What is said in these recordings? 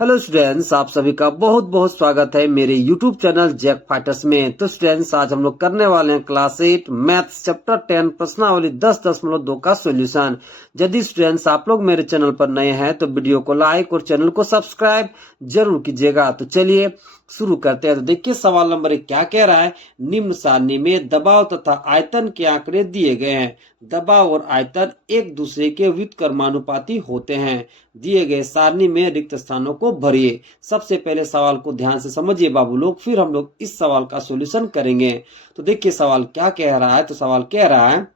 Hello students, आप सभी का बहुत बहुत स्वागत है मेरे यूट्यूब चैनल जैक फाइटर्स में। तो स्टूडेंट्स, आज हम लोग करने वाले हैं क्लास 8 मैथ्स चैप्टर 10 प्रश्नावली 10.2 का सॉल्यूशन। यदि स्टूडेंट्स आप लोग मेरे चैनल पर नए हैं तो वीडियो को लाइक और चैनल को सब्सक्राइब जरूर कीजिएगा। तो चलिए शुरू करते हैं। तो देखिए सवाल नंबर 1 क्या कह रहा है। निम्न सारणी में दबाव तथा आयतन के आंकड़े दिए गए हैं। दबाव और आयतन एक दूसरे के व्युत्क्रमानुपाती होते हैं। दिए गए सारणी में रिक्त स्थानों को भरिए। सबसे पहले सवाल को ध्यान से समझिए बाबू लोग, फिर हम लोग इस सवाल का सॉल्यूशन करेंगे। तो देखिए सवाल क्या कह रहा है। तो सवाल कह रहा है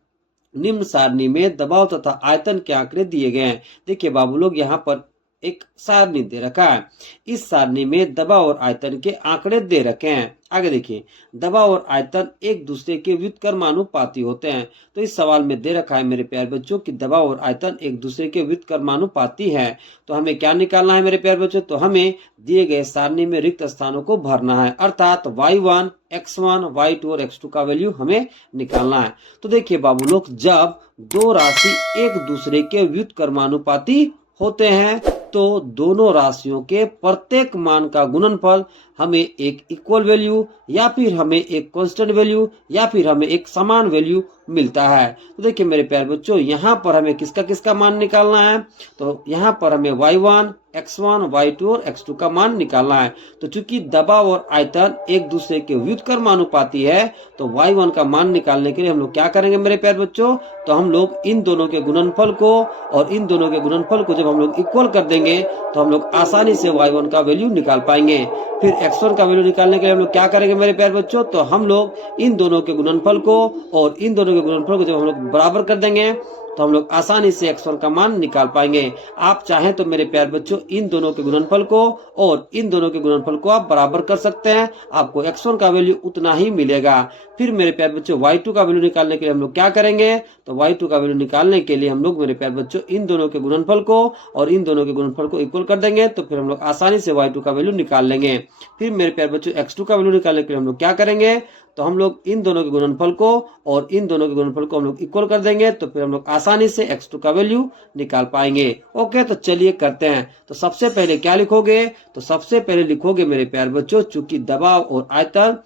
निम्न सारणी में दबाव तथा आयतन के आंकड़े दिए गए हैं। देखिए बाबू लोग, यहाँ पर एक सारणी दे रखा है। इस सारणी में दबाव और आयतन के आंकड़े दे रखे हैं। आगे देखिए, दबाव और आयतन एक दूसरे के व्युत्क्रमानुपाती होते हैं। तो इस सवाल में दे रखा है मेरे प्यारे बच्चों कि दबाव और आयतन एक दूसरे के व्युत्क्रमानुपाती है। तो हमें क्या निकालना है मेरे प्यारे बच्चों। तो हमें दिए गए सारणी में रिक्त स्थानों को भरना है, अर्थात y1, x1, y2 और x2 का वैल्यू हमें निकालना है। तो देखिए बाबू लोग, जब दो राशि एक दूसरे के व्युत्क्रमानुपाती होते हैं तो दोनों राशियों के प्रत्येक मान का गुणनफल हमें एक इक्वल वैल्यू या फिर हमें एक कांस्टेंट वैल्यू या फिर हमें एक समान वैल्यू मिलता है। तो देखिए मेरे प्यारे बच्चों, यहाँ पर हमें किसका किसका मान निकालना है। तो यहाँ पर हमें y1, x1, y2 और x2 का मान निकालना है। तो चूंकि दबाव और आयतन एक दूसरे के व्युत्क्रमानुपाती है तो y1 का मान निकालने के लिए हम लोग क्या करेंगे मेरे प्यारे बच्चों। तो हम लोग इन दोनों के गुणनफल को और इन दोनों के गुणनफल को जब हम लोग इक्वल कर देंगे तो हम लोग आसानी से y1 का वैल्यू निकाल पाएंगे। फिर x1 का वैल्यू निकालने के लिए हम लोग क्या करेंगे मेरे प्यारे बच्चों। तो हम लोग इन दोनों के गुणनफल को और इन दोनों के गुणनफल को जब हम लोग बराबर कर देंगे तो हम लोग आसानी से x1 का मान निकाल पाएंगे। आप चाहें तो मेरे प्यारे बच्चों इन दोनों के गुणनफल को और इन दोनों के गुणनफल को आप बराबर कर सकते हैं, आपको x1 का वैल्यू उतना ही मिलेगा। फिर मेरे प्यारे बच्चों y2 का वैल्यू निकालने के लिए हम लोग क्या करेंगे। तो y2 का वैल्यू निकालने के लिए हम लोग मेरे प्यारे बच्चों इन दोनों के गुणनफल को और इन दोनों के गुणनफल को इक्वल कर देंगे। तो फिर हम लोग आसानी से y2 का वैल्यू निकाल लेंगे। फिर मेरे प्यारे बच्चों x2 का वैल्यू निकालने के लिए हम लोग क्या करेंगे। तो हम लोग इन दोनों के गुणनफल को और इन दोनों के गुणनफल को हम लोग इक्वल कर देंगे। तो फिर हम लोग आसानी से x2 का वैल्यू निकाल पाएंगे। ओके, तो चलिए करते हैं। तो सबसे पहले क्या लिखोगे। तो सबसे पहले लिखोगे मेरे प्यारे बच्चों, चूंकि दबाव और आयतन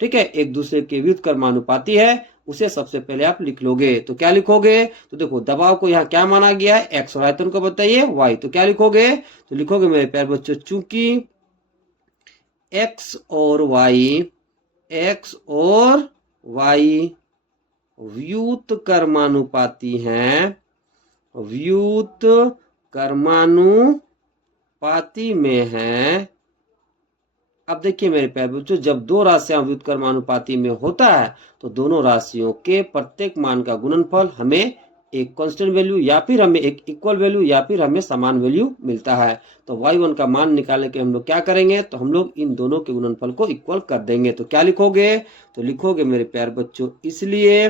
ठीक है एक दूसरे के व्युत्क्रमानुपाती है, उसे सबसे पहले आप लिख लोगे। तो क्या लिखोगे। तो देखो दबाव को यहाँ क्या माना गया है, x, और आयतन को बताइए y। तो क्या लिखोगे। तो लिखोगे मेरे प्यारे बच्चों, चूंकि x और y व्युत्क्रमानुपाती हैं, व्युत्क्रमानुपाती में हैं। अब देखिए मेरे प्यारे बच्चों, जब दो राशियां व्युत्क्रमानुपाती में होता है तो दोनों राशियों के प्रत्येक मान का गुणनफल हमें एक कांस्टेंट वैल्यू या फिर हमें एक इक्वल वैल्यू या फिर हमें समान वैल्यू मिलता है। तो y1 का मान निकालने के हम लोग क्या करेंगे। तो हम लोग इन दोनों के गुणनफल को इक्वल कर देंगे। तो क्या लिखोगे। तो लिखोगे मेरे प्यारे बच्चों, इसलिए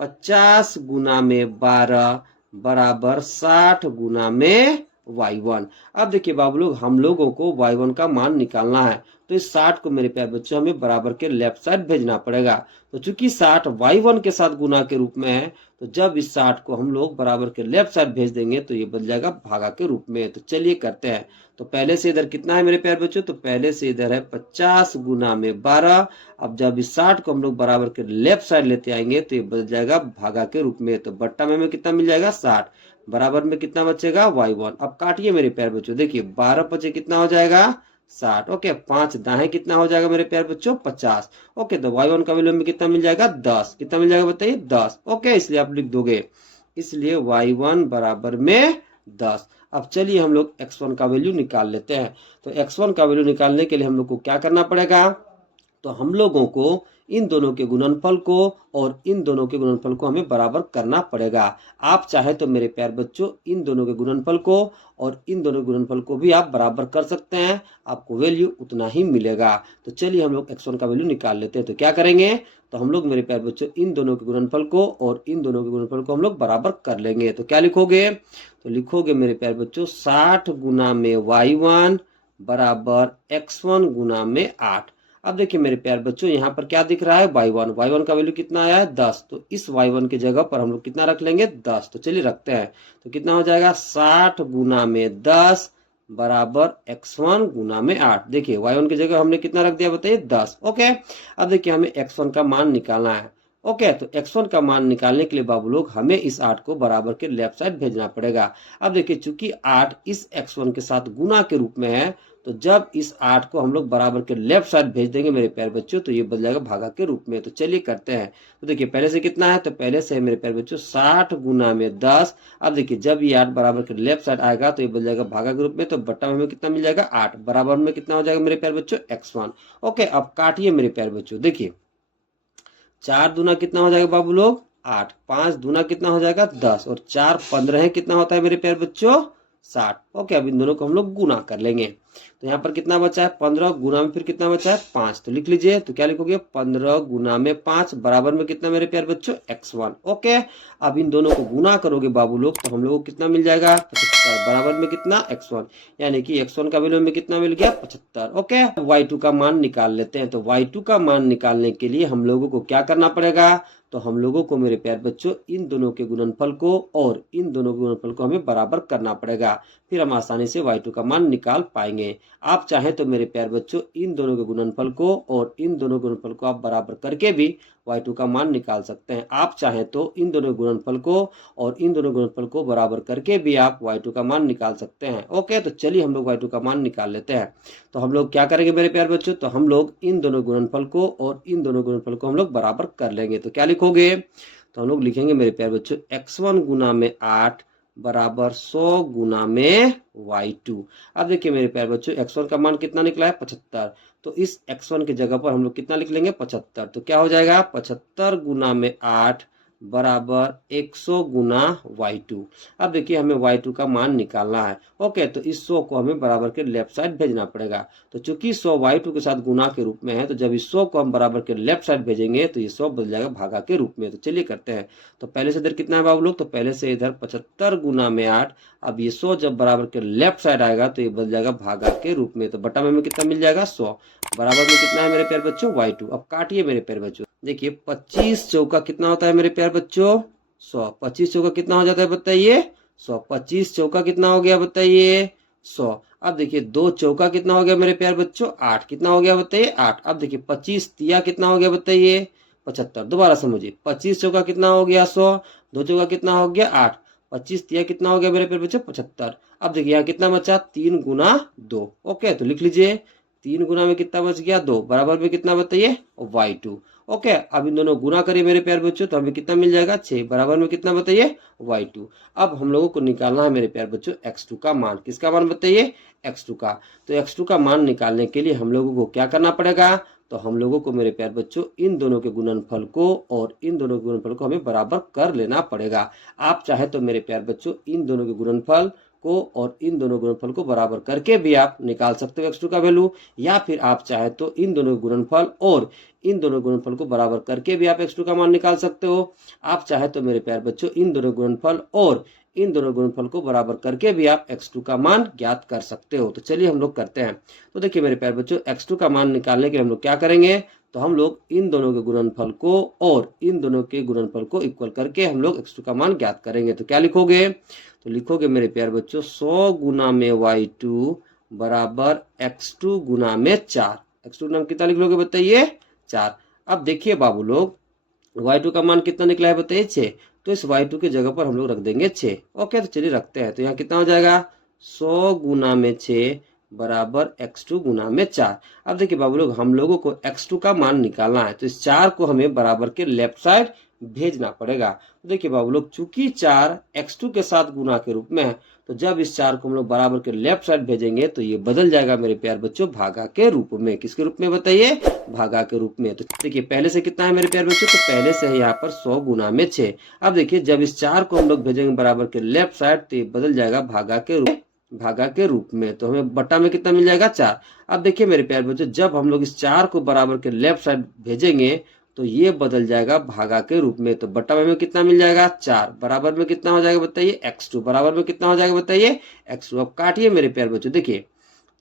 50 गुना में 12 बराबर 60 गुना में y1। अब देखिए बाबू लोग, हम लोगों को y1 का मान निकालना है। तो इस 60 को मेरे प्यारे बच्चों हमें बराबर के लेफ्ट साइड भेजना पड़ेगा। तो चूंकि 60 y1 के साथ गुना के रूप में है, तो जब इस 60 को हम लोग बराबर के लेफ्ट साइड भेज देंगे तो ये बन जाएगा भागा के रूप में। तो चलिए करते हैं। तो पहले से इधर कितना है मेरे प्यारे बच्चों। तो पहले से इधर है 50 गुना में 12। अब जब इस 60 को हम लोग बराबर के लेफ्ट साइड लेते आएंगे तो ये बदल जाएगा भागा के रूप में। तो बट्टा में हमें कितना मिल जाएगा 60, बराबर में कितना बचेगा y1। अब काटिए मेरे प्यारे बच्चों, देखिए 12 पचे कितना हो जाएगा 60। ओके, 5 दाएं कितना हो जाएगा मेरे प्यारे बच्चों 50। ओके, तो y1 का वैल्यू में कितना मिल जाएगा 10। कितना मिल जाएगा बताइए 10। ओके, इसलिए आप लिख दोगे, इसलिए y1 बराबर में 10। अब चलिए हम लोग x1 का वैल्यू निकाल लेते हैं। तो x1 का वैल्यू निकालने के लिए हम लोग को क्या करना पड़ेगा। तो हम लोगों को इन दोनों के गुणनफल को और इन दोनों के गुणनफल को हमें बराबर करना पड़ेगा। आप चाहे तो मेरे प्यारे बच्चों इन दोनों के गुणनफल को और इन दोनों के गुणनफल को भी आप बराबर कर सकते हैं, आपको वैल्यू उतना ही मिलेगा। तो चलिए हम लोग x1 का वैल्यू निकाल लेते हैं। तो क्या करेंगे। तो हम लोग मेरे प्यारे बच्चों इन दोनों के गुणनफल को और इन दोनों के गुणनफल को हम लोग बराबर कर लेंगे। तो क्या लिखोगे। तो लिखोगे मेरे प्यारे बच्चों, 60 गुना में y1 बराबर x1 गुना में 8। अब देखिए मेरे प्यारे बच्चों, यहाँ पर क्या दिख रहा है y1 का वैल्यू कितना आया है 10। तो इस y1 की जगह पर हम लोग कितना रख लेंगे 10। तो चलिए रखते हैं। तो कितना हो जाएगा 60 गुना में 10 बराबर x1 गुना में 8। देखिए y1 की जगह हमने कितना रख दिया बताइए 10। ओके, अब देखिए हमें x1 का मान निकालना है। ओके, तो x1 का मान निकालने के लिए बाबू लोग हमें इस 8 को बराबर के लेफ्ट साइड भेजना पड़ेगा। अब देखिए चूंकि 8 इस x1 के साथ गुना के रूप में है, तो जब इस 8 को हम लोग बराबर के लेफ्ट साइड भेज देंगे मेरे प्यारे बच्चों, तो ये बदल जाएगा भागा के रूप में। तो चलिए करते हैं। तो देखिए पहले से कितना है, तो पहले से है मेरे प्यारे बच्चों 60 गुना में 10। अब देखिए जब ये 8 बराबर के लेफ्ट साइड आएगा तो ये बदल जाएगा भागा के रूप में। तो बट्टा में हमें कितना मिल जाएगा 8, बराबर में कितना हो जाएगा मेरे प्यारे बच्चों x1। ओके, अब काटिए मेरे प्यारे बच्चों। देखिए 4 दूना कितना हो जाएगा बाबू लोग 8, 5 दूना कितना हो जाएगा 10, और 4 15 कितना होता है मेरे प्यारे बच्चों 60। ओके, अब इन दोनों को हम लोग गुना कर लेंगे। तो यहाँ पर कितना बचा है 15 गुना में फिर कितना बचा है 5। तो लिख लीजिए, तो क्या लिखोगे 15 गुना में 5 बराबर में कितना मेरे प्यारे बच्चों x1। ओके, अब इन दोनों को गुना करोगे बाबू लोग तो हम लोग को कितना मिल जाएगा 75 बराबर में कितना x1, यानी कि x1 का वैल्यू में कितना मिल गया 75। ओके, y2 का मान निकाल लेते हैं। तो y2 का मान निकालने के लिए हम लोगों को क्या करना पड़ेगा, तो हम लोगों को मेरे प्यारे बच्चों इन दोनों के गुणनफल को और इन दोनों के गुणनफल को हमें बराबर करना पड़ेगा, फिर हम आसानी से y2 का मान निकाल पाएंगे। आप चाहे तो मेरे प्यारे बच्चों इन दोनों के गुणनफल को और इन दोनों के गुणनफल को आप बराबर करके भी y2 का मान निकाल सकते हैं। आप चाहे तो इन दोनों गुणनफल को और इन दोनों गुणनफल को बराबर करके भी आप y2 का मान निकाल सकते हैं। ओके, तो चलिए हम लोग y2 का मान निकाल लेते हैं। तो हम लोग क्या करेंगे मेरे प्यारे बच्चों, तो हम लोग इन दोनों गुणनफल को और इन दोनों गुणनफल को हम लोग बराबर कर लेंगे। तो क्या लिखोगे, तो हम लोग लिखेंगे मेरे प्यारे बच्चों x1 गुना में 8 बराबर 100 गुना में y2। अब देखिए मेरे प्यारे बच्चों x1 का मान कितना निकला है 75। तो इस x1 की जगह पर हम लोग कितना लिख लेंगे 75। तो क्या हो जाएगा 75 गुना में 8 बराबर 100 गुना y2। अब देखिए हमें y2 का मान निकालना है। ओके, तो इस 100 को हमें बराबर के लेफ्ट साइड भेजना पड़ेगा। तो चूंकि 100 y2 के साथ गुना के रूप में है, तो जब इस 100 को हम बराबर के लेफ्ट साइड भेजेंगे तो ये 100 बदल जाएगा भागा के रूप में। तो चलिए करते हैं। तो पहले से इधर कितना है बाबू लोग, तो पहले से इधर 75 गुना में 8। अब ये 100 जब बराबर के लेफ्ट साइड आएगा तो ये बदल जाएगा भागा के रूप में। तो बटा में हमें कितना मिल जाएगा 100, बराबर में कितना है मेरे प्यारे बच्चों y2। अब काटिए मेरे प्यारे बच्चों। देखिए 25 चौका कितना होता है मेरे प्यारे बच्चों 100। 25 चौका कितना हो जाता है बताइए 100। 25 चौका कितना हो गया बताइए 100। अब देखिए 2 चौका कितना हो गया मेरे प्यारे बच्चों 8। कितना हो गया बताइए 8। अब देखिए 25 तिया कितना हो गया बताइए 75। दोबारा समझिए 25 चौका कितना हो गया 100, 2 चौका कितना हो गया 8, 25 तिया कितना हो गया मेरे प्यारे बच्चों 75। अब देखिए यहाँ कितना बचा 3 गुना 2। ओके, तो लिख लीजिए 3 गुना में कितना बच गया 2, बराबर में कितना बताइए y2। ओके, अब इन दोनों गुना करिए मेरे प्यारे बच्चों तो हमें कितना मिल जाएगा 6, बराबर में कितना बताइए y2। अब हम लोगों को निकालना है मेरे प्यारे बच्चों x2 का मान। किसका मान बताइए x2 का। तो x2 का मान निकालने के लिए हम लोगों को क्या करना पड़ेगा, तो हम लोगों को मेरे प्यारे बच्चों इन दोनों के गुणनफल को और इन दोनों के गुणनफल को हमें बराबर कर लेना पड़ेगा। आप चाहे तो मेरे प्यारे बच्चों इन दोनों के गुणनफल को और इन दोनों गुणनफल को बराबर करके भी आप निकाल सकते हो x2 का वैल्यू, या फिर आप चाहे तो इन दोनों गुणनफल और इन दोनों गुणनफल को बराबर करके भी आप x2 का मान निकाल सकते हो। आप चाहे तो मेरे प्यारे बच्चों इन दोनों गुणनफल और इन दोनों गुणनफल को बराबर करके भी आप x2 का मान ज्ञात कर सकते हो। तो चलिए हम लोग करते हैं। तो देखिए मेरे प्यारे बच्चों x2 का मान निकालने के लिए हम लोग क्या करेंगे, तो हम लोग इन दोनों के गुणनफल को और इन दोनों के गुणनफल को इक्वल करके हम लोग x2 का मान ज्ञात करेंगे। तो क्या लिखोगे, तो लिखोगे मेरे प्यारे बच्चों 100 गुना में y2 बराबर x2 गुना में 4। x2 गुना में कितना लिख लोगे बताइए 4। अब देखिए बाबू लोग y2 का मान कितना निकला है बताइए 6। तो इस y2 की जगह पर हम लोग रख देंगे 6। ओके, तो चलिए रखते हैं। तो यहाँ कितना हो जाएगा 100 गुना में 6 बराबर x2 गुना में 4। अब देखिए बाबू लोग हम लोगों को x2 का मान निकालना है, तो इस 4 को हमें बराबर के लेफ्ट साइड भेजना पड़ेगा। तो देखिए बाबू लोग चूंकि 4 x2 के साथ गुना के रूप में है, तो जब इस 4 को हम लोग बराबर के लेफ्ट साइड भेजेंगे तो ये बदल जाएगा मेरे प्यारे बच्चों भागा के रूप में। किसके रूप में बताइए भागा के रूप में। तो देखिए पहले से कितना है मेरे प्यारे बच्चों, तो पहले से है यहाँ पर 100 गुना में 6। अब देखिए जब इस 4 को हम लोग भेजेंगे बराबर के लेफ्ट साइड तो ये बदल जाएगा भागा के रूप में। तो हमें बट्टा में कितना मिल जाएगा 4। अब देखिए मेरे प्यारे बच्चों जब हम लोग इस 4 को बराबर के लेफ्ट साइड भेजेंगे तो ये बदल जाएगा भागा के रूप में। तो बट्टा में कितना मिल जाएगा 4, बराबर में कितना हो जाएगा बताइए x2, बराबर में कितना हो जाएगा बताइए x2। अब काटिए मेरे प्यारे बच्चों। देखिए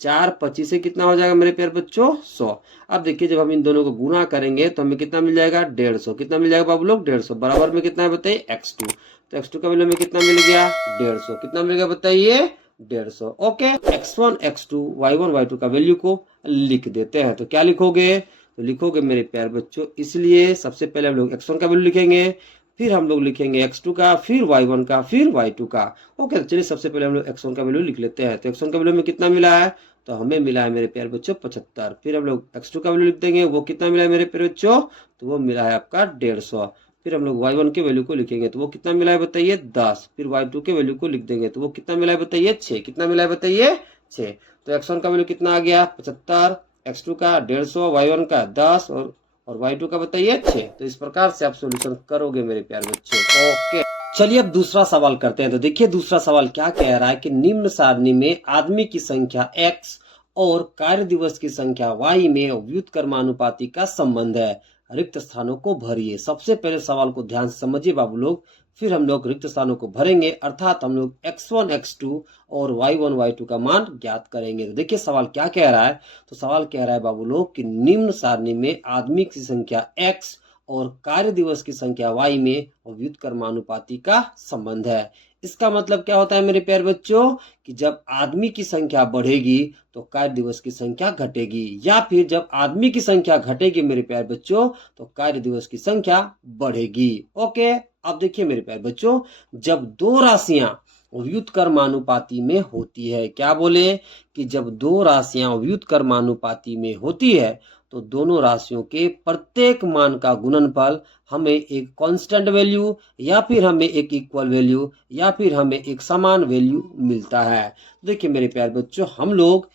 4 25 से कितना हो जाएगा मेरे प्यारे बच्चों 100। अब देखिए जब हम इन दोनों को गुना करेंगे तो हमें कितना मिल जाएगा 150। कितना मिल जाएगा बाबू लोग 150, बराबर में कितना है बताइए x2। तो x2 का वैल्यू में कितना मिल गया 150। कितना मिल गया बताइए 150। Okay, x1 x2 y1 y2 का वैल्यू को लिख देते हैं। तो क्या लिखोगे, तो लिखोगे मेरे प्यारे बच्चों, इसलिए सबसे पहले हम लोग x1 का वैल्यू लिखेंगे, फिर हम लोग लिखेंगे x2 का, फिर y1 का, फिर y2 का। ओके, तो चलिए सबसे पहले हम लोग x1 का वैल्यू लिख लेते हैं। तो x1 का वैल्यू में कितना मिला है, तो हमें मिला है मेरे प्यारे बच्चों 75। फिर हम लोग x2 का वैल्यू लिख देंगे, वो कितना मिला है मेरे प्यारे बच्चों, तो वो मिला है आपका 150। फिर हम लोग y1 के वैल्यू को लिखेंगे, तो वो कितना मिला है बताइए 10। फिर y2 के वैल्यू को लिख देंगे, तो वो कितना मिला है बताइए 6। कितना मिला है बताइए 6। तो x1 का वैल्यू कितना आ गया 75, x2 का 150, y1 का 10 और y2 का बताइए 6। तो इस प्रकार से आप सॉल्यूशन करोगे मेरे प्यारे बच्चों। ओके, चलिए अब दूसरा सवाल करते हैं। तो देखिए दूसरा सवाल क्या कह रहा है कि निम्न सारणी में आदमी की संख्या x और कार्य दिवस की संख्या y में व्युत्क्रमानुपाती का संबंध है, रिक्त स्थानों को भरिए। सबसे पहले सवाल को ध्यान से समझिए बाबू लोग, फिर हम लोग रिक्त स्थानों को भरेंगे, अर्थात हम लोग x1 x2 और y1 y2 का मान ज्ञात करेंगे। तो देखिए सवाल क्या कह रहा है, तो सवाल कह रहा है बाबू लोग कि निम्न सारणी में आदमी की संख्या x और कार्य दिवस की संख्या y में व्युत्क्रमानुपाती का संबंध है। इसका मतलब क्या होता है मेरे प्यारे बच्चों, कि जब आदमी की संख्या बढ़ेगी तो कार्य दिवस की संख्या घटेगी, या फिर जब आदमी की संख्या घटेगी मेरे प्यारे बच्चों तो कार्य दिवस की संख्या बढ़ेगी। ओके, अब देखिए मेरे प्यारे बच्चों, जब दो राशियां व्युत्क्रमानुपाती में होती है, क्या बोले कि जब दो राशियां व्युत्क्रमानुपाती में होती है तो दोनों राशियों के प्रत्येक मान का गुणनफल हमें एक कांस्टेंट वैल्यू या फिर हमें एक इक्वल वैल्यू या फिर हमें एक समान वैल्यू मिलता है। देखिए मेरे प्यारे बच्चों, हम लोग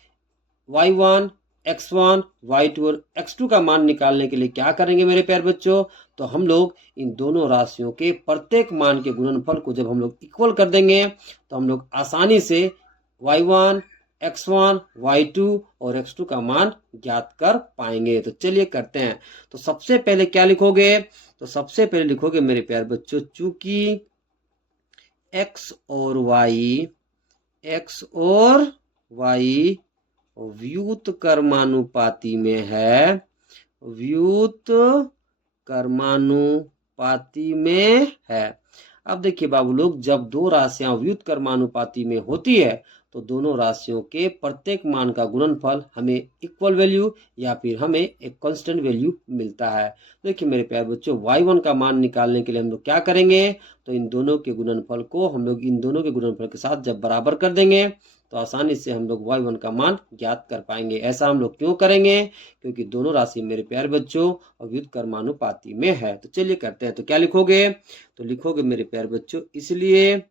y1 x1 y2 और x2 का मान निकालने के लिए क्या करेंगे मेरे प्यारे बच्चों, तो हम लोग इन दोनों राशियों के प्रत्येक मान के गुणनफल को जब हम लोग इक्वल कर देंगे तो हम लोग आसानी से y1 x1 y2 और x2 का मान ज्ञात कर पाएंगे। तो चलिए करते हैं। तो सबसे पहले क्या लिखोगे, तो सबसे पहले लिखोगे मेरे प्यारे बच्चों, चूंकि x और y व्युत्क्रमानुपाती में है, व्युत्क्रमानुपाती में है। अब देखिए बाबू लोग, जब दो राशियां व्युत्क्रमानुपाती में होती है तो दोनों राशियों के प्रत्येक मान का गुणनफल हमें इक्वल वैल्यू या फिर हमें एक कांस्टेंट वैल्यू मिलता है। देखिए मेरे प्यारे बच्चों, y1 का मान निकालने के लिए हम लोग क्या करेंगे, तो इन दोनों के गुणनफल को हम लोग इन दोनों के गुणनफल के साथ जब बराबर कर देंगे तो आसानी से हम लोग y1 का मान ज्ञात कर पाएंगे। ऐसा हम लोग क्यों करेंगे, क्योंकि दोनों राशि मेरे प्यारे बच्चों व्युत्क्रमानुपाती में है। तो चलिए करते हैं। तो क्या लिखोगे, तो लिखोगे मेरे प्यारे बच्चों, इसलिए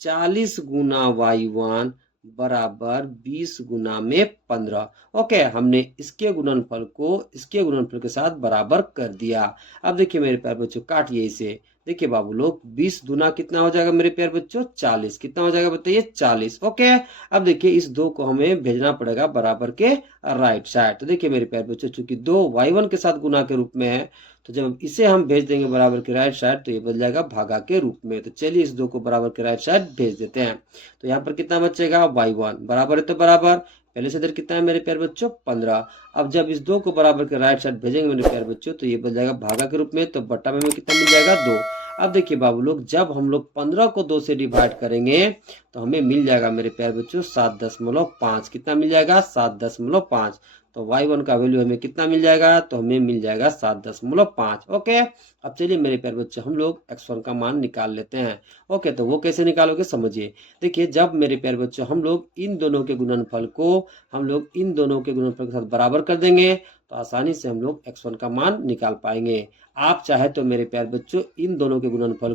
40 गुना y1 बराबर 20 गुना में 15। ओके, हमने इसके गुणनफल को इसके गुणनफल के साथ बराबर कर दिया। अब देखिए मेरे प्यारे बच्चों, काटिए इसे। देखिए बाबू लोग, 20 गुना कितना हो जाएगा मेरे प्यारे बच्चों 40। कितना हो जाएगा बताइए 40। ओके, अब देखिए इस 2 को हमें भेजना पड़ेगा बराबर के राइट साइड। तो देखिए मेरे प्यारे बच्चों, चूंकि 2 y1 के साथ गुना के रूप में है तो जब इसे हम भेज देंगे बराबर के राइट साइड तो ये बदल जाएगा भागा के रूप में। तो चलिए इस 2 को बराबर के राइट साइड भेज देते हैं। तो यहाँ पर कितना बचेगा y1 बराबर है, तो बराबर पहले से इधर कितना है मेरे प्यारे बच्चों 15। अब जब इस 2 को बराबर के राइट साइड भेजेंगे मेरे प्यारे बच्चों तो ये बन जाएगा भागा के रूप में, तो बट्टा में कितना मिल जाएगा 2। अब देखिए बाबू लोग, जब हम लोग 15 को 2 से डिवाइड करेंगे तो हमें मिल जाएगा मेरे प्यारे बच्चों 7.5। कितना मिल जाएगा 7.5। तो y1 का वैल्यू हमें कितना मिल जाएगा, तो हमें मिल जाएगा 7.5। ओके, अब चलिए मेरे प्यारे बच्चे हम लोग x1 का मान निकाल लेते हैं। ओके, तो वो कैसे निकालोगे समझिए। देखिए जब मेरे प्यारे बच्चे हम लोग इन दोनों के गुणनफल को के साथ बराबर कर देंगे तो आसानी से हम लोग x1 का मान निकाल पाएंगे। आप चाहे तो मेरे प्यारे बच्चों इन दोनों के गुणनफल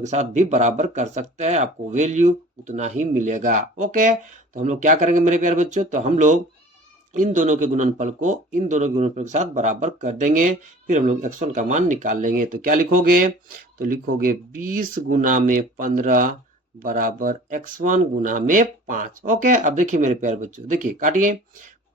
के साथ भी बराबर कर सकते हैं, आपको वैल्यू उतना ही मिलेगा। ओके, तो हम लोग क्या करेंगे मेरे प्यारे बच्चों, तो हम लोग इन दोनों के गुणनफल के साथ बराबर कर देंगे, फिर हम लोग x1 का मान निकाल लेंगे। तो क्या लिखोगे, तो लिखोगे 20 गुना में 15 बराबर x1 गुना में 5। ओके, अब देखिए मेरे प्यारे बच्चों, देखिए काटिए,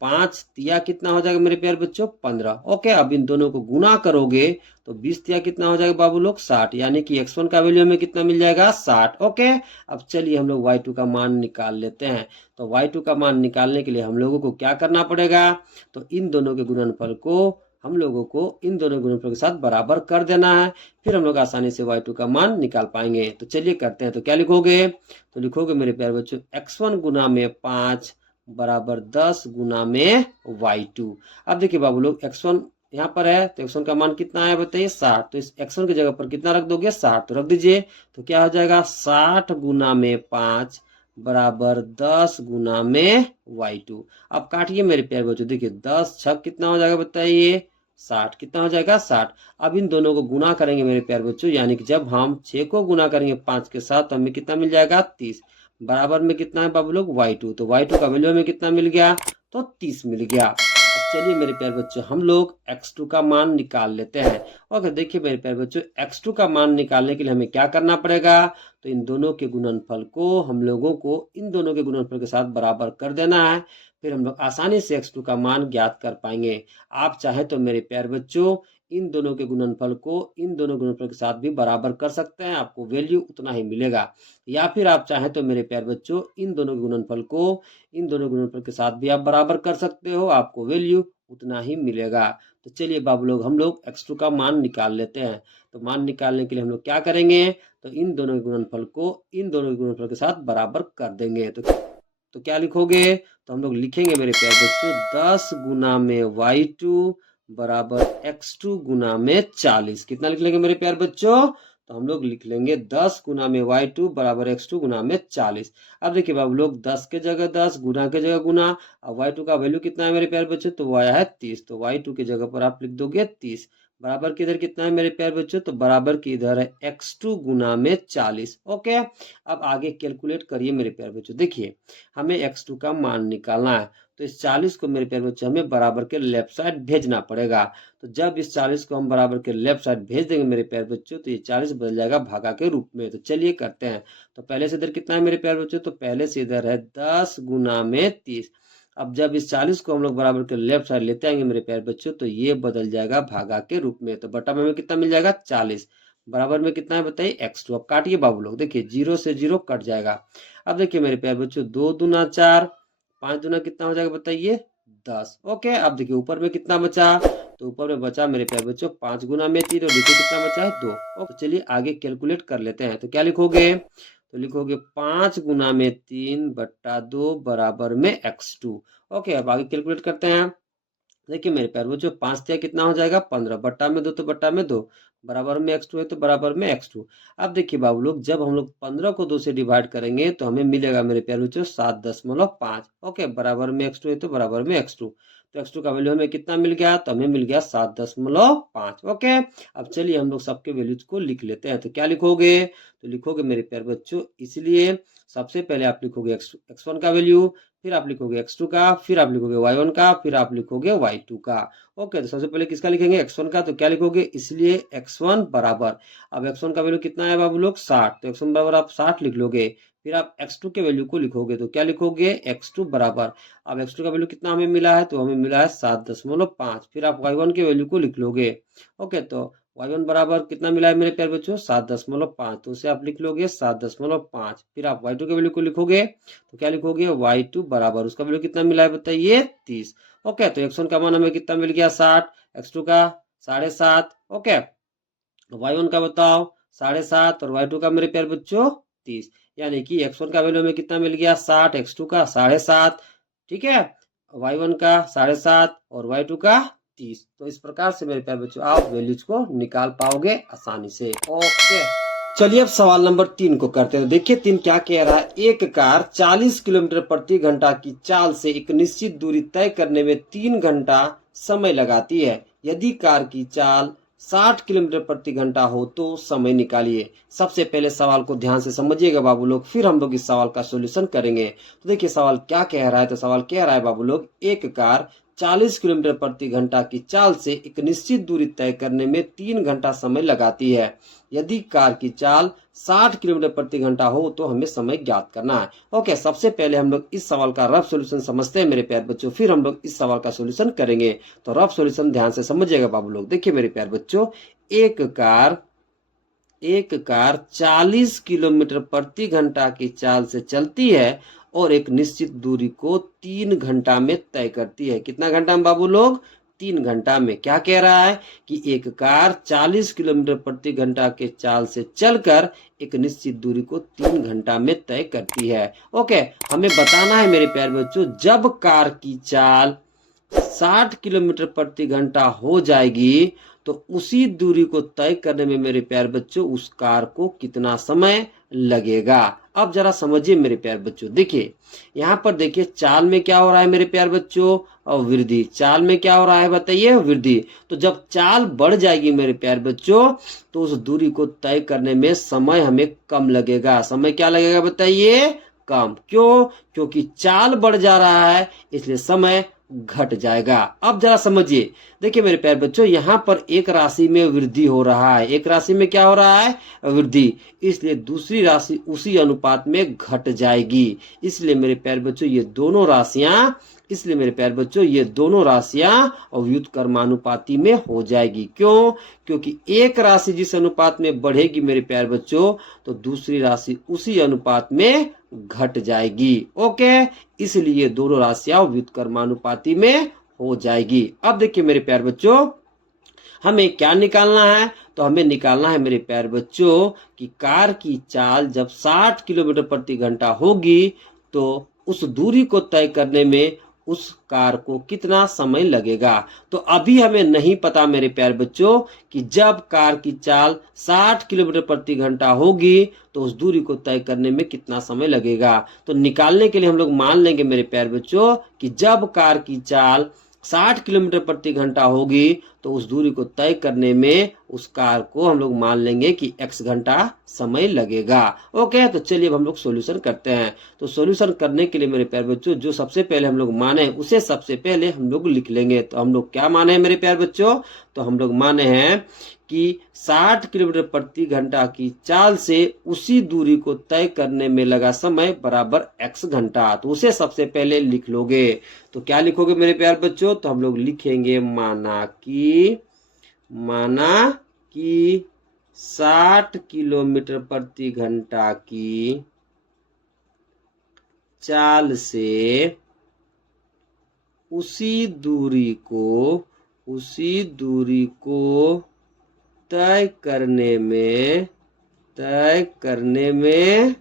5 तिया कितना हो जाएगा मेरे प्यारे बच्चों 15। ओके, अब इन दोनों को गुना करोगे तो 20 तिया कितना हो जाएगा बाबू लोग 60, यानी कि x1 का वैल्यू हमें कितना मिल जाएगा 60। ओके, अब चलिए हम लोग y2 का मान निकाल लेते हैं। तो y2 का मान निकालने के लिए हम लोगों को क्या करना पड़ेगा, तो इन दोनों के गुणनफल को हम लोगों को इन दोनों गुणनफल के साथ बराबर कर देना है, फिर हम लोग आसानी से y2 का मान निकाल पाएंगे। तो चलिए करते हैं। तो क्या लिखोगे? तो लिखोगे मेरे प्यारे बच्चों x1 गुना में 5 बराबर 10 गुना में y2। अब देखिए बाबू लोग x1 यहाँ पर है तो x1 का मान कितना है बताइए 60। तो इस x1 की जगह पर कितना रख दोगे 60, तो रख दीजिए। तो क्या हो जाएगा 60 गुना में 5 बराबर 10 गुना में y2। अब काटिए मेरे प्यारे बच्चों, देखिए 10 छक कितना हो जाएगा बताइए 60, कितना हो जाएगा 60। अब इन दोनों को गुना करेंगे मेरे प्यारे बच्चों, यानी कि जब हम 6 को गुना करेंगे 5 के साथ तो हमें कितना मिल जाएगा 30। बराबर में कितना है बाबू लोग y2, तो y2 का वैल्यू हमें कितना मिल गया तो 30 मिल गया। अब चलिए मेरे प्यारे बच्चों हम लोग x2 का मान निकाल लेते हैं। और देखिए मेरे प्यारे बच्चों x2 का मान निकालने के लिए हमें क्या करना पड़ेगा, तो इन दोनों के गुणनफल को हम लोगों को इन दोनों के गुणनफल के साथ बराबर कर देना है, फिर हम लोग आसानी से x2 का मान ज्ञात कर पाएंगे। आप चाहे तो मेरे प्यारे बच्चों इन दोनों के गुणनफल को इन दोनों गुणनफल के साथ भी बराबर कर सकते हैं, आपको वैल्यू उतना ही मिलेगा। या फिर आप चाहे तो मेरे प्यारे बच्चों इन दोनों के गुणनफल को इन दोनों गुणनफल के साथ भी आप बराबर कर सकते हो, आपको वैल्यू उतना ही मिलेगा। तो चलिए बाबू लोग हम लोग x2 का मान निकाल लेते हैं। तो मान निकालने के लिए हम लोग क्या करेंगे, तो इन दोनों के गुणनफल को इन दोनों के गुणनफल के साथ बराबर कर देंगे। तो क्या लिखोगे, तो हम लोग लिखेंगे मेरे प्यारे बच्चों 10 गुना में y2 बराबर x2 गुना में 40। कितना लिख लेंगे मेरे प्यारे बच्चों, तो हम लोग लिख लेंगे 10 गुना में y2 बराबर x2 गुना में 40। अब देखिए बाबू लोग 10 के जगह 10, गुना के जगह गुना। अब y2 का वैल्यू कितना है मेरे प्यारे बच्चों, तो वो आया है 30, तो y2 की जगह पर आप लिख दोगे 30। बराबर की इधर कितना है मेरे प्यारे बच्चों, तो बराबर की इधर है x2 गुना में 40। ओके, अब आगे कैलकुलेट करिए मेरे प्यारे बच्चों। देखिए हमें x2 का मान निकालना है, तो इस 40 को मेरे प्यारे बच्चों हमें बराबर के लेफ्ट साइड भेजना पड़ेगा। तो जब इस 40 को हम बराबर के लेफ्ट साइड भेज देंगे मेरे प्यारे बच्चों, तो ये 40 बदल जाएगा भागा के रूप में। तो चलिए करते हैं। तो पहले से इधर कितना है मेरे प्यारे बच्चों, तो पहले से इधर है 10 गुना में 30। अब जब इस 40 को हम लोग बराबर के लेफ्ट साइड लेते आएंगे मेरे प्यारे बच्चों, तो ये बदल जाएगा भागा के रूप में। तो बटा में हमें कितना मिल जाएगा 40। बराबर में कितना है बताइए x2। अब काटिए बाबू लोग, देखिए 0 से 0 कट जाएगा। अब देखिए मेरे प्यारे बच्चों 2 दूना 4, 5 दूना कितना हो जाएगा बताइए 10। ओके, अब देखिए ऊपर में कितना बचा, तो ऊपर में बचा मेरे प्यारे बच्चों 5 गुना में 3, और नीचे कितना बचा है 2। ओके, चलिए आगे कैलकुलेट कर लेते हैं। तो क्या लिखोगे, तो लिखोगे 5 गुना में 3 बट्टा 2 बराबर में x2। ओके, अब आगे कैलकुलेट करते हैं। देखिए मेरे प्यारे बच्चों 5 तिया कितना हो जाएगा 15, बट्टा में 2 तो बट्टा में 2, बराबर में x2 है तो बराबर में x2। अब देखिए बाबू लोग जब हम लोग 15 को 2 से डिवाइड करेंगे तो हमें मिलेगा मेरे प्यारे बच्चों 7.5। ओके, बराबर में x2 है तो बराबर में x2। तो x2 का वैल्यू हमें कितना मिल गया, तो हमें मिल गया 7.5। ओके, अब चलिए हम लोग सबके वैल्यूज को लिख लेते हैं। तो क्या लिखोगे, तो लिखोगे मेरे प्यारे बच्चों, इसलिए सबसे पहले आप लिखोगे x1 का वैल्यू, फिर आप लिखोगे x2 का, फिर आप लिखोगे y1 का, फिर आप लिखोगे y2 का। ओके, तो सबसे पहले किसका लिखेंगे x1 का, तो क्या लिखोगे, इसलिए x1 बराबर, अब x1 का वैल्यू कितना है बाबू लोग 60, तो x1 बराबर आप 60 लिख लोगे। फिर आप x2 के वैल्यू को लिखोगे, तो क्या लिखोगे x2 बराबर, अब x2 का वैल्यू कितना हमें मिला है, तो हमें मिला है 7.5। फिर आप y1 के वैल्यू को लिख लोगे। ओके, तो y1 बराबर कितना मिला है मेरे प्यारे बच्चों 7.5, तो उसे आप लिख लोगे 7.5। फिर आप y2 के वैल्यू को लिखोगे, तो क्या लिखोगे y2 बराबर, उसका वैल्यू कितना मिला है बताइए 30। ओके, तो x1 का मान हमें कितना मिल गया 60, x2 का 7.5। ओके, y1 का बताओ 7.5 और y2 का मेरे प्यारे बच्चों 30, यानी कि x1 का वैल्यू हमें कितना मिल गया 60, x2 का 7.5, ठीक है, y1 का 7.5 और y2 का 30। तो इस प्रकार से मेरे प्यारे बच्चों आप वैल्यूज को निकाल पाओगे आसानी से। ओके, चलिए अब सवाल नंबर 3 को करते हैं। देखिए 3 क्या कह रहा है, एक कार 40 किलोमीटर प्रति घंटा की चाल से एक निश्चित दूरी तय करने में 3 घंटा समय लगाती है। यदि कार की चाल 60 किलोमीटर प्रति घंटा हो तो समय निकालिए। सबसे पहले सवाल को ध्यान से समझिएगा बाबू लोग, फिर हम लोग इस सवाल का सॉल्यूशन करेंगे। तो देखिए सवाल क्या कह रहा है, तो सवाल कह रहा है बाबू लोग, एक कार 40 किलोमीटर प्रति घंटा की चाल से एक निश्चित दूरी तय करने में 3 घंटा समय लगाती है। यदि कार की चाल 60 किलोमीटर प्रति घंटा हो तो हमें समय ज्ञात करना है। ओके, सबसे पहले हम लोग इस सवाल का रफ सॉल्यूशन समझते हैं मेरे प्यारे बच्चों, फिर हम लोग इस सवाल का सॉल्यूशन करेंगे। तो रफ सॉल्यूशन ध्यान से समझिएगा बाबू लोग। देखिए मेरे प्यारे बच्चों, एक कार 40 किलोमीटर प्रति घंटा की चाल से चलती है और एक निश्चित दूरी को 3 घंटा में तय करती है। कितना घंटा में बाबू लोग, 3 घंटा में। क्या कह रहा है कि एक कार 40 किलोमीटर प्रति घंटा के चाल से चलकर एक निश्चित दूरी को 3 घंटा में तय करती है। ओके, हमें बताना है मेरे प्यारे बच्चों, जब कार की चाल 60 किलोमीटर प्रति घंटा हो जाएगी तो उसी दूरी को तय करने में मेरे प्यारे बच्चों उस कार को कितना समय लगेगा। अब जरा समझिए मेरे प्यारे बच्चों, देखिए यहाँ पर देखिए चाल में क्या हो रहा है मेरे प्यारे बच्चों, और वृद्धि। चाल में क्या हो रहा है बताइए, वृद्धि। तो जब चाल बढ़ जाएगी मेरे प्यारे बच्चों तो उस दूरी को तय करने में समय हमें कम लगेगा। समय क्या लगेगा बताइए, कम। क्यों? क्योंकि चाल बढ़ जा रहा है इसलिए समय घट जाएगा। अब जरा समझिए, देखिए मेरे प्यारे बच्चों, यहाँ पर एक राशि में वृद्धि हो रहा है, एक राशि में क्या हो रहा है, वृद्धि, इसलिए दूसरी राशि उसी अनुपात में घट जाएगी। इसलिए मेरे प्यारे बच्चों ये दोनों राशियां व्युत्क्रमानुपाती में हो जाएगी। क्यों? क्योंकि एक राशि जिस अनुपात में बढ़ेगी मेरे प्यारे बच्चों तो दूसरी राशि उसी अनुपात में घट जाएगी। ओके, इसलिए दोनों राशियां व्युत्क्रमानुपाती में हो जाएगी। अब देखिए मेरे प्यारे बच्चों, हमें क्या निकालना है, तो हमें निकालना है मेरे प्यारे बच्चों कि कार की चाल जब 60 किलोमीटर प्रति घंटा होगी तो उस दूरी को तय करने में उस कार को कितना समय लगेगा। तो अभी हमें नहीं पता मेरे प्यारे बच्चों कि जब कार की चाल 60 किलोमीटर प्रति घंटा होगी तो उस दूरी को तय करने में कितना समय लगेगा। तो निकालने के लिए हम लोग मान लेंगे मेरे प्यारे बच्चों कि जब कार की चाल 60 किलोमीटर प्रति घंटा होगी तो उस दूरी को तय करने में उस कार को हम लोग मान लेंगे कि x घंटा समय लगेगा। ओके, तो चलिए अब हम लोग सॉल्यूशन करते हैं। तो सॉल्यूशन करने के लिए मेरे प्यारे बच्चों जो सबसे पहले हम लोग माने उसे सबसे पहले हम लोग लिख लेंगे। तो हम लोग क्या माने हैं मेरे प्यारे बच्चों, तो हम लोग माने हैं कि 60 किलोमीटर प्रति घंटा की चाल से उसी दूरी को तय करने में लगा समय बराबर x घंटा। तो उसे सबसे पहले लिख लोगे। तो क्या लिखोगे मेरे प्यारे बच्चों, तो हम लोग लिखेंगे माना कि 60 किलोमीटर प्रति घंटा की चाल से उसी दूरी को तय करने में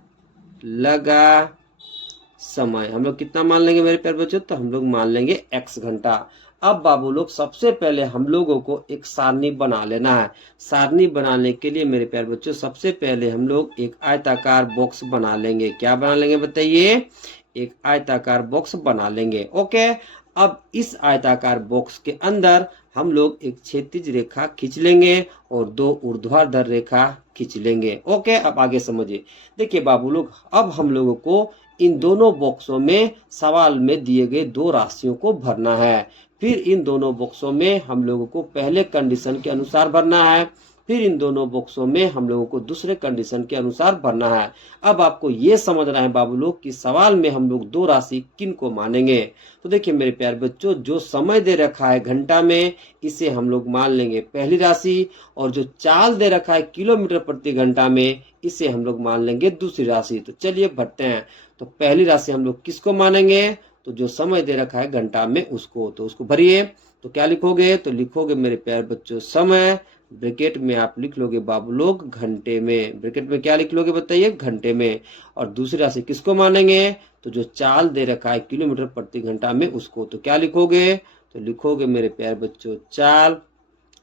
लगा समय हम लोग कितना मान लेंगे मेरे प्यारे बच्चों, तो हम लोग मान लेंगे x घंटा। अब बाबू लोग सबसे पहले हम लोगों को एक सारणी बना लेना है। सारणी बनाने के लिए मेरे प्यारे बच्चों सबसे पहले हम लोग एक आयताकार बॉक्स बना लेंगे। क्या बना लेंगे बताइए, एक आयताकार बॉक्स बना लेंगे। ओके, अब इस आयताकार बॉक्स के अंदर हम लोग एक क्षैतिज रेखा खींच लेंगे और दो ऊर्ध्वाधर रेखा खींच लेंगे। ओके, अब आगे समझिए। देखिए बाबू लोग, अब हम लोगों को इन दोनों बॉक्सों में सवाल में दिए गए दो राशियों को भरना है। फिर इन दोनों बॉक्सों में हम लोगों को पहले कंडीशन के अनुसार भरना है, फिर इन दोनों बॉक्सों में हम लोगों को दूसरे कंडीशन के अनुसार भरना है। अब आपको ये समझना है बाबू लोग कि सवाल में हम लोग दो राशि किन को मानेंगे। तो देखिए मेरे प्यारे बच्चों, जो समय दे रखा है घंटा में इसे हम लोग मान लेंगे पहली राशि, और जो चाल दे रखा है किलोमीटर प्रति घंटा में इसे हम लोग मान लेंगे दूसरी राशि। तो चलिए भरते हैं। तो पहली राशि हम लोग किसको मानेंगे, तो जो समय दे रखा है घंटा में उसको। तो उसको भरिए। तो क्या लिखोगे, तो लिखोगे मेरे प्यारे बच्चों समय, ब्रैकेट में आप लिख लोगे बाबू लोग घंटे में। ब्रैकेट में क्या लिख लोगे बताइए, घंटे में। और दूसरी राशि किसको मानेंगे, तो जो चाल दे रखा है किलोमीटर प्रति घंटा में उसको। तो क्या लिखोगे, तो लिखोगे मेरे प्यारे बच्चों चाल,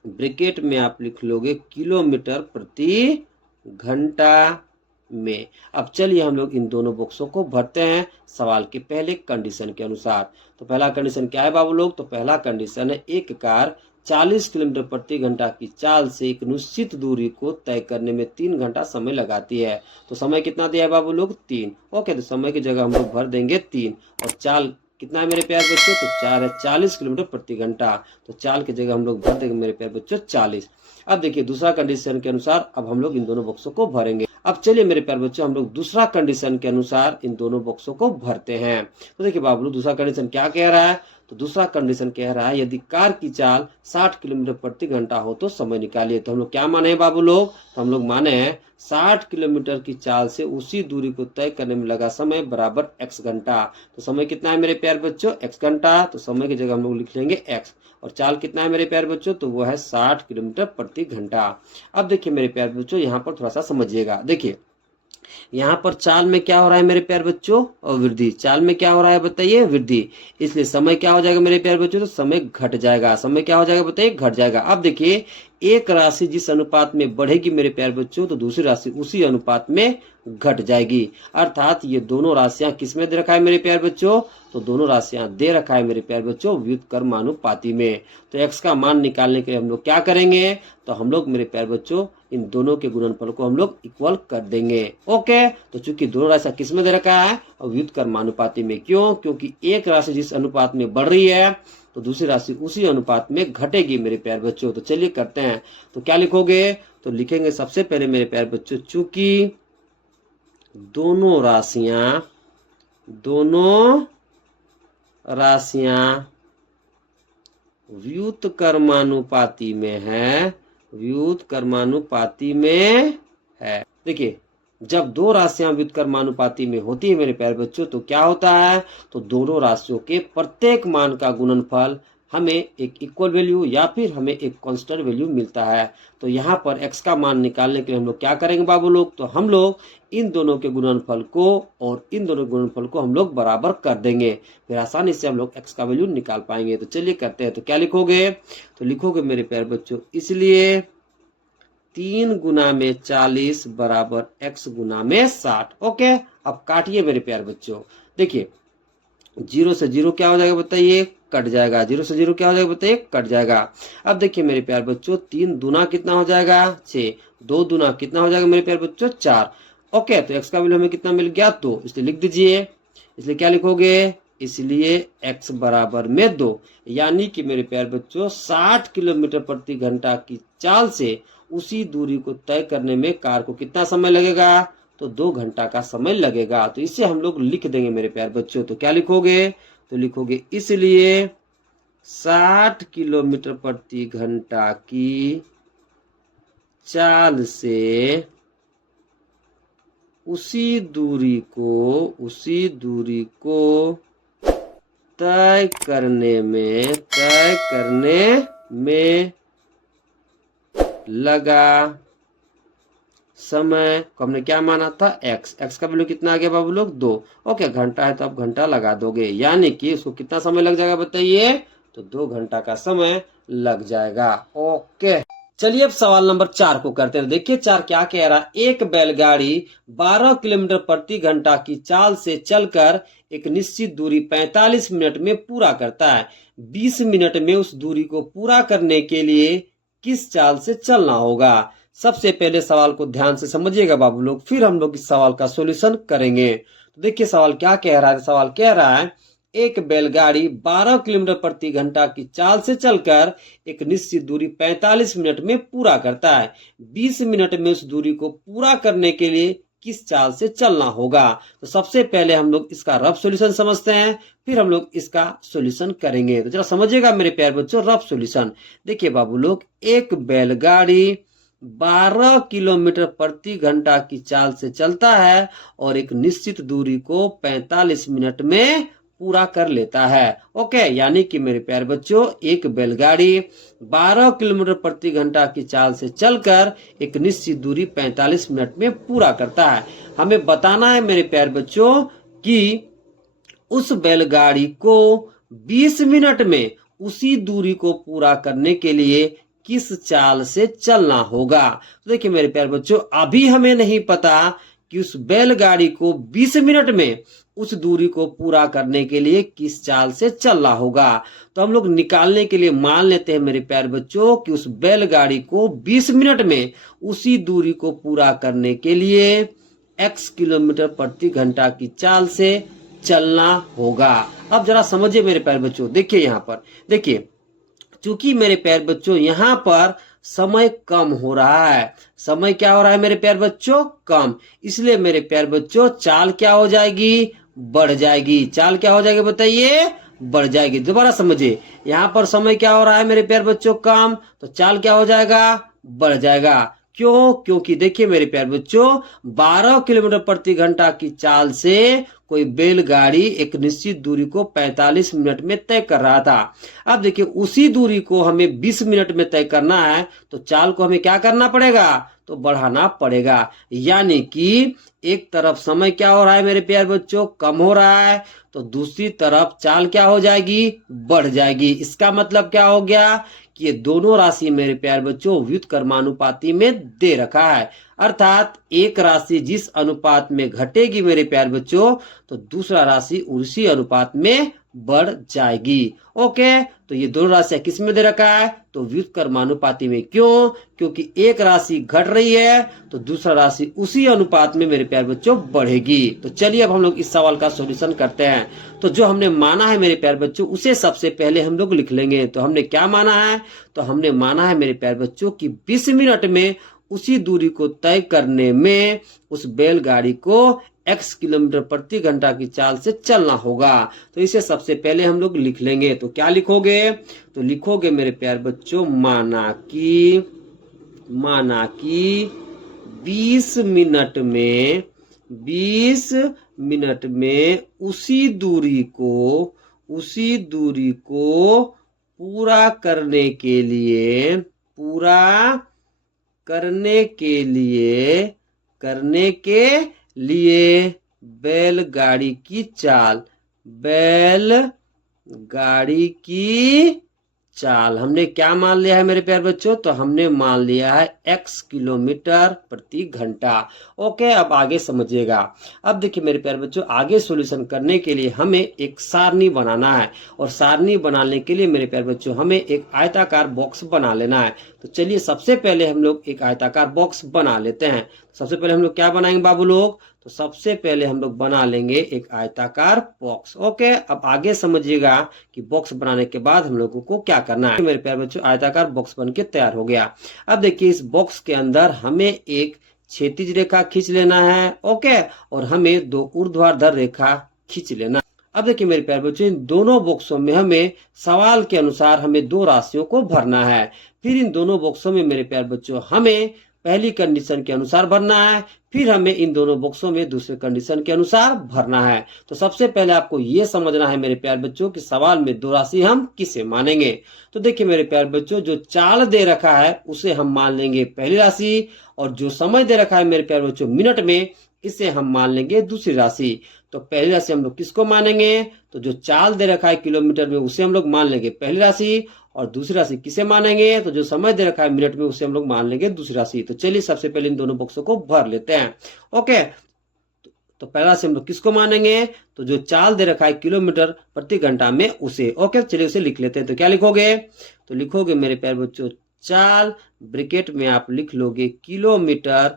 ब्रैकेट में आप लिख लोगे किलोमीटर प्रति घंटा में। अब चलिए हम लोग इन दोनों बॉक्सों को भरते हैं सवाल के पहले कंडीशन के अनुसार। तो पहला कंडीशन क्या है बाबू लोग, तो पहला कंडीशन है एक कार 40 किलोमीटर प्रति घंटा की चाल से एक निश्चित दूरी को तय करने में 3 घंटा समय लगाती है। तो समय कितना दिया है बाबू लोग, 3। ओके, तो समय की जगह हम लोग भर देंगे 3। और चाल कितना है मेरे प्यारे बच्चों, तो 4 है, 40 किलोमीटर प्रति घंटा। तो चाल की जगह हम लोग भर देंगे मेरे प्यारे बच्चों 40। अब देखिए दूसरा कंडीशन के अनुसार अब हम लोग इन दोनों बॉक्सों को भरेंगे। अब चलिए मेरे प्यारे बच्चों हम लोग दूसरा कंडीशन के अनुसार इन दोनों बॉक्सों को भरते हैं। तो देखिए बाबू लोग दूसरा कंडीशन क्या कह रहा है, तो दूसरा कंडीशन कह रहा है यदि कार की चाल 60 किलोमीटर प्रति घंटा हो तो समय निकालिए। तो हम लोग क्या माने हैं बाबू लोग, तो हम लोग माने हैं 60 किलोमीटर की चाल से उसी दूरी को तय करने में लगा समय बराबर x घंटा। तो समय कितना है मेरे प्यारे बच्चों, x घंटा। तो समय की जगह हम लोग लिख लेंगे x। और चाल कितना है मेरे प्यारे बच्चों, तो वो है 60 किलोमीटर प्रति घंटा। अब देखिए मेरे प्यारे बच्चों, यहाँ पर थोड़ा सा समझिएगा। देखिए यहाँ पर चाल में क्या हो रहा है मेरे प्यारे बच्चों, और वृद्धि। चाल में क्या हो रहा है बताइए, वृद्धि। इसलिए समय क्या हो जाएगा मेरे प्यारे बच्चों, तो समय घट जाएगा। समय क्या हो जाएगा बताइए, घट जाएगा। अब देखिए एक राशि जिस अनुपात में बढ़ेगी मेरे प्यारे बच्चों, तो दूसरी राशि उसी अनुपात में घट जाएगी। अर्थात ये दोनों राशियां किस में दे रखा है मेरे प्यारे बच्चों, तो दोनों राशियां दे रखा है मेरे प्यारे बच्चों व्युत्क्रमानुपाती में। तो x का मान निकालने के लिए हम लोग क्या करेंगे, तो हम लोग मेरे प्यारे बच्चों इन दोनों के गुणनफल को हम लोग इक्वल कर देंगे। ओके, तो चूंकि दोनों राशियां किस में दे रखा है, और व्युत्क्रमानुपाती में। क्यों, क्योंकि एक राशि जिस अनुपात में बढ़ रही है तो दूसरी राशि उसी अनुपात में घटेगी मेरे प्यारे बच्चों। तो चलिए करते हैं। तो क्या लिखोगे, तो लिखेंगे सबसे पहले मेरे प्यारे बच्चों, चूंकि दोनों राशियां व्युत्क्रमानुपाती में है, व्युत्क्रमानुपाती में है। देखिए जब दो राशियां व्युत्क्रमानुपाती में होती है मेरे प्यारे बच्चों, तो क्या होता है, तो दोनों राशियों के प्रत्येक मान का गुणनफल हमें एक इक्वल वैल्यू या फिर हमें एक कांस्टेंट वैल्यू मिलता है। तो यहाँ पर x का मान निकालने के लिए हम लोग क्या करेंगे बाबू लोग, तो हम लोग इन दोनों के गुणनफल को और इन दोनों के गुणनफल को हम लोग बराबर कर देंगे। फिर आसानी से हम लोग x का वैल्यू निकाल पाएंगे। तो चलिए करते हैं। तो क्या लिखोगे, तो लिखोगे मेरे प्यारे बच्चों, इसलिए 3 गुना में 40 बराबर x गुना में 60। ओके, अब काटिए मेरे प्यारे बच्चों। देखिए 0 से 0 क्या हो जाएगा बताइए, कट जाएगा। 0 से 0 क्या हो जाएगा बताइए, कट जाएगा। अब देखिए मेरे प्यारे बच्चों, 3 दूना कितना हो जाएगा, 6। 2 दूना कितना हो जाएगा मेरे प्यारे बच्चों, 4। ओके, तो x का वैल्यू हमें कितना मिल गया, 2। इसलिए लिख दीजिए। इसलिए क्या लिखोगे, इसलिए x बराबर में 2। यानी कि मेरे प्यारे बच्चों 60 किलोमीटर प्रति घंटा की चाल से उसी दूरी को तय करने में कार को कितना समय लगेगा, तो 2 घंटा का समय लगेगा। तो इसे हम लोग लिख देंगे मेरे प्यारे बच्चों। तो क्या लिखोगे, तो लिखोगे इसलिए 60 किलोमीटर प्रति घंटा की चाल से उसी दूरी को तय करने में लगा समय को हमने क्या माना था, x का वैल्यू कितना आ गया बाबू लोग, 2। ओके, घंटा है तो आप घंटा लगा दोगे, यानी कि उसको कितना समय लग जाएगा बताइए, तो 2 घंटा का समय लग जाएगा। ओके, चलिए अब सवाल नंबर 4 को करते हैं। देखिए 4 क्या कह रहा है, एक बैलगाड़ी 12 किलोमीटर प्रति घंटा की चाल से चलकर एक निश्चित दूरी 45 मिनट में पूरा करता है। 20 मिनट में उस दूरी को पूरा करने के लिए किस चाल से चलना होगा। सबसे पहले सवाल को ध्यान से समझिएगा बाबू लोग, फिर हम लोग इस सवाल का सॉल्यूशन करेंगे। तो देखिए सवाल क्या कह रहा है, सवाल कह रहा है एक बैलगाड़ी 12 किलोमीटर प्रति घंटा की चाल से चलकर एक निश्चित दूरी 45 मिनट में पूरा करता है। 20 मिनट में उस दूरी को पूरा करने के लिए किस चाल से चलना होगा। तो सबसे पहले हम लोग इसका रफ सॉल्यूशन समझते हैं, फिर हम लोग इसका सॉल्यूशन करेंगे। तो जरा समझिएगा मेरे प्यारे बच्चों रफ सॉल्यूशन। देखिए बाबू लोग, एक बैलगाड़ी 12 किलोमीटर प्रति घंटा की चाल से चलता है और एक निश्चित दूरी को 45 मिनट में पूरा कर लेता है। ओके, यानी कि मेरे प्यारे बच्चों एक बैलगाड़ी 12 किलोमीटर प्रति घंटा की चाल से चलकर एक निश्चित दूरी 45 मिनट में पूरा करता है। हमें बताना है मेरे प्यारे बच्चों कि उस बैलगाड़ी को 20 मिनट में उसी दूरी को पूरा करने के लिए किस चाल से चलना होगा। तो देखिए मेरे प्यारे बच्चों, अभी हमें नहीं पता कि उस बैलगाड़ी को 20 मिनट में उस दूरी को पूरा करने के लिए किस चाल से चलना होगा। तो हम लोग निकालने के लिए मान लेते हैं मेरे प्यारे बच्चों कि उस बैलगाड़ी को 20 मिनट में उसी दूरी को पूरा करने के लिए x किलोमीटर प्रति घंटा की चाल से चलना होगा। अब जरा समझिए मेरे प्यारे बच्चों, देखिए यहाँ पर देखिए, चूंकि मेरे प्यारे बच्चों यहाँ पर समय कम हो रहा है। समय क्या हो रहा है मेरे प्यारे बच्चों, कम। इसलिए मेरे प्यारे बच्चों चाल क्या हो जाएगी, बढ़ जाएगी। चाल क्या हो जाएगी बताइए, बढ़ जाएगी। दोबारा समझिए, यहाँ पर समय क्या हो रहा है मेरे प्यारे बच्चों, कम, तो चाल क्या हो जाएगा, बढ़ जाएगा। क्यों? क्योंकि देखिए मेरे प्यारे बच्चों, 12 किलोमीटर प्रति घंटा की चाल से कोई बैलगाड़ी एक निश्चित दूरी को 45 मिनट में तय कर रहा था। अब देखिए उसी दूरी को हमें 20 मिनट में तय करना है, तो चाल को हमें क्या करना पड़ेगा? तो बढ़ाना पड़ेगा। यानी कि एक तरफ समय क्या हो रहा है मेरे प्यारे बच्चों? कम हो रहा है, तो दूसरी तरफ चाल क्या हो जाएगी? बढ़ जाएगी। इसका मतलब क्या हो गया कि ये दोनों राशि मेरे प्यारे बच्चों व्युत्क्रमानुपाती में दे रखा है। अर्थात एक राशि जिस अनुपात में घटेगी मेरे प्यारे बच्चों, तो दूसरा राशि उसी अनुपात में बढ़ जाएगी। ओके, तो ये दोनों राशियां किस में दे रखा है? तो व्युत्क्रमानुपाती में। क्यों? क्योंकि एक राशि घट रही है तो दूसरा राशि उसी अनुपात में मेरे प्यारे बच्चों बढ़ेगी। तो चलिए अब हम लोग इस सवाल का सॉल्यूशन करते हैं। तो जो हमने माना है मेरे प्यारे बच्चों, उसे सबसे पहले हम लोग लिख लेंगे। तो हमने क्या माना है? तो हमने माना है मेरे प्यारे बच्चों कि 20 मिनट में उसी दूरी को तय करने में उस बैलगाड़ी को x किलोमीटर प्रति घंटा की चाल से चलना होगा। तो इसे सबसे पहले हम लोग लिख लेंगे। तो क्या लिखोगे? तो लिखोगे मेरे प्यारे बच्चों, माना कि 20 मिनट में उसी दूरी को पूरा करने के लिए बैलगाड़ी की चाल हमने क्या मान लिया है मेरे प्यारे बच्चों? तो हमने मान लिया है x किलोमीटर प्रति घंटा। ओके, अब आगे समझिएगा। अब देखिए मेरे प्यारे बच्चों, आगे सॉल्यूशन करने के लिए हमें एक सारणी बनाना है, और सारणी बनाने के लिए मेरे प्यारे बच्चों हमें एक आयताकार बॉक्स बना लेना है। तो चलिए सबसे पहले हम लोग एक आयताकार बॉक्स बना लेते हैं। सबसे पहले हम लोग क्या बनाएंगे बाबू लोग? तो सबसे पहले हम लोग बना लेंगे एक आयताकार बॉक्स। ओके, अब आगे समझिएगा कि बॉक्स बनाने के बाद हम लोगों को क्या करना है। मेरे प्यारे बच्चों, आयताकार बॉक्स बनके तैयार हो गया। अब देखिए इस बॉक्स के अंदर हमें एक क्षैतिज रेखा खींच लेना है। ओके, और हमें 2 ऊर्ध्वाधर रेखा खींच लेना। अब देखिए मेरे प्यारे बच्चों, इन दोनों बॉक्सों में हमें सवाल के अनुसार हमें 2 राशियों को भरना है। फिर इन दोनों बॉक्सों में मेरे प्यारे बच्चों हमें पहली कंडीशन के अनुसार भरना है, फिर हमें इन दोनों बॉक्सों में दूसरे कंडीशन के अनुसार भरना है। तो सबसे पहले आपको ये समझना है मेरे प्यारे बच्चों कि सवाल में 2 राशि हम किसे मानेंगे। तो देखिए मेरे प्यारे बच्चों, जो चाल दे रखा है उसे हम मान लेंगे पहली राशि, और जो समय दे रखा है मेरे प्यारे बच्चों मिनट में, इसे हम मान लेंगे दूसरी राशि। तो पहली राशि हम लोग किसको मानेंगे? तो जो चाल दे रखा है किलोमीटर में उसे हम लोग मान लेंगे पहली राशि, और दूसरी राशि किसे मानेंगे? तो जो समय दे रखा है मिनट में उसे हम लोग मान लेंगे दूसरी राशि। तो चलिए सबसे पहले इन दोनों बॉक्सों को भर लेते हैं। ओके, तो पहला राशि हम लोग किसको मानेंगे? तो जो चाल दे रखा है किलोमीटर प्रति घंटा में उसे। ओके, चलिए उसे लिख लेते हैं। तो क्या लिखोगे? तो लिखोगे मेरे प्यारे बच्चों, चाल ब्रैकेट में आप लिख लोगे किलोमीटर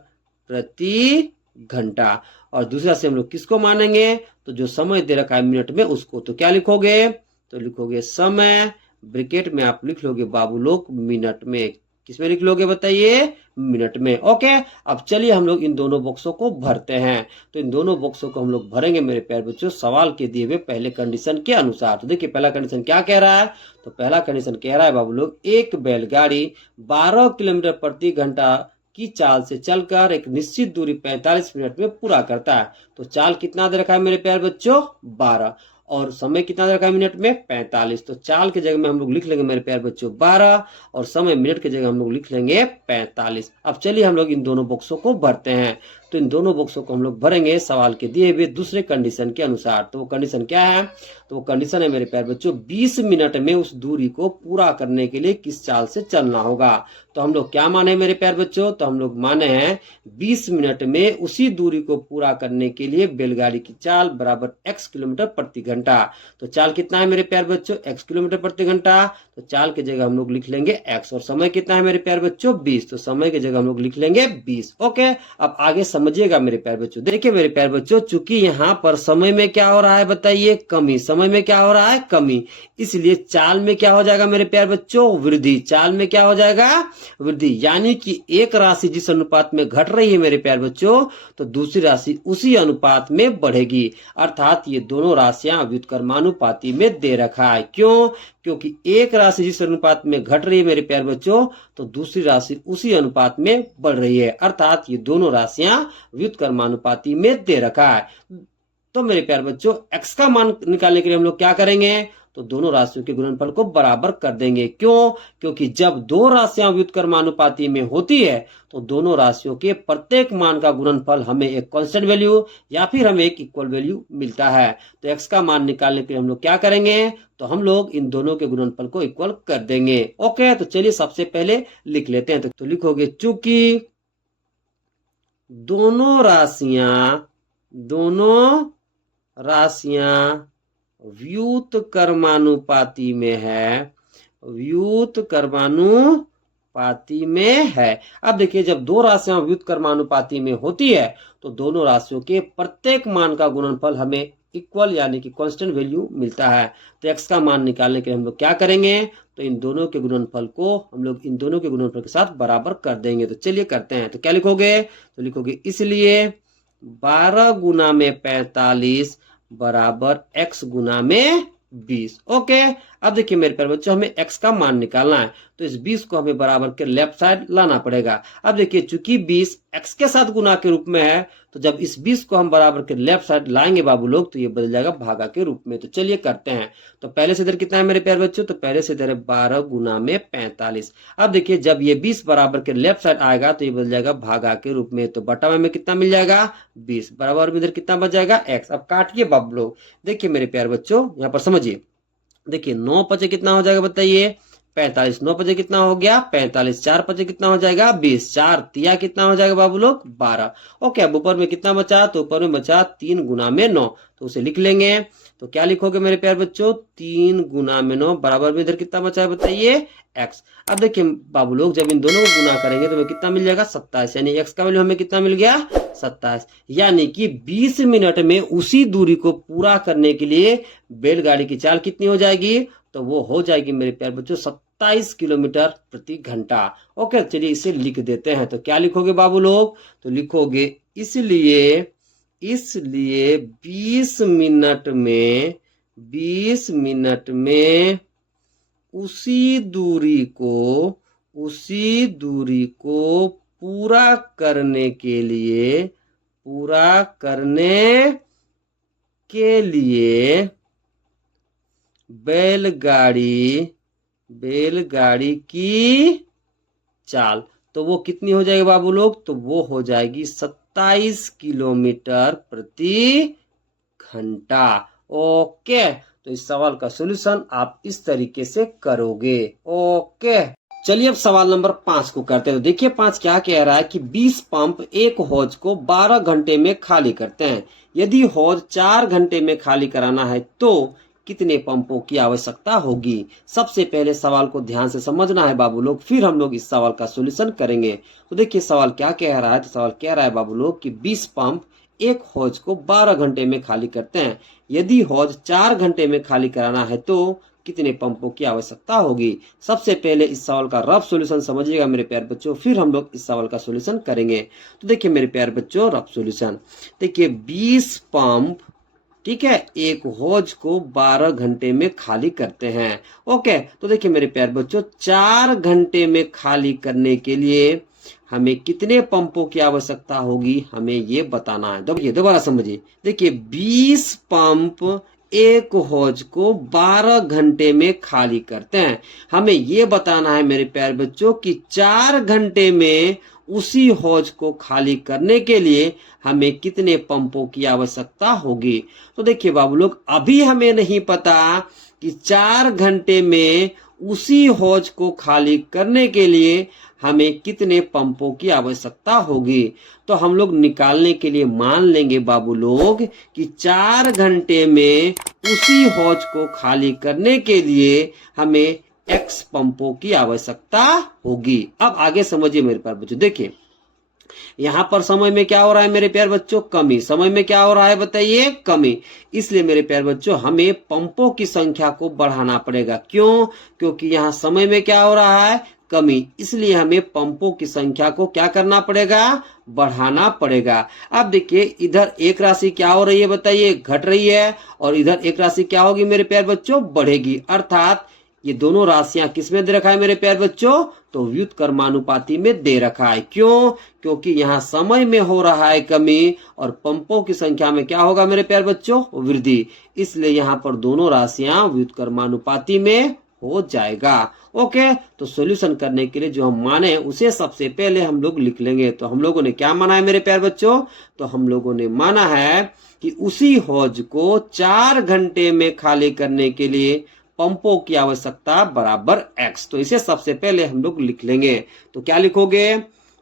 प्रति घंटा, और दूसरा से हम लोग किसको मानेंगे? तो जो समय दे रखा है मिनट में उसको। तो क्या लिखोगे? तो लिखोगे समय ब्रैकेट में आप लिख लोगे बाबू लोग मिनट में। किसमें लिख लोगे बताइए? मिनट में। ओके, अब चलिए हम लोग इन दोनों बॉक्सों को भरते हैं। तो इन दोनों बॉक्सों को हम लोग भरेंगे मेरे प्यारे बच्चों सवाल के दिए हुए पहले कंडीशन के अनुसार। तो देखिए पहला कंडीशन क्या कह रहा है? तो पहला कंडीशन कह रहा है बाबू लोग, एक बैलगाड़ी 12 किलोमीटर प्रति घंटा की चाल से चलकर एक निश्चित दूरी 45 मिनट में पूरा करता है। तो चाल कितना दे रखा है मेरे प्यारे बच्चों? 12, और समय कितना दे रखा है मिनट में? 45। तो चाल के जगह में हम लोग लिख लेंगे मेरे प्यारे बच्चों 12, और समय मिनट के जगह हम लोग लिख लेंगे 45। अब चलिए हम लोग इन दोनों बॉक्सों को भरते हैं। तो इन दोनों बॉक्सों को हम लोग भरेंगे सवाल के दिए हुए दूसरे कंडीशन के अनुसार। तो वो कंडीशन क्या है? तो वो कंडीशन है मेरे प्यारे बच्चों, 20 मिनट में उस दूरी को पूरा करने के लिए किस चाल से चलना होगा। तो हम लोग क्या माने मेरे प्यारे बच्चों? तो हम लोग माने हैं 20 मिनट में उसी दूरी को पूरा करने के लिए बैलगाड़ी की चाल बराबर x किलोमीटर प्रति घंटा। तो चाल कितना है मेरे प्यारे बच्चों? x किलोमीटर प्रति घंटा। तो चाल की जगह हम लोग लिख लेंगे x, और समय कितना है मेरे प्यारे बच्चों? 20। तो समय की जगह हम लोग लिख लेंगे 20। ओके, अब आगे समझिएगा मेरे प्यारे बच्चों। देखिए मेरे प्यारे बच्चों, चूंकि यहाँ पर समय में क्या हो रहा है बताइए? कमी। समय में क्या हो रहा है? कमी। इसलिए चाल में क्या हो जाएगा मेरे प्यारे बच्चों? वृद्धि। चाल में क्या हो जाएगा? वृद्धि। यानी कि एक राशि जिस अनुपात में घट रही है मेरे प्यारे बच्चों, तो दूसरी राशि उसी अनुपात में बढ़ेगी। अर्थात ये दोनों राशियां व्युत्क्रमानुपाती में दे रखा है। क्यों? क्योंकि एक राशि जिस अनुपात में घट रही है मेरे प्यारे बच्चों, तो दूसरी राशि उसी अनुपात में बढ़ रही है, अर्थात ये दोनों राशियां व्युत्क्रमानुपाती में दे रखा है। तो मेरे प्यारे बच्चों x का मान निकालने के लिए हम लोग क्या करेंगे, तो दोनों राशियों के गुणनफल को बराबर कर देंगे। क्यों? क्योंकि जब दो राशियां व्युत्क्रमानुपाती में होती है तो दोनों राशियों के प्रत्येक मान का गुणनफल हमें एक कांस्टेंट वैल्यू या फिर हमें एक इक्वल वैल्यू मिलता है। तो x का मान निकालने के लिए हम लोग क्या करेंगे, तो हम लोग इन दोनों के गुणनफल को इक्वल कर देंगे। ओके, तो चलिए सबसे पहले लिख लेते हैं। तो लिखोगे चूंकि दोनों राशियां व्युत्क्रमानुपाती में है, व्युत्क्रमानुपाती में है। अब देखिए, जब दो राशियां व्युत्क्रमानुपाती में होती है तो दोनों राशियों के प्रत्येक मान का गुणनफल हमें इक्वल यानी कि कांस्टेंट वैल्यू मिलता है। तो x का मान निकालने के लिए हम लोग क्या करेंगे, तो इन दोनों के गुणनफल को हम लोग इन दोनों के गुणनफल के साथ बराबर कर देंगे। तो चलिए करते हैं। तो क्या लिखोगे, तो लिखोगे इसलिए 12 गुना में 45 बराबर x गुना में 20। ओके, अब देखिए मेरे प्यारे बच्चों, हमें x का मान निकालना है, तो इस 20 को हमें बराबर के लेफ्ट साइड लाना पड़ेगा। अब देखिए, चूंकि 20 x के साथ गुना के रूप में है, तो जब इस 20 को हम बराबर के लेफ्ट साइड लाएंगे बाबू लोग, तो ये बदल जाएगा भागा के रूप में। तो चलिए करते हैं। तो पहले से इधर कितना है मेरे प्यारे बच्चों, तो पहले से इधर है 12 गुना में 45। अब देखिए, जब ये 20 बराबर के लेफ्ट साइड आएगा तो ये बदल जाएगा भागा के रूप में। तो बटा में कितना मिल जाएगा, 20, बराबर में इधर कितना बच जाएगा, x। अब काटिए बाबू लोग। देखिए मेरे प्यारे बच्चों, यहाँ पर समझिए, देखिए 9 पचे कितना हो जाएगा बताइए, 45। 9 पचे कितना हो गया, 45। 4 पचे कितना हो जाएगा, 20। 4 तिया कितना हो जाएगा बाबू लोग, 12। ओके, अब ऊपर में कितना बचा, तो ऊपर में बचा 3 गुना में 9, तो उसे लिख लेंगे। तो क्या लिखोगे मेरे प्यारे बच्चों, 3 गुना में 9 बराबर में इधर कितना बचा है बताइए, x। अब देखिए बाबू लोग, जब इन दोनों को गुना करेंगे तो हमें कितना मिल जाएगा, 27। यानी x का वैल्यू हमें कितना मिल गया, 27। यानी कि 20 मिनट में उसी दूरी को पूरा करने के लिए बैलगाड़ी की चाल कितनी हो जाएगी, तो वो हो जाएगी मेरे प्यारे बच्चों 27 किलोमीटर प्रति घंटा। ओके, चलिए इसे लिख देते हैं। तो क्या लिखोगे बाबू लोग, तो लिखोगे इसलिए 20 मिनट में उसी दूरी को पूरा करने के लिए बैलगाड़ी की चाल, तो वो कितनी हो जाएगी बाबू लोग, तो वो हो जाएगी 27 किलोमीटर प्रति घंटा। ओके, तो इस सवाल का सॉल्यूशन आप इस तरीके से करोगे। ओके, चलिए अब सवाल नंबर 5 को करते हैं। तो देखिए 5 क्या कह रहा है कि 20 पंप एक हौज को 12 घंटे में खाली करते हैं। यदि हौज 4 घंटे में खाली कराना है तो कितने पंपों की आवश्यकता होगी। सबसे पहले सवाल को ध्यान से समझना है बाबू लोग, फिर हम लोग इस सवाल का सॉल्यूशन करेंगे। तो देखिए सवाल क्या कह रहा है, तो सवाल कह रहा है बाबू लोग कि 20 पंप एक हौज को 12 घंटे में खाली करते हैं। यदि हौज 4 घंटे में खाली कराना है तो कितने पंपों की आवश्यकता होगी। सबसे पहले इस सवाल का रफ सॉल्यूशन समझिएगा मेरे प्यारे बच्चों, फिर हम लोग इस सवाल का सॉल्यूशन करेंगे। तो देखिए मेरे प्यारे बच्चों, रफ सॉल्यूशन देखिए, 20 पंप, ठीक है, एक हौज को 12 घंटे में खाली करते हैं। ओके, तो देखिए मेरे प्यारे बच्चों, 4 घंटे में खाली करने के लिए हमें कितने पंपों की आवश्यकता होगी, हमें ये बताना है। देखिए दोबारा समझिए, देखिए 20 पंप एक हौज को 12 घंटे में खाली करते हैं। हमें ये बताना है मेरे प्यारे बच्चों कि 4 घंटे में उसी हौज को खाली करने के लिए हमें कितने पंपों की आवश्यकता होगी। तो देखिए बाबू लोग, अभी हमें नहीं पता कि 4 घंटे में उसी हौज को खाली करने के लिए हमें कितने पंपों की आवश्यकता होगी। तो हम लोग निकालने के लिए मान लेंगे बाबू लोग कि 4 घंटे में उसी हौज को खाली करने के लिए हमें x पंपों की आवश्यकता होगी। अब आगे समझिए मेरे प्यारे बच्चों, देखिए यहाँ पर समय में क्या हो रहा है मेरे प्यारे बच्चों, कमी। समय में क्या हो रहा है बताइए, कमी। इसलिए मेरे प्यारे बच्चों, हमें पंपों की संख्या को बढ़ाना पड़ेगा। क्यों? क्योंकि यहाँ समय में क्या हो रहा है, कमी। इसलिए हमें पंपों की संख्या को क्या करना पड़ेगा, बढ़ाना पड़ेगा। अब देखिए, इधर एक राशि क्या हो रही है बताइए, घट रही है, और इधर एक राशि क्या होगी मेरे प्यारे बच्चों, बढ़ेगी। अर्थात ये दोनों राशियां किस में दे रखा है मेरे प्यारे बच्चों? तो व्युत्क्रमानुपाती में दे रखा है। क्यों? क्योंकि यहाँ समय में हो रहा है कमी और पंपों की संख्या में क्या होगा मेरे प्यारे बच्चों? वृद्धि। इसलिए यहाँ पर दोनों राशियां व्युत्क्रमानुपाती में हो जाएगा। ओके, तो सॉल्यूशन करने के लिए जो हम माने उसे सबसे पहले हम लोग लिख लेंगे। तो हम लोगों ने क्या माना है मेरे प्यारे बच्चों? तो हम लोगों ने माना है कि उसी हौज को 4 घंटे में खाली करने के लिए पंपों की आवश्यकता बराबर x। तो इसे सबसे पहले हम लोग लिख लेंगे। तो क्या लिखोगे?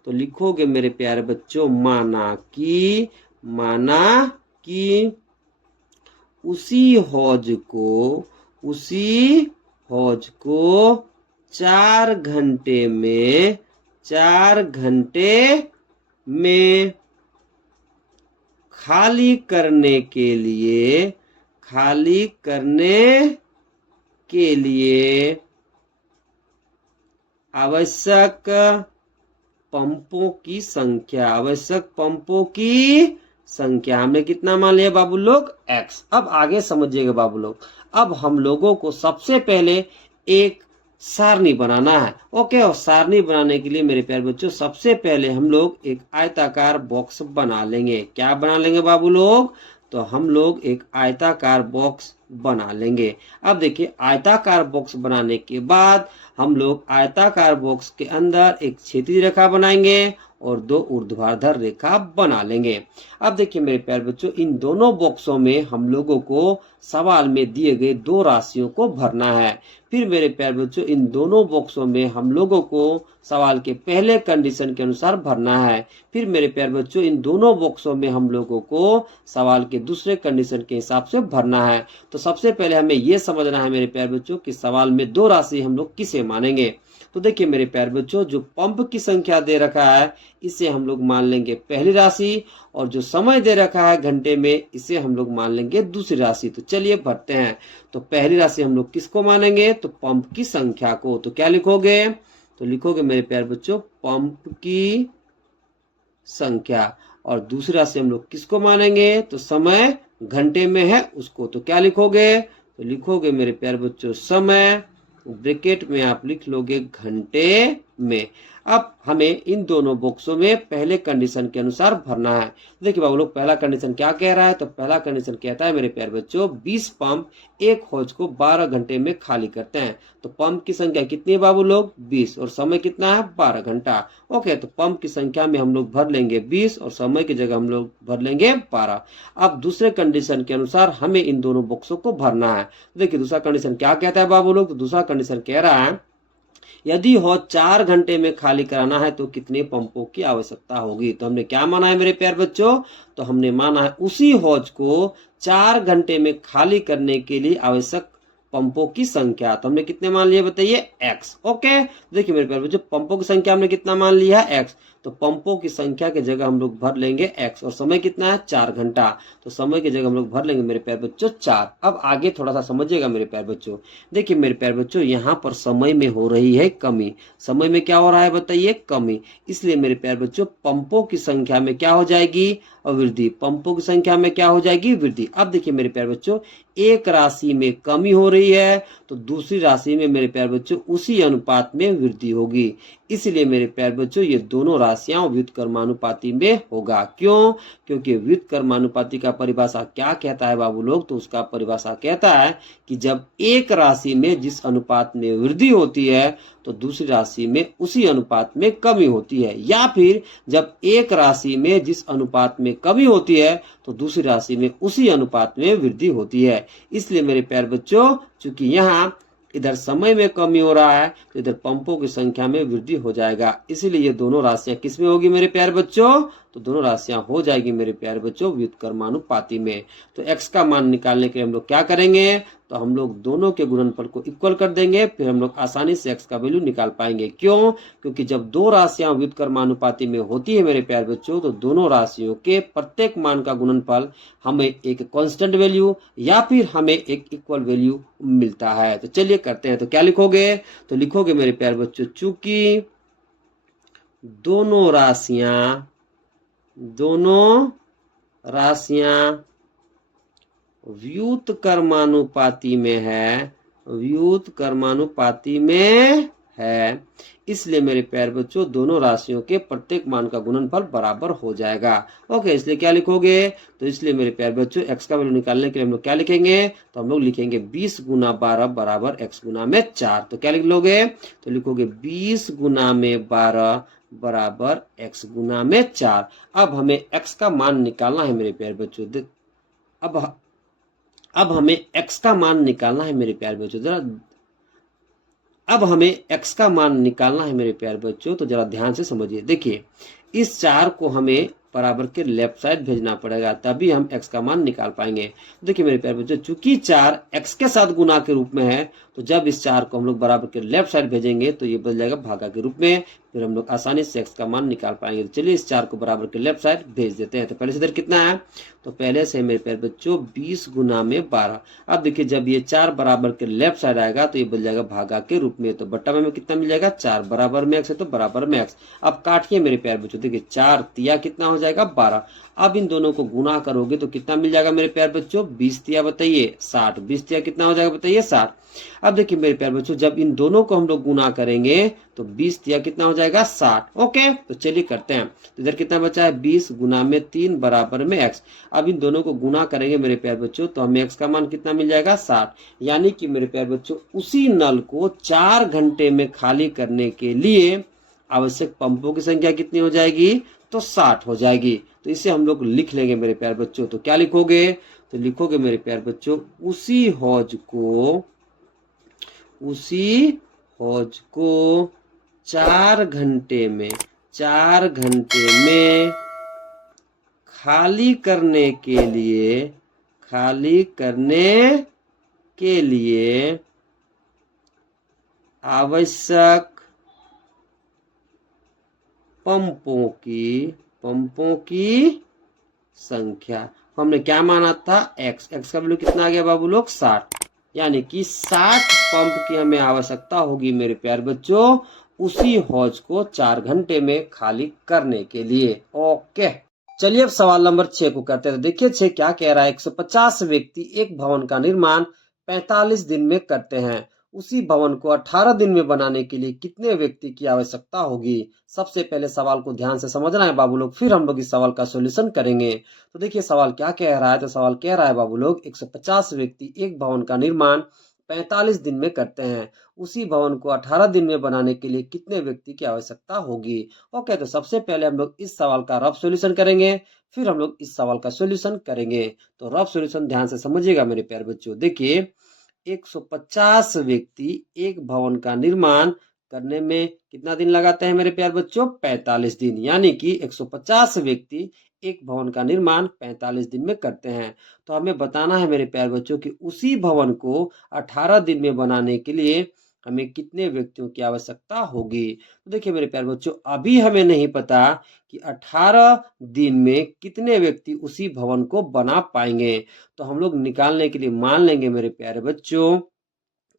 तो लिखोगे मेरे प्यारे बच्चों, माना कि उसी हौज को 4 घंटे में खाली करने के लिए आवश्यक पंपों की संख्या हमने कितना मान लिया बाबू लोग? x। अब आगे समझिएगा बाबू लोग। अब हम लोगों को सबसे पहले एक सारणी बनाना है। ओके, और सारणी बनाने के लिए मेरे प्यारे बच्चों सबसे पहले हम लोग एक आयताकार बॉक्स बना लेंगे। क्या बना लेंगे बाबू लोग? तो हम लोग एक आयताकार बॉक्स बना लेंगे। अब देखिए, आयताकार बॉक्स बनाने के बाद हम लोग आयताकार बॉक्स के अंदर एक क्षैतिज रेखा बनाएंगे और 2 ऊर्ध्वाधर रेखा बना लेंगे। अब देखिए मेरे प्यारे बच्चों, इन दोनों बॉक्सों में हम लोगों को सवाल में दिए गए 2 राशियों को भरना है। फिर मेरे प्यारे बच्चों, इन दोनों बॉक्सों में हम लोगों को सवाल के पहले कंडीशन के अनुसार भरना है। फिर मेरे प्यारे बच्चों, इन दोनों बॉक्सों में हम लोगों को सवाल के दूसरे कंडीशन के हिसाब से भरना है। तो सबसे पहले हमें यह समझना है मेरे प्यारे बच्चों कि सवाल में 2 राशि हम लोग किसे मानेंगे। तो देखिए मेरे प्यारे बच्चों, जो पंप की संख्या दे रखा है इसे हम लोग मान लेंगे पहली राशि, और जो समय दे रखा है घंटे में इसे हम लोग मान लेंगे दूसरी राशि। तो चलिए भरते हैं। तो पहली राशि हम लोग किसको मानेंगे? तो पंप की संख्या को। तो क्या लिखोगे? तो लिखोगे मेरे प्यारे बच्चों, पंप की संख्या। और दूसरी राशि हम लोग किसको मानेंगे? तो समय घंटे में है उसको। तो क्या लिखोगे? तो लिखोगे मेरे प्यारे बच्चों, समय ब्रैकेट में आप लिख लोगे घंटे में। अब हमें इन दोनों बॉक्सों में पहले कंडीशन के अनुसार भरना है। देखिए बाबू लोग, पहला कंडीशन क्या कह रहा है? तो पहला कंडीशन कहता है मेरे प्यारे बच्चों, 20 पंप एक हौज को 12 घंटे में खाली करते हैं। तो पंप की संख्या कितनी है बाबू लोग? 20, और समय कितना है? 12 घंटा। ओके, तो पंप की संख्या में हम लोग भर लेंगे 20 और समय की जगह हम लोग भर लेंगे 12। अब दूसरे कंडीशन के अनुसार हमें इन दोनों बॉक्सों को भरना है। देखिए दूसरा कंडीशन क्या कहता है बाबू लोग? तो दूसरा कंडीशन कह रहा है, यदि हौज 4 घंटे में खाली कराना है तो कितने पंपों की आवश्यकता होगी। तो हमने क्या माना है मेरे प्यारे बच्चों? तो हमने माना है उसी हौज को 4 घंटे में खाली करने के लिए आवश्यक पंपों की संख्या। तो हमने कितने मान लिए बताइए? x। ओके, देखिए मेरे प्यारे बच्चों, पंपों की संख्या हमने कितना मान लिया है? x। तो पंपों की संख्या की जगह हम लोग भर लेंगे x, और समय कितना है? 4 घंटा। तो समय की जगह हम लोग भर लेंगे मेरे प्यारे बच्चों 4। अब आगे थोड़ा सा समझिएगा मेरे प्यारे बच्चों। देखिए मेरे प्यारे बच्चों, यहाँ पर समय में हो रही है कमी। समय में क्या हो रहा है बताइए? कमी। इसलिए मेरे प्यारे बच्चों, पंपों की संख्या में क्या हो जाएगी? वृद्धि। पंपों की संख्या में क्या हो जाएगी? वृद्धि। अब देखिए मेरे प्यारे बच्चों, एक राशि में कमी हो रही है तो दूसरी राशि में मेरे प्यारे बच्चों उसी अनुपात में वृद्धि होगी। इसलिए मेरे प्यारे बच्चों, ये दोनों राशियां व्युत्क्रमानुपाती में होगा। क्यों? क्योंकि व्युत्क्रमानुपाती का परिभाषा क्या कहता है बाबू लोग? तो उसका परिभाषा कहता है कि जब एक राशि में जिस अनुपात में वृद्धि होती है तो दूसरी राशि में उसी अनुपात में कमी होती है, या फिर जब एक राशि में जिस अनुपात में कमी होती है तो दूसरी राशि में उसी अनुपात में वृद्धि होती है। इसलिए मेरे प्यारे बच्चों, चूंकि यहाँ इधर समय में कमी हो रहा है तो इधर पंपों की संख्या में वृद्धि हो जाएगा। इसीलिए ये दोनों राशियां किस में होगी मेरे प्यारे बच्चों? तो दोनों राशियां हो जाएगी मेरे प्यारे बच्चों व्युत्क्रमानुपाती में। तो x का मान निकालने के लिए हम लोग क्या करेंगे? तो हम लोग दोनों के गुणनफल को इक्वल कर देंगे, फिर हम लोग आसानी से x का वैल्यू निकाल पाएंगे। क्यों? क्योंकि जब दो राशियां व्युत्क्रमानुपाती में होती है मेरे प्यारे बच्चों, तो दोनों राशियों के प्रत्येक मान का गुणनफल हमें एक कांस्टेंट वैल्यू या फिर हमें एक इक्वल वैल्यू मिलता है। तो चलिए करते हैं। तो क्या लिखोगे? तो लिखोगे मेरे प्यारे बच्चों, चूंकि दोनों राशियां व्युत्क्रमानुपाती में है व्युत्क्रमानुपाती में है, इसलिए मेरे प्यारे बच्चों दोनों राशियों के प्रत्येक मान का गुणनफल बराबर हो जाएगा। ओके, इसलिए क्या लिखोगे, तो इसलिए मेरे प्यारे बच्चों x का वैल्यू निकालने के लिए हम लोग क्या लिखेंगे, तो हम लोग लिखेंगे 20 गुना 12 बराबर x गुना में 4। तो क्या लिख लोगे, तो लिखोगे 20 गुना में 12 बराबर x गुना में 4। अब हमें x का मान निकालना है मेरे प्यारे बच्चों। अब हमें x का मान निकालना है मेरे प्यारे बच्चों। अब हमें x का मान निकालना है मेरे प्यारे बच्चों, तो जरा ध्यान से समझिए। देखिए, इस 4 को हमें बराबर के लेफ्ट साइड भेजना पड़ेगा, तभी हम x का मान निकाल पाएंगे। देखिए मेरे प्यारे बच्चों, चूंकि 4 x के साथ गुना के रूप में है, तो जब इस 4 को हम लोग बराबर के लेफ्ट साइड भेजेंगे तो ये बदल जाएगा भागा के रूप में, फिर हम लोग आसानी से x का मान निकाल पाएंगे। तो चलिए इस 4 को बराबर के लेफ्ट साइड भेज देते हैं। तो पहले से इधर कितना है, तो पहले से मेरे प्यारे बच्चों 20 गुना में 12। अब देखिए जब ये 4 बराबर के लेफ्ट साइड आएगा तो ये बदल जाएगा भागा के रूप में, तो बट्टा में कितना मिल जाएगा, 4 बराबर में x है तो बराबर में x। अब काटिए मेरे प्यारे बच्चों, देखिए 4 तिया कितना हो जाएगा, 12। अब इन दोनों को गुना करोगे तो कितना मिल जाएगा मेरे प्यारे बच्चों, 20 तिया बताइए 60। 20 तिया कितना हो जाएगा बताइए, 60। अब देखिए मेरे प्यारे बच्चों, जब इन दोनों को हम लोग गुना करेंगे तो 20 तिया कितना हो जाएगा, 60। ओके, तो चलिए करते हैं। तो इधर कितना बचा है, 20 गुना में 3 बराबर में x। अब इन दोनों को गुना करेंगे मेरे प्यारे बच्चों, तो हमें x का मान कितना मिल जाएगा, 60। यानी कि मेरे प्यारे बच्चों उसी नल को 4 घंटे में खाली करने के लिए आवश्यक पंपों की संख्या कितनी हो जाएगी, तो 60 हो जाएगी। तो इसे हम लोग लिख लेंगे मेरे प्यारे बच्चों। तो क्या लिखोगे, तो लिखोगे मेरे प्यारे बच्चों, उसी हौज को 4 घंटे में खाली करने के लिए आवश्यक पंपों की संख्या। हमने क्या माना था, x का वैल्यू कितना आ गया बाबू लोग, 60। यानी कि 60 पंप की हमें आवश्यकता होगी मेरे प्यारे बच्चों उसी हौज को 4 घंटे में खाली करने के लिए। ओके, चलिए अब सवाल नंबर 6 को करते हैं। देखिए 6 क्या कह रहा है, 150 व्यक्ति एक भवन का निर्माण 45 दिन में करते हैं। उसी भवन को 18 दिन में बनाने के लिए कितने व्यक्ति की आवश्यकता होगी। सबसे पहले सवाल को ध्यान से समझना है बाबू लोग, फिर हम लोग इस सवाल का सॉल्यूशन करेंगे। तो देखिए सवाल क्या कह रहा है, तो सवाल कह रहा है बाबू लोग 150 व्यक्ति एक भवन का निर्माण 45 दिन में करते हैं। उसी भवन को 18 दिन में बनाने के लिए कितने व्यक्ति की आवश्यकता होगी। ओके, तो सबसे पहले हम लोग इस सवाल का रफ सॉल्यूशन करेंगे, फिर हम लोग इस सवाल का सॉल्यूशन करेंगे। तो रफ सॉल्यूशन ध्यान से समझिएगा मेरे प्यारे बच्चों। देखिए 150 व्यक्ति एक भवन का निर्माण करने में कितना दिन लगाते हैं मेरे प्यारे बच्चों, 45 दिन। यानी कि 150 व्यक्ति एक भवन का निर्माण 45 दिन में करते हैं। तो हमें बताना है मेरे प्यारे बच्चों कि उसी भवन को 18 दिन में बनाने के लिए हमें कितने व्यक्तियों की आवश्यकता होगी। तो देखिए मेरे प्यारे बच्चों, अभी हमें नहीं पता कि 18 दिन में कितने व्यक्ति उसी भवन को बना पाएंगे। तो हम लोग निकालने के लिए मान लेंगे मेरे प्यारे बच्चों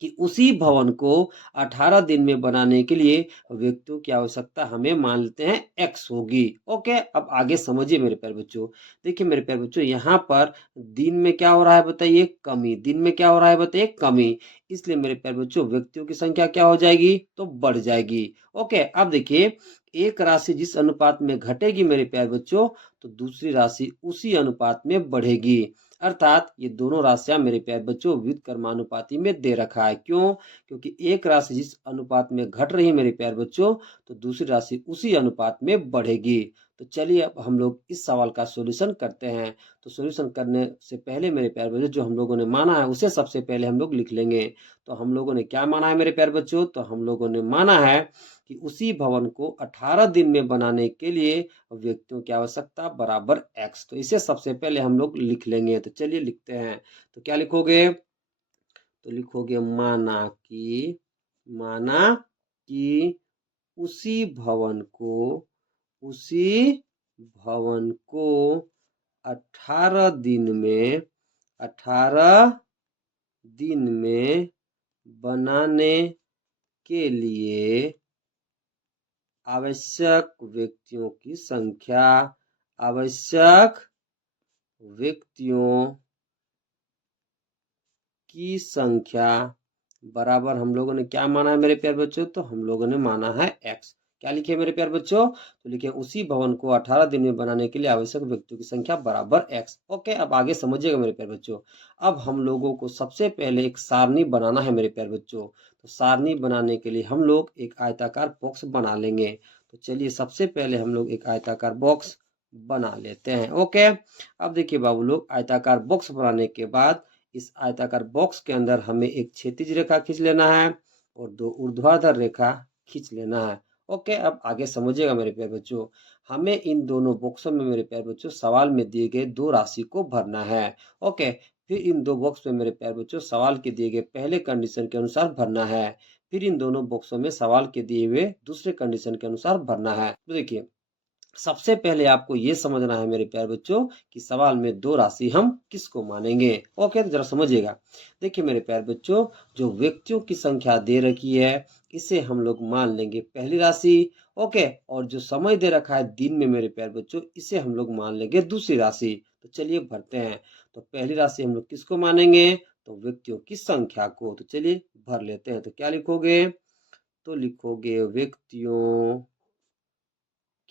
कि उसी भवन को 18 दिन में बनाने के लिए व्यक्तियों की आवश्यकता हमें मान लेते हैं x होगी। ओके, अब आगे समझिए मेरे प्यारे बच्चों। देखिए मेरे प्यारे बच्चों, यहाँ पर दिन में क्या हो रहा है बताइए, कमी। दिन में क्या हो रहा है बताइए, कमी। इसलिए मेरे प्यारे बच्चों व्यक्तियों की संख्या क्या हो जाएगी, तो बढ़ जाएगी। ओके, अब देखिए एक राशि जिस अनुपात में घटेगी मेरे प्यारे बच्चों, तो दूसरी राशि उसी अनुपात में बढ़ेगी। अर्थात ये दोनों राशियां मेरे प्यारे बच्चों व्युत्क्रमानुपाती में दे रखा है। क्यों, क्योंकि एक राशि जिस अनुपात में घट रही है मेरे प्यारे बच्चों, तो दूसरी राशि उसी अनुपात में बढ़ेगी। तो चलिए अब हम लोग इस सवाल का सॉल्यूशन करते हैं। तो सॉल्यूशन करने से पहले मेरे प्यारे बच्चों जो हम लोगों ने माना है उसे सबसे पहले हम लोग लिख लेंगे। तो हम लोगों ने क्या माना है मेरे प्यारे बच्चों, तो हम लोगों ने माना है कि उसी भवन को 18 दिन में बनाने के लिए व्यक्तियों की आवश्यकता बराबर x। तो इसे सबसे पहले हम लोग लिख लेंगे। तो चलिए लिखते हैं। तो क्या लिखोगे, तो लिखोगे माना कि उसी भवन को 18 दिन में बनाने के लिए आवश्यक व्यक्तियों की संख्या बराबर हम लोगों ने क्या माना है मेरे प्यारे बच्चों, तो हम लोगों ने माना है x। क्या लिखे मेरे प्यारे बच्चों, तो लिखे उसी भवन को 18 दिन में बनाने के लिए आवश्यक व्यक्तियों की संख्या बराबर x। ओके, अब आगे समझिएगा मेरे प्यारे बच्चों। अब हम लोगों को सबसे पहले एक सारणी बनाना है मेरे प्यारे बच्चों। तो सारणी बनाने के लिए हम लोग एक आयताकार बॉक्स बना लेंगे। तो चलिए सबसे पहले हम लोग एक आयताकार बॉक्स बना लेते हैं। ओके, अब देखिए बाबू लोग, आयताकार बॉक्स बनाने के बाद इस आयताकार बॉक्स के अंदर हमें एक क्षैतिज रेखा खींच लेना है और दो ऊर्ध्वाधर रेखा खींच लेना है। ओके, अब आगे समझिएगा मेरे प्यारे बच्चों। हमें इन दोनों बॉक्सों में मेरे प्यारे बच्चों सवाल में दिए गए दो राशि को भरना है। ओके, फिर इन दो बॉक्स में मेरे प्यारे बच्चों सवाल के दिए गए पहले कंडीशन के अनुसार भरना है। फिर इन दोनों बॉक्सों में सवाल के दिए हुए दूसरे कंडीशन के अनुसार भरना है। तो देखिए सबसे पहले आपको ये समझना है मेरे प्यारे बच्चों कि सवाल में दो राशि हम किसको मानेंगे। ओके, तो जरा समझिएगा। देखिए मेरे प्यारे बच्चों, जो व्यक्तियों की संख्या दे रखी है इसे हम लोग मान लेंगे पहली राशि। ओके, और जो समय दे रखा है दिन में मेरे प्यारे बच्चों, इसे हम लोग मान लेंगे दूसरी राशि। तो चलिए भरते हैं। तो पहली राशि हम लोग किसको मानेंगे, तो व्यक्तियों की संख्या को। तो चलिए भर लेते हैं। तो क्या लिखोगे, तो लिखोगे व्यक्तियों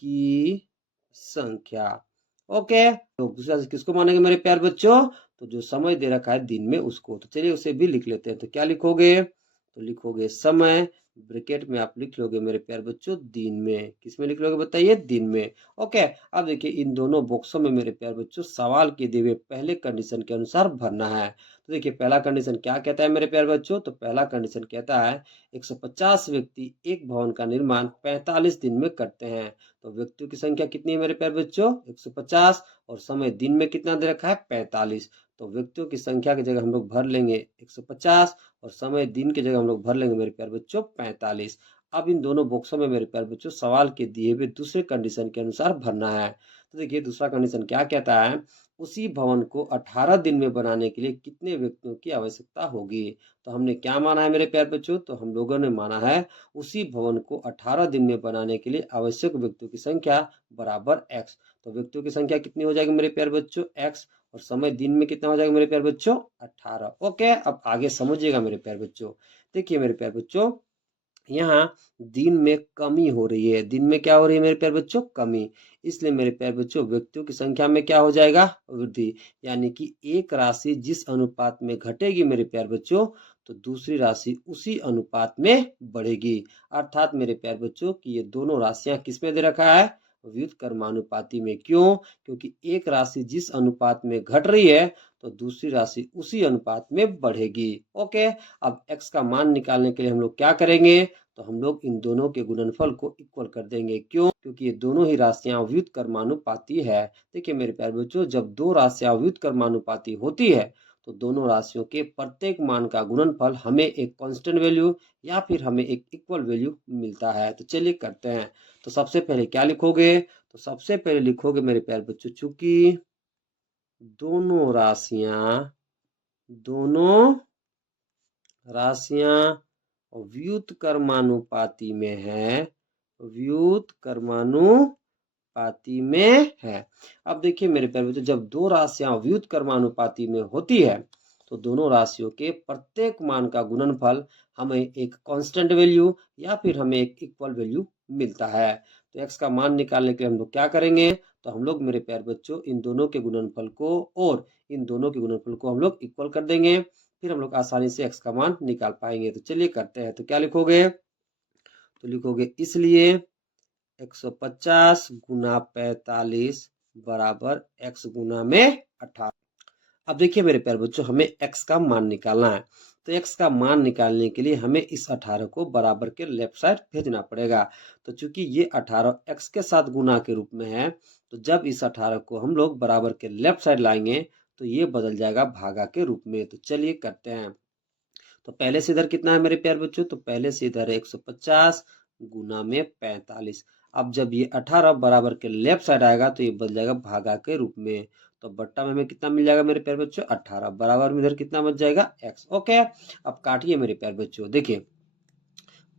की संख्या। ओके, तो दूसरा से किसको मानेंगे मेरे प्यारे बच्चों, तो जो समय दे रखा है दिन में उसको। तो चलिए उसे भी लिख लेते हैं। तो क्या लिखोगे, तो लिखोगे समय, ब्रैकेट में आप लिख लोगे मेरे प्यारे बच्चों दिन में। किस में लिख लोगे बताइए, दिन में। ओके, अब देखिए इन दोनों बॉक्सों में मेरे प्यारे बच्चों सवाल के दिए हुए पहले कंडीशन के अनुसार भरना है। तो देखिए पहला कंडीशन क्या कहता है मेरे प्यारे बच्चों, तो पहला कंडीशन कहता है 150 व्यक्ति एक भवन का निर्माण 45 दिन में करते हैं। तो व्यक्तियों की संख्या कितनी है मेरे प्यारे बच्चों, 150, और समय दिन में कितना दे रखा है, 45। तो व्यक्तियों की संख्या की जगह हम लोग भर लेंगे 150 और समय दिन की जगह हम लोग भर लेंगे मेरे प्यारे बच्चों 45। अब इन दोनों बॉक्सों में मेरे प्यारे बच्चों सवाल के दिए हुए दूसरे कंडीशन के अनुसार भरना है। तो देखिए दूसरा कंडीशन क्या कहता है, उसी भवन को 18 दिन में बनाने के लिए कितने व्यक्तियों की आवश्यकता होगी। तो हमने क्या माना है मेरे प्यारे बच्चों, तो हम लोगों ने माना है उसी भवन को 18 दिन में बनाने के लिए आवश्यक व्यक्तियों की संख्या बराबर x। तो व्यक्तियों की संख्या कितनी हो जाएगी मेरे प्यारे बच्चों, x, और समय दिन में कितना हो जाएगा मेरे प्यारे बच्चों, 18। ओके, अब आगे समझिएगा मेरे प्यारे बच्चों। देखिए मेरे प्यारे बच्चों, यहाँ दिन में कमी हो रही है। दिन में क्या हो रही है मेरे प्यारे बच्चों, कमी। इसलिए मेरे प्यारे बच्चों व्यक्तियों की संख्या में क्या हो जाएगा, वृद्धि। यानी कि एक राशि जिस अनुपात में घटेगी मेरे प्यारे बच्चों, तो दूसरी राशि उसी अनुपात में बढ़ेगी। अर्थात मेरे प्यारे बच्चों कि ये दोनों राशियां किस में दे रखा है, व्युत्क्रमानुपाती में। क्यों, क्योंकि एक राशि जिस अनुपात में घट रही है तो दूसरी राशि उसी अनुपात में बढ़ेगी। ओके, अब x का मान निकालने के लिए हम लोग क्या करेंगे, तो हम लोग इन दोनों के गुणनफल को इक्वल कर देंगे। क्यों, क्योंकि ये दोनों ही राशियां व्युत्क्रमानुपाती है। देखिए मेरे प्यारे बच्चों, जब दो राशियां व्युत्क्रमानुपाती होती है तो दोनों राशियों के प्रत्येक मान का गुणनफल हमें एक कांस्टेंट वैल्यू या फिर हमें एक इक्वल वैल्यू मिलता है। तो चलिए करते हैं। तो सबसे पहले क्या लिखोगे, तो सबसे पहले लिखोगे मेरे प्यारे बच्चों, चूंकि दोनों राशियां व्युत्क्रमानुपाती में है, व्युत्क्रमानुपाती में है। अब देखिए मेरे प्यारे बच्चों, जब दो राशियां व्युत्क्रमानुपाती में होती है तो दोनों राशियों के प्रत्येक मान का गुणनफल हमें एक कांस्टेंट वैल्यू या फिर हमें एक इक्वल वैल्यू मिलता है। तो x का मान निकालने के लिए हम लोग क्या करेंगे, तो हम लोग मेरे प्यारे बच्चों इन दोनों के गुणनफल को और इन दोनों के गुणनफल को हम लोग इक्वल कर देंगे। फिर हम लोग आसानी से x का मान निकाल पाएंगे। तो चलिए करते हैं। तो क्या लिखोगे, तो लिखोगे इसलिए 150 गुना 45 बराबर x गुना में 18। अब देखिए मेरे प्यारे बच्चों, हमें x का मान निकालना है। तो x का मान निकालने के लिए हमें इस 18 को बराबर के लेफ्ट साइड भेजना पड़ेगा। तो चूंकि ये 18 x के साथ गुना के रूप में है, तो जब इस 18 को हम लोग बराबर के लेफ्ट साइड लाएंगे तो ये बदल जाएगा भागा के रूप में। तो चलिए करते हैं। तो पहले से इधर कितना है मेरे प्यारे बच्चों, तो पहले से इधर 150 गुना में 45। अब जब ये 18 बराबर के लेफ्ट साइड आएगा तो ये बदल जाएगा भागा के रूप में। तो बट्टा में हमें कितना मिल जाएगा मेरे प्यारे बच्चों, 18, बराबर में इधर कितना बच जाएगा, x। ओके, अब काटिए मेरे प्यारे बच्चों। देखिए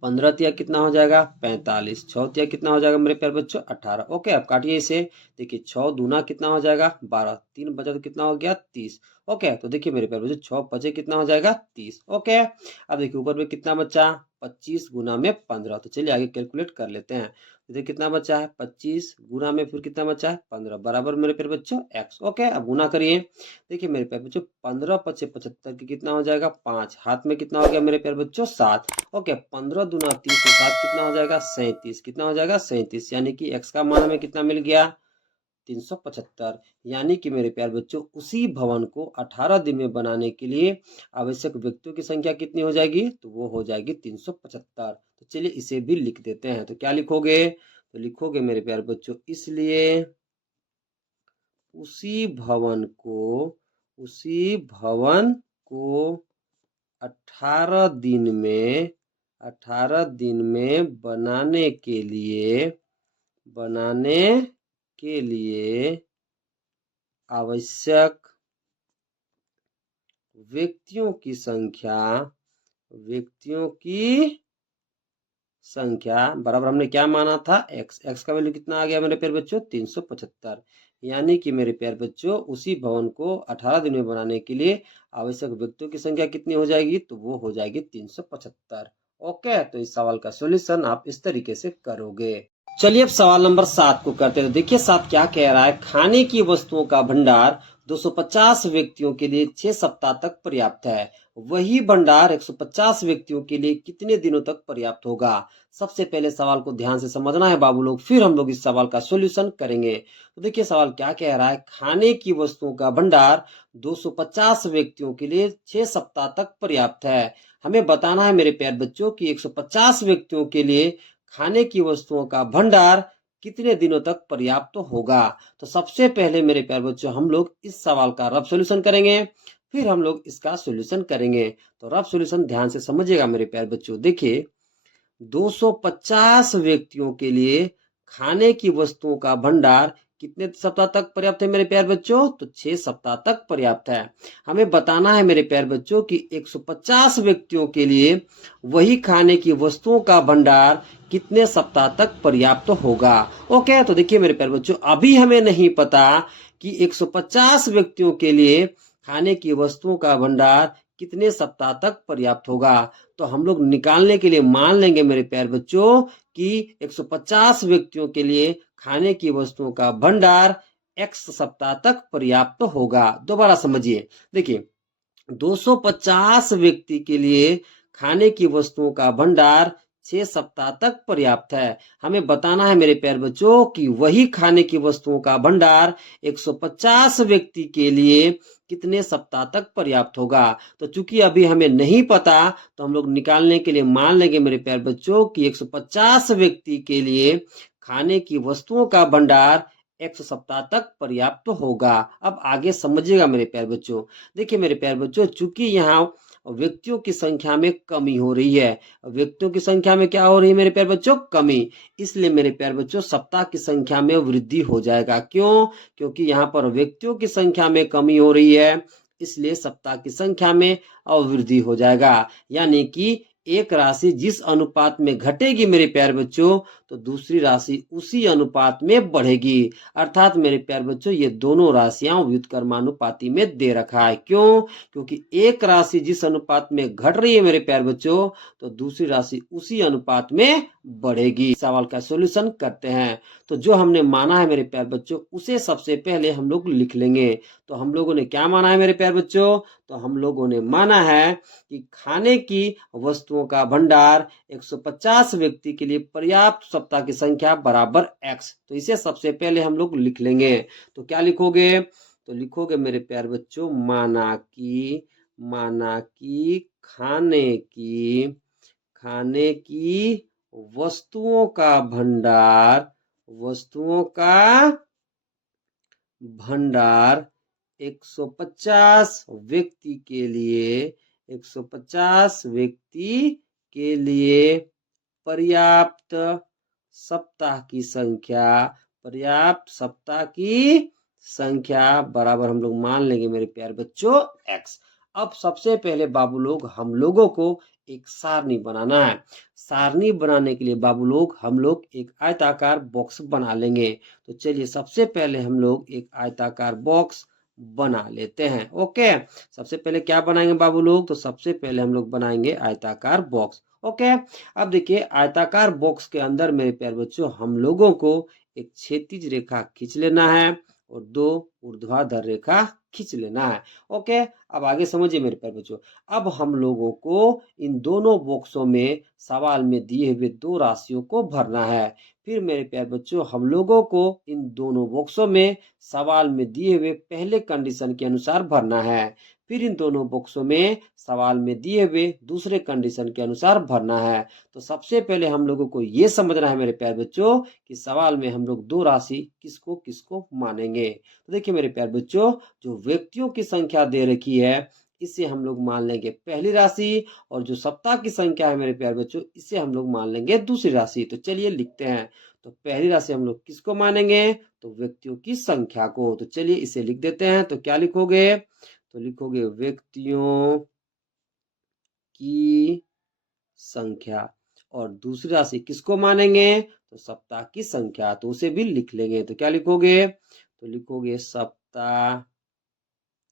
15 तिया कितना हो जाएगा, 45, 6 तिया कितना हो जाएगा मेरे प्यारे बच्चों, 18। ओके, अब काटिए इसे। देखिए 6 दूना कितना हो जाएगा, 12, 3 बचा तो कितना हो गया, 30। ओके, तो देखिए मेरे प्यारे बच्चों 6 5 कितना हो जाएगा 30। ओके, अब देखिए ऊपर में कितना बचा 25 गुना में 15। तो चलिए आगे कैलकुलेट कर लेते हैं। तो देखिए कितना बचा है 25 गुना में फिर कितना बचा है 15 बराबर मेरे प्यारे बच्चों x। ओके, अब गुना करिए। देखिए मेरे प्यारे बच्चों 15 पचे 75 की कितना हो जाएगा 5, हाथ में कितना हो गया मेरे प्यारे बच्चों 7। ओके, 15 दूना 30 और 7 कितना हो जाएगा 37, कितना हो जाएगा 37, यानी कि x का मान हमें कितना मिल गया 375। यानी कि मेरे प्यारे बच्चों उसी भवन को 18 दिन में बनाने के लिए आवश्यक व्यक्तियों की संख्या कितनी हो जाएगी, तो वो हो जाएगी 375। तो चलिए इसे भी लिख देते हैं। तो क्या लिखोगे, तो लिखोगे मेरे प्यारे बच्चों इसलिए उसी भवन को 18 दिन में बनाने के लिए आवश्यक व्यक्तियों की संख्या बराबर हमने क्या माना था x का वैल्यू कितना आ गया मेरे प्यारे बच्चों 375। यानी कि मेरे प्यारे बच्चों उसी भवन को 18 दिन में बनाने के लिए आवश्यक व्यक्तियों की संख्या कितनी हो जाएगी, तो वो हो जाएगी 375। ओके, तो इस सवाल का सॉल्यूशन आप इस तरीके से करोगे। चलिए अब सवाल नंबर 7 को करते हैं। देखिए 7 क्या कह रहा है, खाने की वस्तुओं का भंडार 250 व्यक्तियों के लिए 6 सप्ताह तक पर्याप्त है। वही भंडार 150 व्यक्तियों के लिए कितने दिनों तक पर्याप्त होगा। सबसे पहले सवाल को ध्यान से समझना है बाबू लोग, फिर हम लोग इस सवाल का सॉल्यूशन करेंगे। तो देखिए सवाल क्या कह रहा है, खाने की वस्तुओं का भंडार 250 व्यक्तियों के लिए 6 सप्ताह तक पर्याप्त है। हमें बताना है मेरे प्यारे बच्चों कि 150 व्यक्तियों के लिए खाने की वस्तुओं का भंडार कितने दिनों तक पर्याप्त होगा। तो सबसे पहले मेरे प्यारे बच्चों हम लोग इस सवाल का रफ सॉल्यूशन करेंगे, फिर हम लोग इसका सॉल्यूशन करेंगे। तो रफ सॉल्यूशन ध्यान से समझिएगा मेरे प्यारे बच्चों। देखिए 250 व्यक्तियों के लिए खाने की वस्तुओं का भंडार कितने सप्ताह तक पर्याप्त है मेरे प्यारे बच्चों, तो 6 सप्ताह तक पर्याप्त है। हमें बताना है मेरे प्यारे बच्चों कि 150 व्यक्तियों के लिए वही खाने की वस्तुओं का भंडार कितने सप्ताह तक पर्याप्त होगा। ओके, तो देखिए मेरे प्यारे बच्चों अभी हमें नहीं पता कि 150 व्यक्तियों के लिए खाने की वस्तुओं का भंडार कितने सप्ताह तक पर्याप्त होगा। तो हम लोग निकालने के लिए मान लेंगे मेरे प्यारे बच्चों कि 150 व्यक्तियों के लिए खाने की वस्तुओं का भंडार x सप्ताह तक पर्याप्त होगा। दोबारा समझिए, देखिए 250 व्यक्ति के लिए खाने की वस्तुओं का भंडार 6 सप्ताह तक पर्याप्त है। हमें बताना है मेरे प्यारे बच्चों कि वही खाने की वस्तुओं का भंडार 150 व्यक्ति के लिए कितने सप्ताह तक पर्याप्त होगा। तो चूंकि अभी हमें नहीं पता, तो हम लोग निकालने के लिए मान लेंगे मेरे प्यारे बच्चों कि 150 व्यक्ति के लिए खाने की वस्तुओं का भंडार 100 सप्ताह तक पर्याप्त होगा। अब आगे समझिएगा मेरे प्यारे बच्चों। देखिए मेरे प्यारे बच्चों चूंकि यहाँ व्यक्तियों की संख्या में कमी हो रही है, व्यक्तियों की संख्या में क्या हो रही है मेरे प्यारे बच्चों, कमी, इसलिए मेरे प्यारे बच्चों सप्ताह की संख्या में वृद्धि हो जाएगा। क्यों, क्योंकि यहाँ पर व्यक्तियों की संख्या में कमी हो रही है, इसलिए सप्ताह की संख्या में अवृद्धि हो जाएगा। यानी कि एक राशि जिस अनुपात में घटेगी मेरे प्यारे बच्चों, तो दूसरी राशि उसी अनुपात में बढ़ेगी। अर्थात मेरे प्यारे बच्चों ये दोनों राशियां व्युत्क्रमानुपाती में दे रखा है। क्यों, क्योंकि एक राशि जिस अनुपात में घट रही है मेरे प्यारे बच्चों, तो दूसरी राशि उसी अनुपात में बढ़ेगी। सवाल का सॉल्यूशन करते हैं। तो जो हमने माना है मेरे प्यारे बच्चों उसे सबसे पहले हम लोग लिख लेंगे। तो हम लोगों ने क्या माना है मेरे प्यारे बच्चों, तो हम लोगों ने माना है कि खाने की वस्तुओं का भंडार 150 व्यक्ति के लिए पर्याप्त सप्ताह की संख्या बराबर x। तो इसे सबसे पहले हम लोग लिख लेंगे। तो क्या लिखोगे, तो लिखोगे मेरे प्यारे बच्चों माना कि खाने की वस्तुओं का भंडार 150 व्यक्ति के लिए पर्याप्त सप्ताह की संख्या बराबर हम लोग मान लेंगे मेरे प्यारे बच्चों x। अब सबसे पहले बाबू लोग हम लोगों को एक सारणी बनाना है। सारणी बनाने के लिए बाबू लोग हम लोग एक आयताकार बॉक्स बना लेंगे। तो चलिए सबसे पहले हम लोग एक आयताकार बॉक्स बना लेते हैं। ओके, सबसे पहले क्या बनाएंगे बाबू लोग, तो सबसे पहले हम लोग बनाएंगे आयताकार बॉक्स। ओके, अब देखिए आयताकार बॉक्स के अंदर मेरे प्यारे बच्चों हम लोगों को एक क्षैतिज रेखा खींच लेना है और दो ऊर्ध्वाधर रेखा खींच लेना है। ओके, अब आगे समझिए मेरे प्यारे बच्चों। अब हम लोगों को इन दोनों बॉक्सों में सवाल में दिए हुए दो राशियों को भरना है। फिर मेरे प्यारे बच्चों हम लोगों को इन दोनों बॉक्सों में सवाल में दिए हुए पहले कंडीशन के अनुसार भरना है। फिर इन दोनों बॉक्सों में सवाल में दिए हुए दूसरे कंडीशन के अनुसार भरना है। तो सबसे पहले हम लोगों को ये समझना है मेरे प्यारे बच्चों कि सवाल में हम लोग दो राशि किसको किसको मानेंगे। तो देखिए मेरे प्यारे बच्चों, जो व्यक्तियों की संख्या दे रखी है इसे हम लोग मान लेंगे पहली राशि, और जो सप्ताह की संख्या है मेरे प्यारे बच्चों इसे हम लोग मान लेंगे दूसरी राशि। तो चलिए लिखते हैं। तो पहली राशि हम लोग किसको मानेंगे, तो व्यक्तियों की संख्या को। तो चलिए इसे लिख देते हैं। तो क्या लिखोगे, तो लिखोगे व्यक्तियों की संख्या। और दूसरी राशि किसको मानेंगे, तो सप्ताह की संख्या। तो उसे भी लिख लेंगे। तो क्या लिखोगे, तो लिखोगे सप्ताह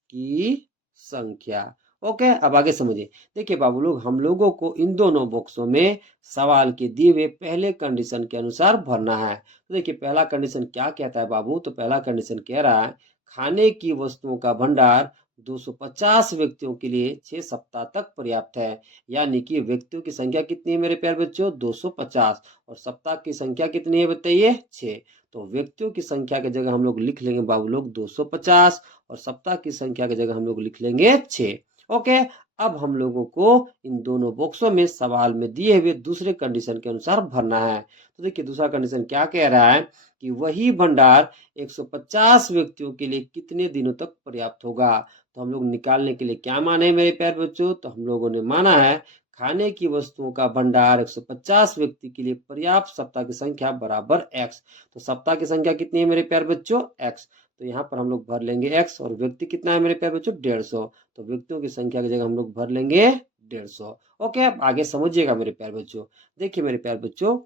की संख्या। ओके, अब आगे समझिए। देखिए बाबू लोग हम लोगों को इन दोनों बॉक्सों में सवाल के दिए हुए पहले कंडीशन के अनुसार भरना है। तो देखिए पहला कंडीशन क्या कहता है बाबू, तो पहला कंडीशन कह रहा है खाने की वस्तुओं का भंडार 250 व्यक्तियों के लिए 6 सप्ताह तक पर्याप्त है। यानी कि व्यक्तियों की संख्या कितनी है मेरे प्यारे बच्चों, 250, और सप्ताह की संख्या कितनी है बताइए, 6। तो व्यक्तियों की संख्या की जगह हम लोग लिख लेंगे बाबू लोग 250, और सप्ताह की संख्या की जगह हम लोग लिख लेंगे 6। ओके, अब हम लोगों को इन दोनों बॉक्सों में सवाल में दिए हुए दूसरे कंडीशन के अनुसार भरना है। तो देखिए दूसरा कंडीशन क्या कह रहा है कि वही भंडार 150 व्यक्तियों के लिए कितने दिनों तक पर्याप्त होगा। तो हम लोग निकालने के लिए क्या माने मेरे प्यारे बच्चों, तो हम लोगों ने माना है खाने की वस्तुओं का भंडार 150 व्यक्ति के लिए पर्याप्त सप्ताह की संख्या बराबर x। तो सप्ताह की संख्या कितनी है मेरे प्यारे बच्चों, x। तो यहाँ पर हम लोग भर लेंगे x, और व्यक्ति कितना है मेरे प्यारे बच्चों, 150। तो व्यक्तियों की संख्या की जगह हम लोग भर लेंगे 150। ओके, अब आगे समझिएगा मेरे प्यारे बच्चों। देखिए मेरे प्यारे बच्चों,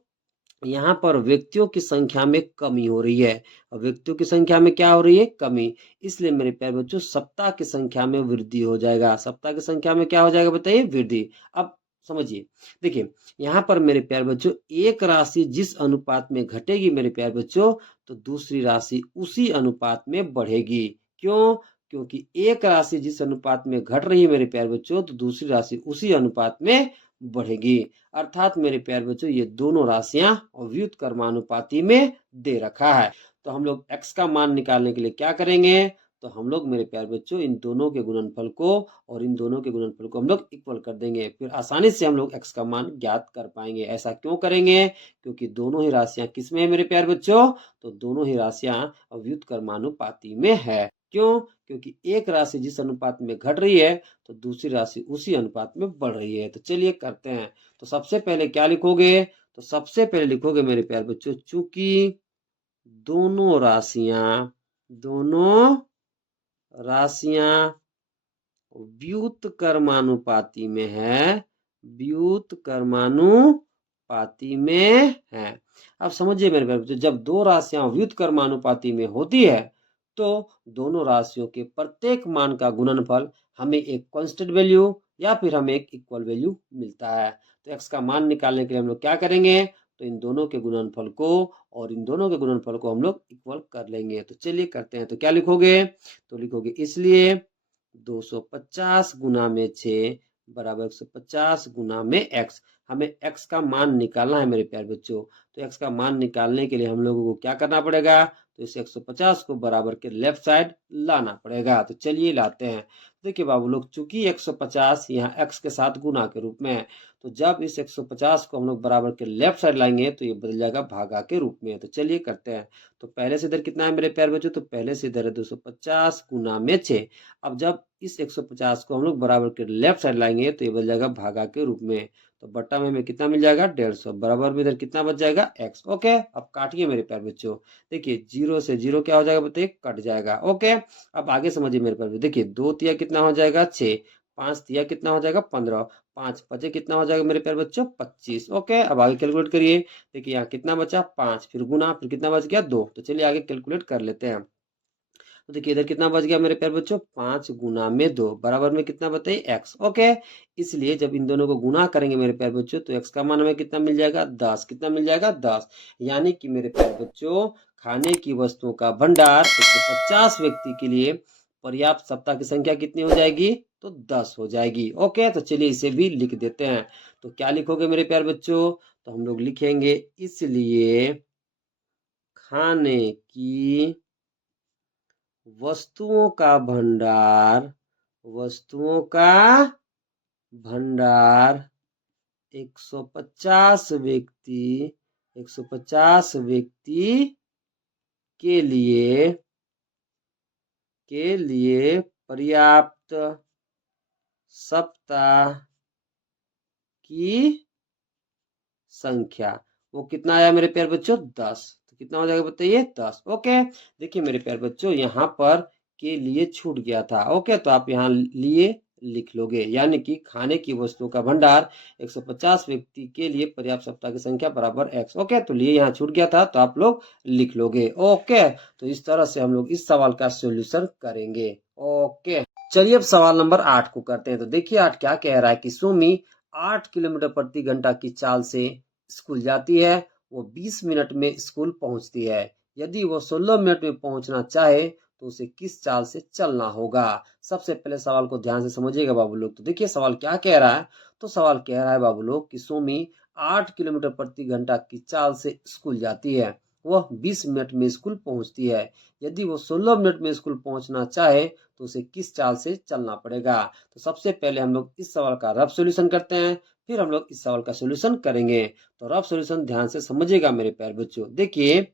यहाँ पर व्यक्तियों की संख्या में कमी हो रही है, और व्यक्तियों की संख्या में क्या हो रही है, कमी। इसलिए मेरे प्यारे बच्चों सप्ताह की संख्या में वृद्धि हो जाएगा। सप्ताह की संख्या में क्या हो जाएगा बताइए, वृद्धि। अब समझिए, देखिए यहाँ पर मेरे प्यारे बच्चों एक राशि जिस अनुपात में घटेगी मेरे प्यारे बच्चों, तो दूसरी राशि उसी अनुपात में बढ़ेगी। क्यों, क्योंकि एक राशि जिस अनुपात में घट रही है मेरे प्यारे बच्चों, तो दूसरी राशि उसी अनुपात में बढ़ेगी। अर्थात मेरे प्यारे बच्चों ये दोनों राशियां व्युत्क्रमानुपाती में दे रखा है। तो हम लोग x का मान निकालने के लिए क्या करेंगे, तो हम लोग मेरे प्यारे बच्चों इन दोनों के गुणनफल को और इन दोनों के गुणनफल को हम लोग इक्वल कर देंगे। फिर आसानी से हम लोग x का मान ज्ञात कर पाएंगे। ऐसा क्यों करेंगे, क्योंकि दोनों ही राशियां किस में है मेरे प्यारे बच्चों, तो दोनों ही राशियां व्युत्क्रमानुपाती में है। क्यों, क्योंकि एक राशि जिस अनुपात में घट रही है, तो दूसरी राशि उसी अनुपात में बढ़ रही है। तो चलिए करते हैं। तो सबसे पहले क्या लिखोगे, तो सबसे पहले लिखोगे मेरे प्यारे बच्चों, चूंकि दोनों राशियां व्युत्क्रमानुपाती में है, व्युत्क्रमानुपाती में है। अब समझिए मेरे प्यारे बच्चों, जब दो राशियां व्युत्क्रमानुपाती में होती है तो दोनों राशियों के प्रत्येक मान का गुणनफल हमें एक कांस्टेंट वैल्यू या फिर हमें एक इक्वल वैल्यू मिलता है। तो x का मान निकालने के लिए हम लोग क्या करेंगे, तो इन दोनों के गुणनफल को और इन दोनों के गुणनफल को हम लोग इक्वल कर लेंगे। तो चलिए करते हैं। तो क्या लिखोगे, तो लिखोगे इसलिए 250 गुना में 6 बराबर 150 गुना में x। हमें x का मान निकालना है मेरे प्यारे बच्चों। तो x का मान निकालने के लिए हम लोगों को क्या करना पड़ेगा, तो इस 150 को बराबर के लेफ्ट साइड लाना पड़ेगा। तो चलिए लाते हैं। देखिए बाबू लोग, चूंकि 150 यहाँ x के साथ गुना के रूप में है, तो जब इस 150 को हम लोग बराबर के लेफ्ट साइड लाएंगे तो ये बदल जाएगा भागा के रूप में। तो चलिए करते हैं। तो पहले से इधर कितना है मेरे प्यारे बच्चों, तो पहले से इधर है 250 गुना में 6। अब जब इस 150 को हम लोग बराबर के लेफ्ट साइड लाएंगे तो ये बन जाएगा भागा के रूप में। तो बट्टा में हमें कितना मिल जाएगा, 150। बराबर में इधर कितना बच जाएगा, x। ओके, अब काटिए मेरे प्यारे बच्चों। देखिए 0 से 0 क्या हो जाएगा बताइए, कट जाएगा। ओके, अब आगे समझिए मेरे प्यारे बच्चों। देखिए 2 तिया कितना हो जाएगा, 6। 5 तिया कितना हो जाएगा, 15। 5 पचे कितना हो जाएगा मेरे प्यारे बच्चों, 25। ओके, अब आगे कैलकुलेट करिए। देखिए यहाँ कितना बचा, 5, फिर गुना, फिर कितना बच गया, 2। तो चलिए आगे कैलकुलेट कर लेते हैं। तो देखिए इधर कितना बच गया मेरे प्यारे बच्चों, 5 गुना में 2 बराबर में कितना बताइए x। ओके, इसलिए जब इन दोनों को गुना करेंगे मेरे प्यारे बच्चों तो x का मान हमें कितना मिल जाएगा, 10। कितना मिल जाएगा, 10। यानी कि मेरे प्यारे बच्चों खाने की वस्तुओं का भंडार 150 व्यक्ति के लिए पर्याप्त सप्ताह की संख्या कितनी हो जाएगी, तो 10 हो जाएगी। ओके, तो चलिए इसे भी लिख देते हैं। तो क्या लिखोगे मेरे प्यारे बच्चों, तो हम लोग लिखेंगे इसलिए खाने की वस्तुओं का भंडार, वस्तुओं का भंडार 150 व्यक्ति, 150 व्यक्ति के लिए पर्याप्त सप्ताह की संख्या, वो कितना आया मेरे प्यारे बच्चों, 10। तो कितना हो जाएगा बताइए, 10। ओके, देखिए मेरे प्यारे बच्चों यहाँ पर के लिए छूट गया था। ओके, तो आप यहाँ लिए लिख लोगे, यानी कि खाने की वस्तुओं का भंडार 150 व्यक्ति के लिए पर्याप्त सप्ताह की संख्या बराबर x। ओके, तो लिए यहाँ छूट गया था तो आप लोग लिख लोगे। ओके, तो इस तरह से हम लोग इस सवाल का सोल्यूशन करेंगे। ओके, चलिए अब सवाल नंबर 8 को करते हैं। तो देखिए 8 क्या कह रहा है कि सुमी 8 किलोमीटर प्रति घंटा की चाल से स्कूल जाती है, वो 20 मिनट में स्कूल पहुंचती है। यदि वो 16 मिनट में पहुंचना चाहे तो उसे किस चाल से चलना होगा। सबसे पहले सवाल को ध्यान से समझिएगा बाबू लोग। तो देखिए सवाल क्या कह रहा है, तो सवाल कह रहा है बाबू लोग कि सुमी 8 किलोमीटर प्रति घंटा की चाल से स्कूल जाती है, वह 20 मिनट में स्कूल पहुंचती है। यदि वो 16 मिनट में स्कूल पहुंचना चाहे तो उसे किस चाल से चलना पड़ेगा। तो सबसे पहले हम लोग इस सवाल का रफ सॉल्यूशन करते हैं, फिर हम लोग इस सवाल का सॉल्यूशन करेंगे। तो रफ सॉल्यूशन ध्यान से समझिएगा मेरे प्यारे बच्चों। देखिए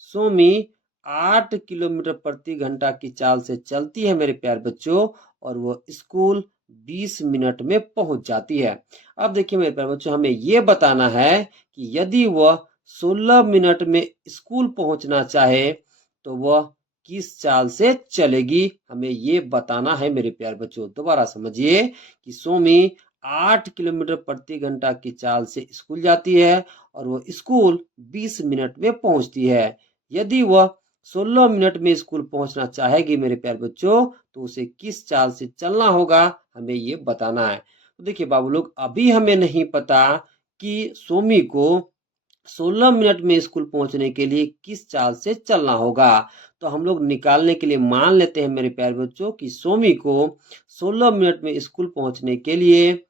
सोमी 8 किलोमीटर प्रति घंटा की चाल से चलती है मेरे प्यारे बच्चों, और वो स्कूल 20 मिनट में पहुंच जाती है। अब देखिए मेरे प्यारे बच्चों, हमें ये बताना है कि यदि वह 16 मिनट में स्कूल पहुंचना चाहे तो वह किस चाल से चलेगी, हमें ये बताना है मेरे प्यारे बच्चों। दोबारा समझिए कि सोमी 8 किलोमीटर प्रति घंटा की चाल से स्कूल जाती है और वो स्कूल 20 मिनट में पहुंचती है। यदि वह 16 मिनट में स्कूल पहुंचना चाहेगी मेरे प्यारे बच्चों तो उसे किस चाल से चलना होगा, हमें ये बताना है। तो देखिए बाबू लोग, अभी हमें नहीं पता कि सोमी को 16 मिनट में स्कूल पहुंचने के लिए किस चाल से चलना होगा। तो हम लोग निकालने के लिए मान लेते हैं मेरे प्यारे बच्चों कि सोमी को 16 मिनट में स्कूल पहुंचने के लिए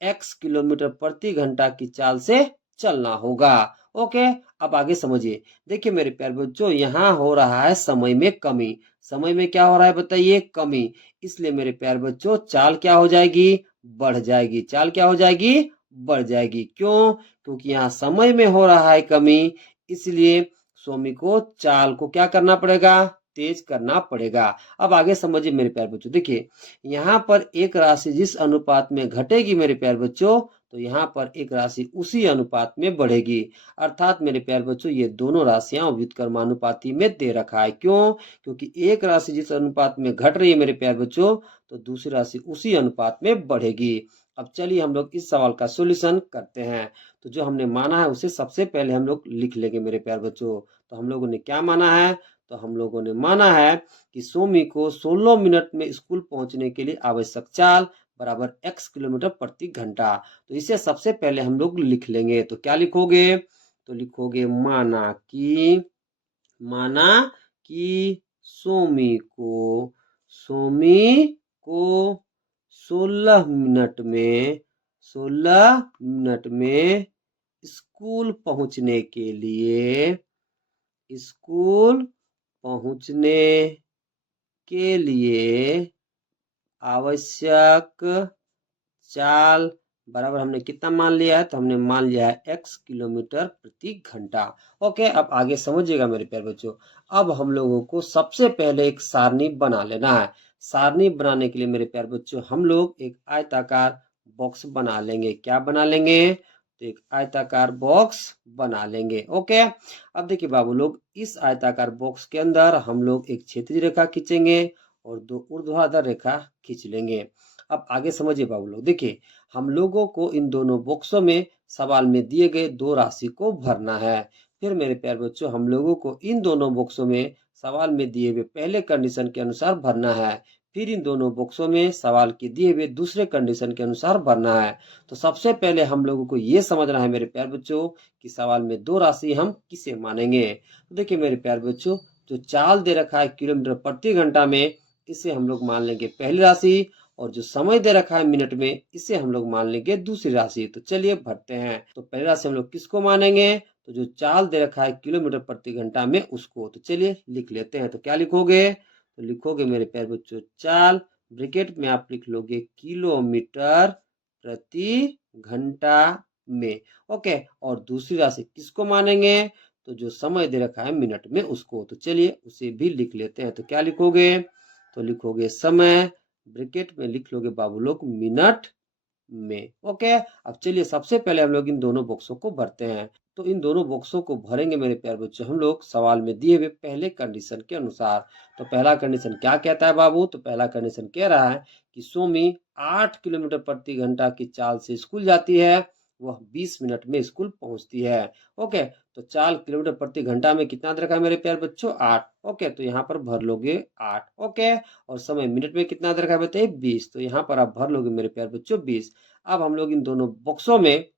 x किलोमीटर प्रति घंटा की चाल से चलना होगा। ओके, अब आगे समझिए। देखिए मेरे प्यारे बच्चों, यहाँ हो रहा है समय में कमी। समय में क्या हो रहा है बताइए, कमी। इसलिए मेरे प्यारे बच्चों चाल क्या हो जाएगी, बढ़ जाएगी। चाल क्या हो जाएगी, बढ़ जाएगी। क्यों, क्योंकि यहाँ समय में हो रहा है कमी, इसलिए स्वामी को चाल को क्या करना पड़ेगा, तेज करना पड़ेगा। अब आगे समझिए मेरे प्यारे बच्चों। देखिए यहाँ पर एक राशि जिस अनुपात में घटेगी मेरे प्यारे बच्चों, तो यहाँ पर एक राशि उसी अनुपात में बढ़ेगी। अर्थात मेरे प्यारे बच्चों ये दोनों राशियां व्युत्क्रमानुपाती में दे रखा है। क्यों, क्योंकि एक राशि जिस अनुपात में घट रही है मेरे प्यारे बच्चों, तो दूसरी राशि उसी अनुपात में बढ़ेगी। अब चलिए हम लोग इस सवाल का सॉल्यूशन करते हैं। तो जो हमने माना है उसे सबसे पहले हम लोग लिख लेंगे मेरे प्यारे बच्चों। तो हम लोगों ने क्या माना है, तो हम लोगों ने माना है कि सोमी को 16 मिनट में स्कूल पहुंचने के लिए आवश्यक चाल बराबर x किलोमीटर प्रति घंटा। तो इसे सबसे पहले हम लोग लिख लेंगे। तो क्या लिखोगे, तो लिखोगे माना कि सोमी को 16 मिनट में स्कूल पहुंचने के लिए आवश्यक चाल बराबर हमने कितना मान लिया है, तो हमने मान लिया है x किलोमीटर प्रति घंटा। ओके, अब आगे समझिएगा मेरे प्यारे बच्चों। अब हम लोगों को सबसे पहले एक सारणी बना लेना है। सारणी बनाने के लिए मेरे प्यारे बच्चों हम लोग एक आयताकार बॉक्स बना लेंगे। क्या बना लेंगे, तो एक आयताकार बॉक्स बना लेंगे। ओके, अब देखिए बाबू लोग, इस आयताकार बॉक्स के अंदर हम लोग एक क्षैतिज रेखा खींचेंगे और दो ऊर्ध्वाधर रेखा खींच लेंगे। अब आगे समझिए बाबू लोग। देखिए हम लोगों को इन दोनों बॉक्सों में सवाल में दिए गए दो राशि को भरना है। फिर मेरे प्यारे बच्चों हम लोगों को इन दोनों बॉक्सों में सवाल में दिए हुए पहले कंडीशन के अनुसार भरना है। फिर इन दोनों बॉक्सों में सवाल के दिए हुए दूसरे कंडीशन के अनुसार भरना है। तो सबसे पहले हम लोगों को ये समझना है मेरे प्यारे बच्चों कि सवाल में दो राशि हम किसे मानेंगे। तो देखिए मेरे प्यारे बच्चों, जो चाल दे रखा है किलोमीटर प्रति घंटा में, इसे हम लोग मान लेंगे पहली राशि, और जो समय दे रखा है मिनट में, इसे हम लोग मान लेंगे दूसरी राशि। तो चलिए भरते हैं। तो पहली राशि हम लोग किसको मानेंगे? तो जो चाल दे रखा है किलोमीटर प्रति घंटा में, उसको। तो चलिए लिख लेते हैं। तो क्या लिखोगे? तो लिखोगे मेरे प्यारे बच्चों चाल, ब्रैकेट में आप लिख लोगे किलोमीटर प्रति घंटा में। ओके, और दूसरी राशि किसको मानेंगे? तो जो समय दे रखा है मिनट में, उसको। तो चलिए उसे भी लिख लेते हैं। तो क्या लिखोगे? तो लिखोगे समय, ब्रैकेट में लिख लोगे बाबू लोग मिनट में। ओके, अब चलिए सबसे पहले हम लोग इन दोनों बॉक्सों को भरते हैं। तो इन दोनों बॉक्सों को भरेंगे मेरे प्यारे बच्चों हम लोग सवाल में दिए हुए पहले कंडीशन के अनुसार। तो पहला कंडीशन क्या कहता है बाबू? तो पहला कंडीशन कह रहा है कि सोमी 8 किलोमीटर प्रति घंटा की चाल से स्कूल जाती है, वह 20 मिनट में स्कूल पहुंचती है। ओके, तो चाल किलोमीटर प्रति घंटा में कितना दे रखा है मेरे प्यारे बच्चों? 8। ओके, तो यहाँ पर भर लोगे 8। ओके, और समय मिनट में कितना दे रखा है बताइए? 20। तो यहाँ पर आप भर लोगे मेरे प्यारे बच्चों 20। अब हम लोग इन दोनों बॉक्सों में,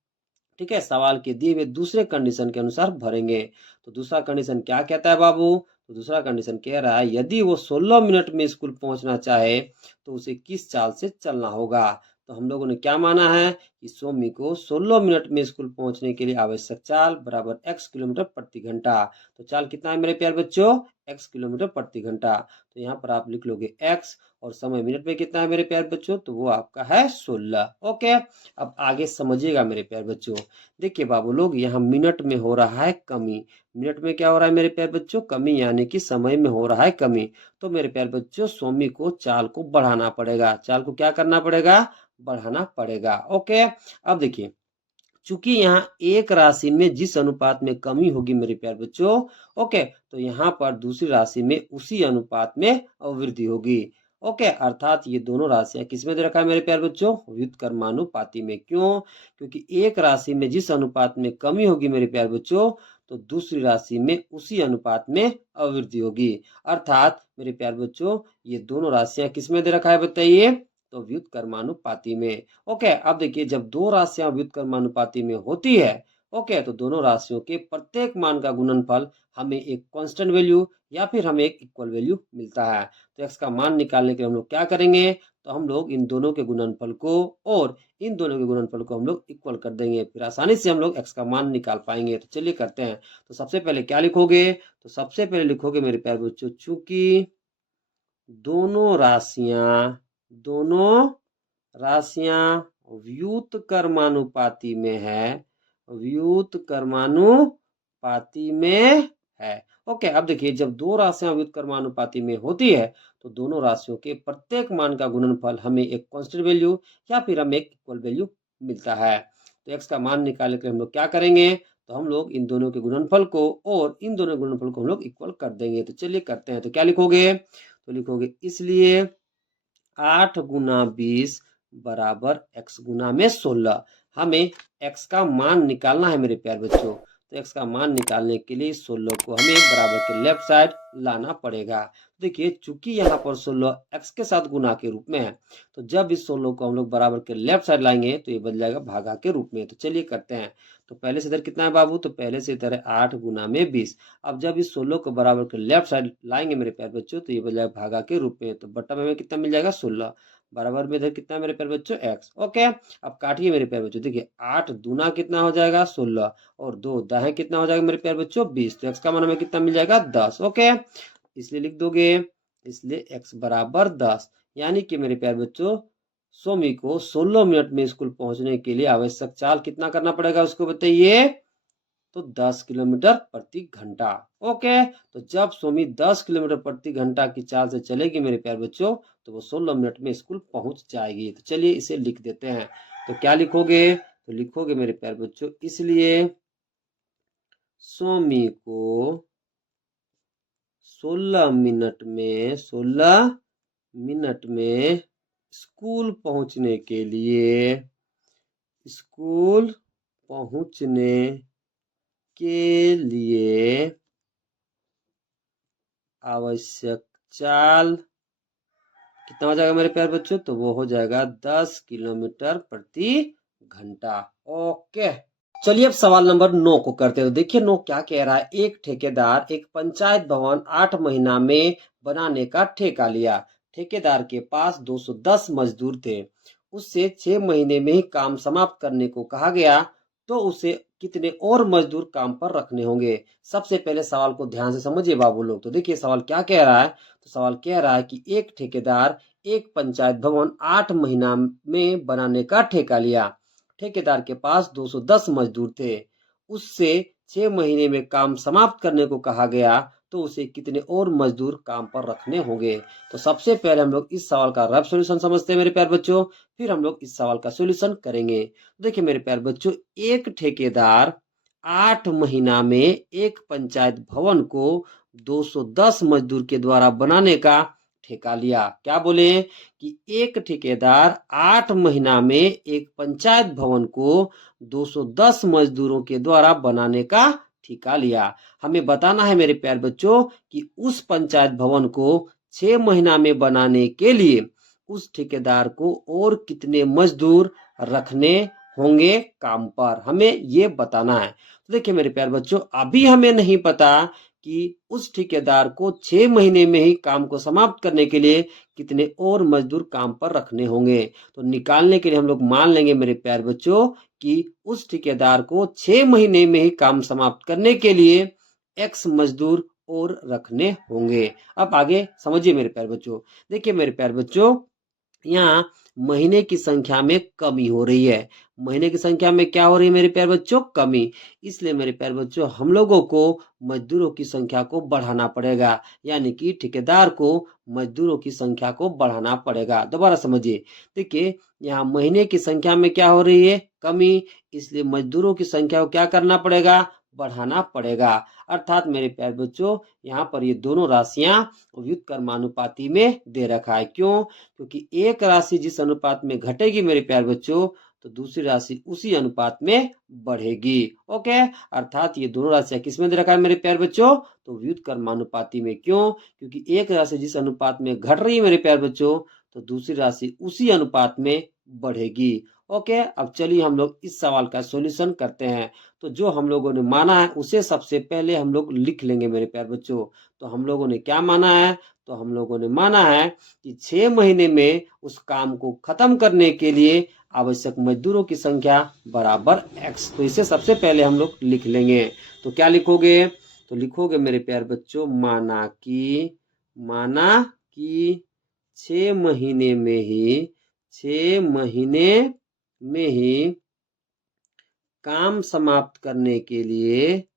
ठीक है, सवाल के दिए हुए दूसरे कंडीशन के अनुसार भरेंगे। तो दूसरा कंडीशन क्या कहता है बाबू? तो दूसरा कंडीशन कह रहा है यदि वो 16 मिनट में स्कूल पहुंचना चाहे तो उसे किस चाल से चलना होगा। तो हम लोगों ने क्या माना है कि सोमी को 16 मिनट में स्कूल पहुंचने के लिए आवश्यक चाल बराबर x किलोमीटर प्रति घंटा। तो चाल कितना है मेरे प्यारे बच्चों? x किलोमीटर प्रति घंटा। तो यहाँ पर आप लिख लोगे x, और समय मिनट में कितना है मेरे प्यारे बच्चों? तो वो आपका है 16। ओके, अब आगे समझिएगा मेरे प्यारे बच्चों। देखिए बाबू लोग, यहाँ मिनट में हो रहा है कमी। मिनट में क्या हो रहा है मेरे प्यारे बच्चों? कमी, यानी कि समय में हो रहा है कमी। तो मेरे प्यारे बच्चों सोमी को चाल को बढ़ाना पड़ेगा। चाल को क्या करना पड़ेगा? बढ़ाना पड़ेगा। ओके, अब देखिए, चूंकि यहाँ एक राशि में जिस अनुपात में कमी होगी मेरे प्यारे बच्चों, ओके, तो यहाँ पर दूसरी राशि में उसी अनुपात में वृद्धि होगी। ओके, अर्थात ये दोनों राशियां किसमें दे रखा है मेरे प्यारे बच्चों? व्युत्क्रमानुपाती में। क्यों? क्योंकि एक राशि में जिस अनुपात में कमी होगी मेरे प्यारे बच्चों, तो दूसरी राशि में उसी अनुपात में अवृद्धि होगी। अर्थात मेरे प्यारे बच्चों, ये दोनों राशियां किसमें दे रखा है बताइए? तो व्युत्क्रमानुपाती में। ओके, अब देखिए, जब दो राशियां व्युत्क्रमानुपाती में होती है, ओके, तो दोनों राशियों के प्रत्येक मान का गुणनफल हमें एक कांस्टेंट वैल्यू या फिर हमें एक इक्वल वैल्यू मिलता है। तो x का मान निकालने के लिए हम लोग क्या करेंगे? तो हम लोग इन दोनों के गुणनफल को और इन दोनों के गुणनफल को हम लोग इक्वल कर देंगे, फिर आसानी से हम लोग x का मान निकाल पाएंगे। तो चलिए करते हैं। तो सबसे पहले क्या लिखोगे? तो सबसे पहले लिखोगे मेरे प्यारे बच्चों, चूंकि दोनों राशियां व्युत्क्रमानुपाती में है, व्युत्क्रमानुपाती में है। ओके, अब देखिए, जब दो राशियां व्युत्क्रमानुपाती में होती है तो दोनों राशियों के प्रत्येक मान का गुणनफल हमें एक कांस्टेंट वैल्यू या फिर हमें एक इक्वल वैल्यू मिलता है। तो x का मान निकालने के लिए हम लोग क्या करेंगे? तो हम लोग इन दोनों के गुणनफल को और इन दोनों के गुणनफल को हम लोग इक्वल कर देंगे। तो चलिए करते हैं। तो क्या लिखोगे? तो लिखोगे इसलिए 8 गुना 20 बराबर x गुना में 16। हमें x का मान निकालना है मेरे प्यारे बच्चों। तो x का मान निकालने के लिए 16 को हमें बराबर के लेफ्ट साइड लाना पड़ेगा। देखिए, चूंकि यहाँ पर 16 x के साथ गुना के रूप में है, तो जब इस 16 को हम लोग बराबर के लेफ्ट साइड लाएंगे तो ये बदल जाएगा भागा के रूप में। तो चलिए करते हैं। तो पहले से इधर कितना है बाबू? तो पहले से इधर है 8 गुना में 20। अब जब इस 16 को बराबर के लेफ्ट साइड लाएंगे मेरे प्यारे बच्चों, तो ये बन जाएगा भागा के रूप में। तो बट्टा में हमें कितना मिल जाएगा? 16। बराबर में इधर कितना है मेरे प्यारे बच्चों? x। ओके, अब काटिए मेरे प्यारे बच्चों। देखिए, 8 दूना कितना हो जाएगा? 16, और 2 दाएं कितना हो जाएगा मेरे प्यारे बच्चों? 20। तो x का मान हमें कितना मिल जाएगा? 10। ओके, इसलिए लिख दोगे, इसलिए x बराबर 10। यानी कि मेरे प्यारे बच्चों, सोमी को 16 मिनट में स्कूल पहुंचने के लिए आवश्यक चाल कितना करना पड़ेगा उसको बताइए? तो 10 किलोमीटर प्रति घंटा। ओके, तो जब सोमी 10 किलोमीटर प्रति घंटा की चाल से चलेगी मेरे प्यारे बच्चों, तो वो 16 मिनट में स्कूल पहुंच जाएगी। तो चलिए इसे लिख देते हैं। तो क्या लिखोगे? तो लिखोगे मेरे प्यारे बच्चों, इसलिए सोमी को 16 मिनट में स्कूल पहुंचने के लिए के लिए आवश्यक चाल कितना हो जाएगा मेरे प्यारे बच्चों? तो वो हो जाएगा 10 किलोमीटर प्रति घंटा। ओके, चलिए अब सवाल नंबर 9 को करते हैं। तो देखिए 9 क्या कह रहा है। एक ठेकेदार एक पंचायत भवन 8 महीना में बनाने का ठेका लिया। ठेकेदार के पास 210 मजदूर थे। उससे 6 महीने में ही काम समाप्त करने को कहा गया, तो उसे कितने और मजदूर काम पर रखने होंगे? सबसे पहले सवाल को ध्यान से समझिए बाबू लोग। तो देखिए सवाल क्या कह रहा है। तो सवाल कह रहा है कि एक ठेकेदार एक पंचायत भवन 8 महीना में बनाने का ठेका लिया। ठेकेदार के पास 210 मजदूर थे। उससे 6 महीने में काम समाप्त करने को कहा गया, तो उसे कितने और मजदूर काम पर रखने होंगे? तो सबसे पहले हम लोग इस सवाल का रफ सॉल्यूशन समझते हैं मेरे प्यारे बच्चों, फिर हम लोग इस सवाल का सॉल्यूशन करेंगे। देखिए मेरे प्यारे बच्चों, एक ठेकेदार 8 महीना में एक पंचायत भवन को 210 मजदूर के द्वारा बनाने का ठेका लिया। क्या बोले कि एक ठेकेदार 8 महीना में एक पंचायत भवन को 210 मजदूरों के द्वारा बनाने का ठेका लिया। हमें बताना है मेरे प्यारे बच्चों कि उस पंचायत भवन को 6 महीना में बनाने के लिए उस ठेकेदार को और कितने मजदूर रखने होंगे काम पर, हमें ये बताना है। तो देखिए मेरे प्यारे बच्चों, अभी हमें नहीं पता कि उस ठेकेदार को 6 महीने में ही काम को समाप्त करने के लिए कितने और मजदूर काम पर रखने होंगे। तो निकालने के लिए हम लोग मान लेंगे मेरे प्यारे बच्चों कि उस ठेकेदार को 6 महीने में ही काम समाप्त करने के लिए एक्स मजदूर और रखने होंगे। अब आगे समझिए मेरे प्यारे बच्चों। देखिए मेरे प्यारे बच्चों, यहाँ महीने की संख्या में कमी हो रही है। महीने की संख्या में क्या हो रही है मेरे प्यारे बच्चों? कमी। इसलिए मेरे प्यारे बच्चों, हम लोगों को मजदूरों की संख्या को बढ़ाना पड़ेगा, यानी कि ठेकेदार को मजदूरों की संख्या को बढ़ाना पड़ेगा। दोबारा समझिए। देखिए यहाँ महीने की संख्या में क्या हो रही है? कमी। इसलिए मजदूरों की संख्या को क्या करना पड़ेगा? बढ़ाना पड़ेगा। अर्थात मेरे प्यारे बच्चों, यहाँ पर ये दोनों राशियां व्युत्क्रमानुपाती में दे रखा है। क्यों? क्योंकि एक राशि जिस अनुपात में घटेगी मेरे प्यारे बच्चों, तो दूसरी राशि उसी अनुपात में बढ़ेगी। ओके, अर्थात ये दोनों राशियां किस में दे रखा है मेरे प्यारे बच्चों? तो व्युत्क्रमानुपाती में। क्यों? क्योंकि एक राशि जिस अनुपात में घट रही है मेरे प्यारे बच्चों, तो दूसरी राशि उसी अनुपात में बढ़ेगी। ओके, अब चलिए हम लोग इस सवाल का सॉल्यूशन करते हैं। तो जो हम लोगों ने माना है उसे सबसे पहले हम लोग लिख लेंगे मेरे प्यारे बच्चों। तो हम लोगों ने क्या माना है? तो हम लोगों ने माना है कि 6 महीने में उस काम को खत्म करने के लिए आवश्यक मजदूरों की संख्या बराबर x। तो इसे सबसे पहले हम लोग लिख लेंगे। तो क्या लिखोगे? तो लिखोगे मेरे प्यारे बच्चों, माना कि 6 महीने में ही काम समाप्त करने के लिए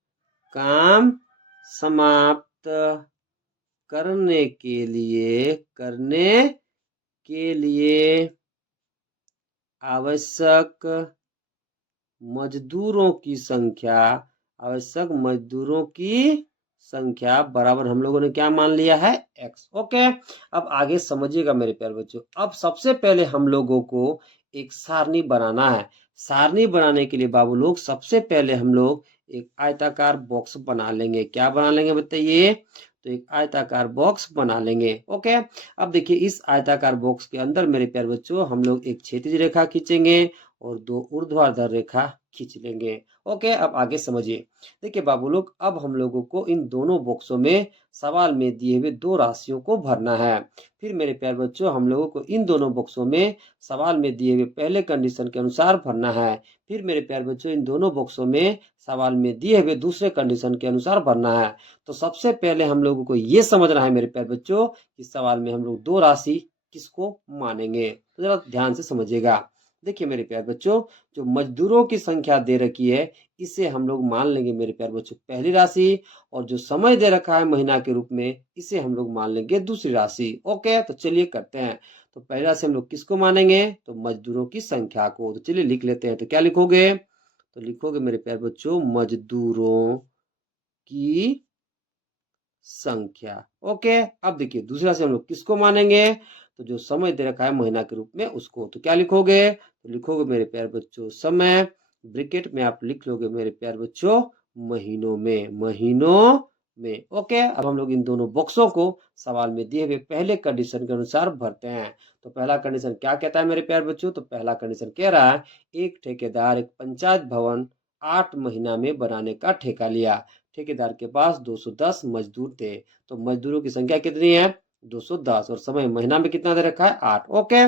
आवश्यक मजदूरों की संख्या बराबर हम लोगों ने क्या मान लिया है? x। ओके, अब आगे समझिएगा मेरे प्यारे बच्चों। अब सबसे पहले हम लोगों को एक सारणी बनाना है। सारणी बनाने के लिए बाबू लोग सबसे पहले हम लोग एक आयताकार बॉक्स बना लेंगे। क्या बना लेंगे बताइए? तो एक आयताकार बॉक्स बना लेंगे। ओके, अब देखिए इस आयताकार बॉक्स के अंदर मेरे प्यारे बच्चों हम लोग एक क्षैतिज रेखा खींचेंगे और 2 ऊर्ध्वाधर रेखा खींच लेंगे। ओके, अब आगे समझिए। देखिए बाबू लोग, अब हम लोगों को इन दोनों बॉक्सों में सवाल में दिए हुए 2 राशियों को भरना है। फिर मेरे प्यारे बच्चों, हम लोगों को इन दोनों बॉक्सों में सवाल में दिए हुए पहले कंडीशन के अनुसार भरना है। फिर मेरे प्यारे बच्चों, इन दोनों बॉक्सों में सवाल में दिए हुए दूसरे कंडीशन के अनुसार भरना है। तो सबसे पहले हम लोगों को ये समझना है मेरे प्यारे बच्चों कि सवाल में हम लोग 2 राशि किसको मानेंगे। तो जरा ध्यान से समझिएगा। देखिए मेरे प्यारे बच्चों, जो मजदूरों की संख्या दे रखी है इसे हम लोग मान लेंगे मेरे प्यारे बच्चों पहली राशि, और जो समय दे रखा है महीना के रूप में इसे हम लोग मान लेंगे दूसरी राशि। ओके, तो चलिए करते हैं। तो पहली राशि हम लोग किसको मानेंगे? तो मजदूरों की संख्या को। तो चलिए लिख लेते हैं। तो क्या लिखोगे? तो लिखोगे मेरे प्यारे बच्चों, मजदूरों की संख्या। ओके, अब देखिए दूसरा से हम लोग किसको मानेंगे? तो जो समय दे रखा है महीना के रूप में उसको। तो क्या लिखोगे? तो लिखोगे मेरे प्यारे बच्चों, समय ब्रैकेट में आप लिख लोगे मेरे प्यारे बच्चों महीनों में। ओके, अब हम लोग इन दोनों बॉक्सों को सवाल में दिए हुए पहले कंडीशन के अनुसार भरते हैं। तो पहला कंडीशन क्या कहता है मेरे प्यारे बच्चों? तो पहला कंडीशन कह रहा है एक ठेकेदार एक पंचायत भवन 8 महीना में बनाने का ठेका लिया। ठेकेदार के पास 210 मजदूर थे। तो मजदूरों की संख्या कितनी है? 210, और समय महीना में कितना दे रखा है? 8। ओके,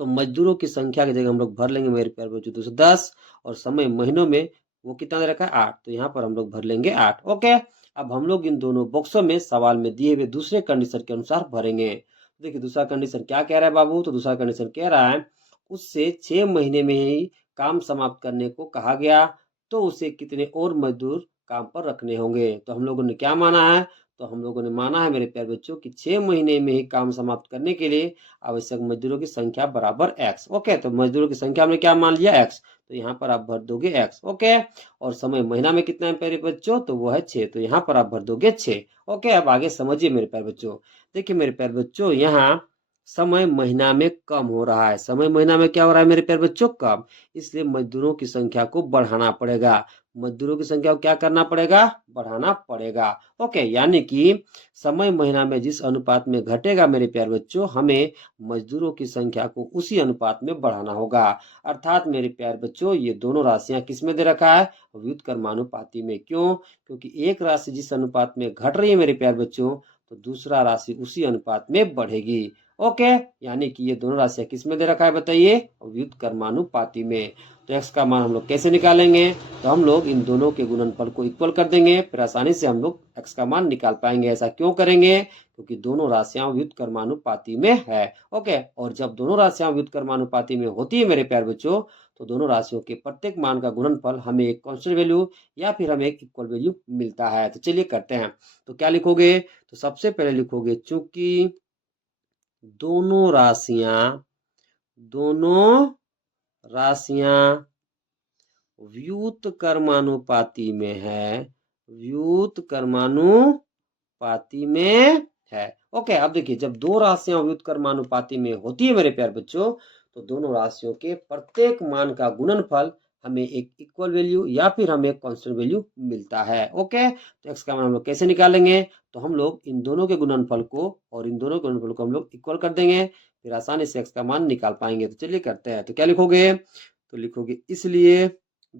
तो मजदूरों की संख्या की जगह हम लोग भर लेंगे मेरे प्यारे बच्चों 210, और समय महीनों में वो कितना दे रखा है? 8। तो यहाँ पर हम लोग भर लेंगे 8। ओके, अब हम लोग इन दोनों बॉक्सों में सवाल में दिए हुए दूसरे कंडीशन के अनुसार भरेंगे। देखिए दूसरा कंडीशन क्या कह रहा है बाबू? तो दूसरा कंडीशन कह रहा है उससे 6 महीने में ही काम समाप्त करने को कहा गया, तो उसे कितने और मजदूर काम पर रखने होंगे? तो हम लोगों ने क्या माना है? तो हम लोगों ने माना है मेरे प्यारे बच्चों कि 6 महीने में ही काम समाप्त करने के लिए आवश्यक मजदूरों की संख्या बराबर x। ओके, तो मजदूरों की संख्या हमने क्या मान लिया? x। तो यहाँ पर आप भर दोगे x। ओके, और समय महीना में कितना है प्यारे बच्चों? तो वो है 6। तो यहाँ पर आप भर दोगे 6। ओके, अब आगे समझिए मेरे प्यारे बच्चों। देखिए मेरे प्यारे बच्चों, यहाँ समय महीना में कम हो रहा है। समय महीना में क्या हो रहा है मेरे प्यारे बच्चों? कम। इसलिए मजदूरों की संख्या को बढ़ाना पड़ेगा। मजदूरों की संख्या को क्या करना पड़ेगा? बढ़ाना पड़ेगा। ओके, यानी कि समय महीना में जिस अनुपात में घटेगा मेरे प्यारे बच्चों, हमें मजदूरों की संख्या को उसी अनुपात में बढ़ाना होगा। अर्थात मेरे प्यारे बच्चों, ये दोनों राशियां किस में दे रखा है? व्युत्क्रमानुपाती में। क्यों? क्योंकि एक राशि जिस अनुपात में घट रही है मेरे प्यारे बच्चों, तो दूसरा राशि उसी अनुपात में बढ़ेगी। ओके, यानी कि ये दोनों राशियां किस में दे रखा है बताइए? व्युत्क्रमानुपाती में। तो x का मान हम लोग कैसे निकालेंगे? तो हम लोग इन दोनों के गुणनफल को इक्वल कर देंगे, फिर आसानी से हम लोग x का मान निकाल पाएंगे। ऐसा क्यों करेंगे? क्योंकि दोनों राशियां व्युत्क्रमानुपाती में है। ओके, और जब दोनों राशियां व्युत्क्रमानुपाती में होती है मेरे प्यारे बच्चों, तो दोनों राशियों के प्रत्येक मान का गुणनफल हमें एक कांस्टेंट वैल्यू या फिर हमें एक इक्वल वैल्यू मिलता है। तो चलिए करते हैं। तो क्या लिखोगे? तो सबसे पहले लिखोगे चूंकि दोनों राशियां व्युत्क्रमानुपाती में है, व्युत्क्रमानुपाती में है। ओके, अब देखिए जब दो राशियां व्युत्क्रमानुपाती में होती है मेरे प्यारे बच्चों, तो दोनों राशियों के प्रत्येक मान का गुणनफल हमें एक इक्वल वैल्यू या फिर हमें एक कांस्टेंट वैल्यू मिलता है। ओके, तो x का मान हम लोग कैसे निकालेंगे? तो हम लोग इन दोनों के गुणनफल को और इन दोनों के गुणनफल को हम लोग इक्वल कर देंगे, फिर आसानी से x का मान निकाल पाएंगे। तो चलिए करते हैं। तो क्या लिखोगे? तो लिखोगे इसलिए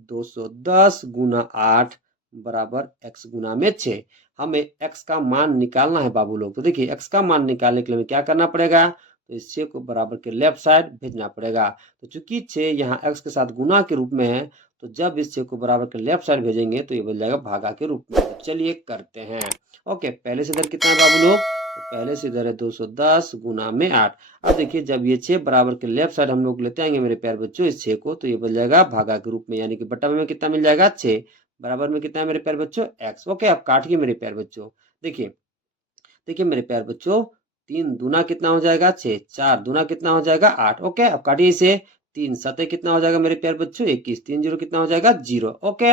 210 गुना 8 बराबर x गुना में 6। हमें x का मान निकालना है बाबू लोग। तो देखिए x का मान निकालने के लिए हमें क्या करना पड़ेगा? तो इस 6 को बराबर के लेफ्ट साइड भेजना पड़ेगा। तो चूंकि 6 यहाँ x के साथ गुना के रूप में है, तो जब इस 6 को बराबर के लेफ्ट साइड भेजेंगे तो ये बन जाएगा भागा के रूप में। तो चलिए करते हैं। ओके, पहले से इधर कितना है बाबू लोग? तो पहले से इधर है 210 गुना में 8। अब देखिए जब ये 6 बराबर के लेफ्ट साइड हम लोग लेते आएंगे मेरे प्यारे बच्चों इस 6 को, तो ये बन जाएगा भागा के रूप में, यानी कि बटा में कितना मिल जाएगा? 6। बराबर में कितना है मेरे प्यारे बच्चों? x। ओके, अब काटिए मेरे प्यारे बच्चों। देखिए देखिए मेरे प्यारे बच्चों, 3 दूना कितना हो जाएगा? 6। 4 दूना कितना हो जाएगा? 8। ओके, अब काटिए इसे। 3 सतह कितना हो जाएगा मेरे प्यारे बच्चों? 21। 3 जीरो कितना हो जाएगा? 0। ओके,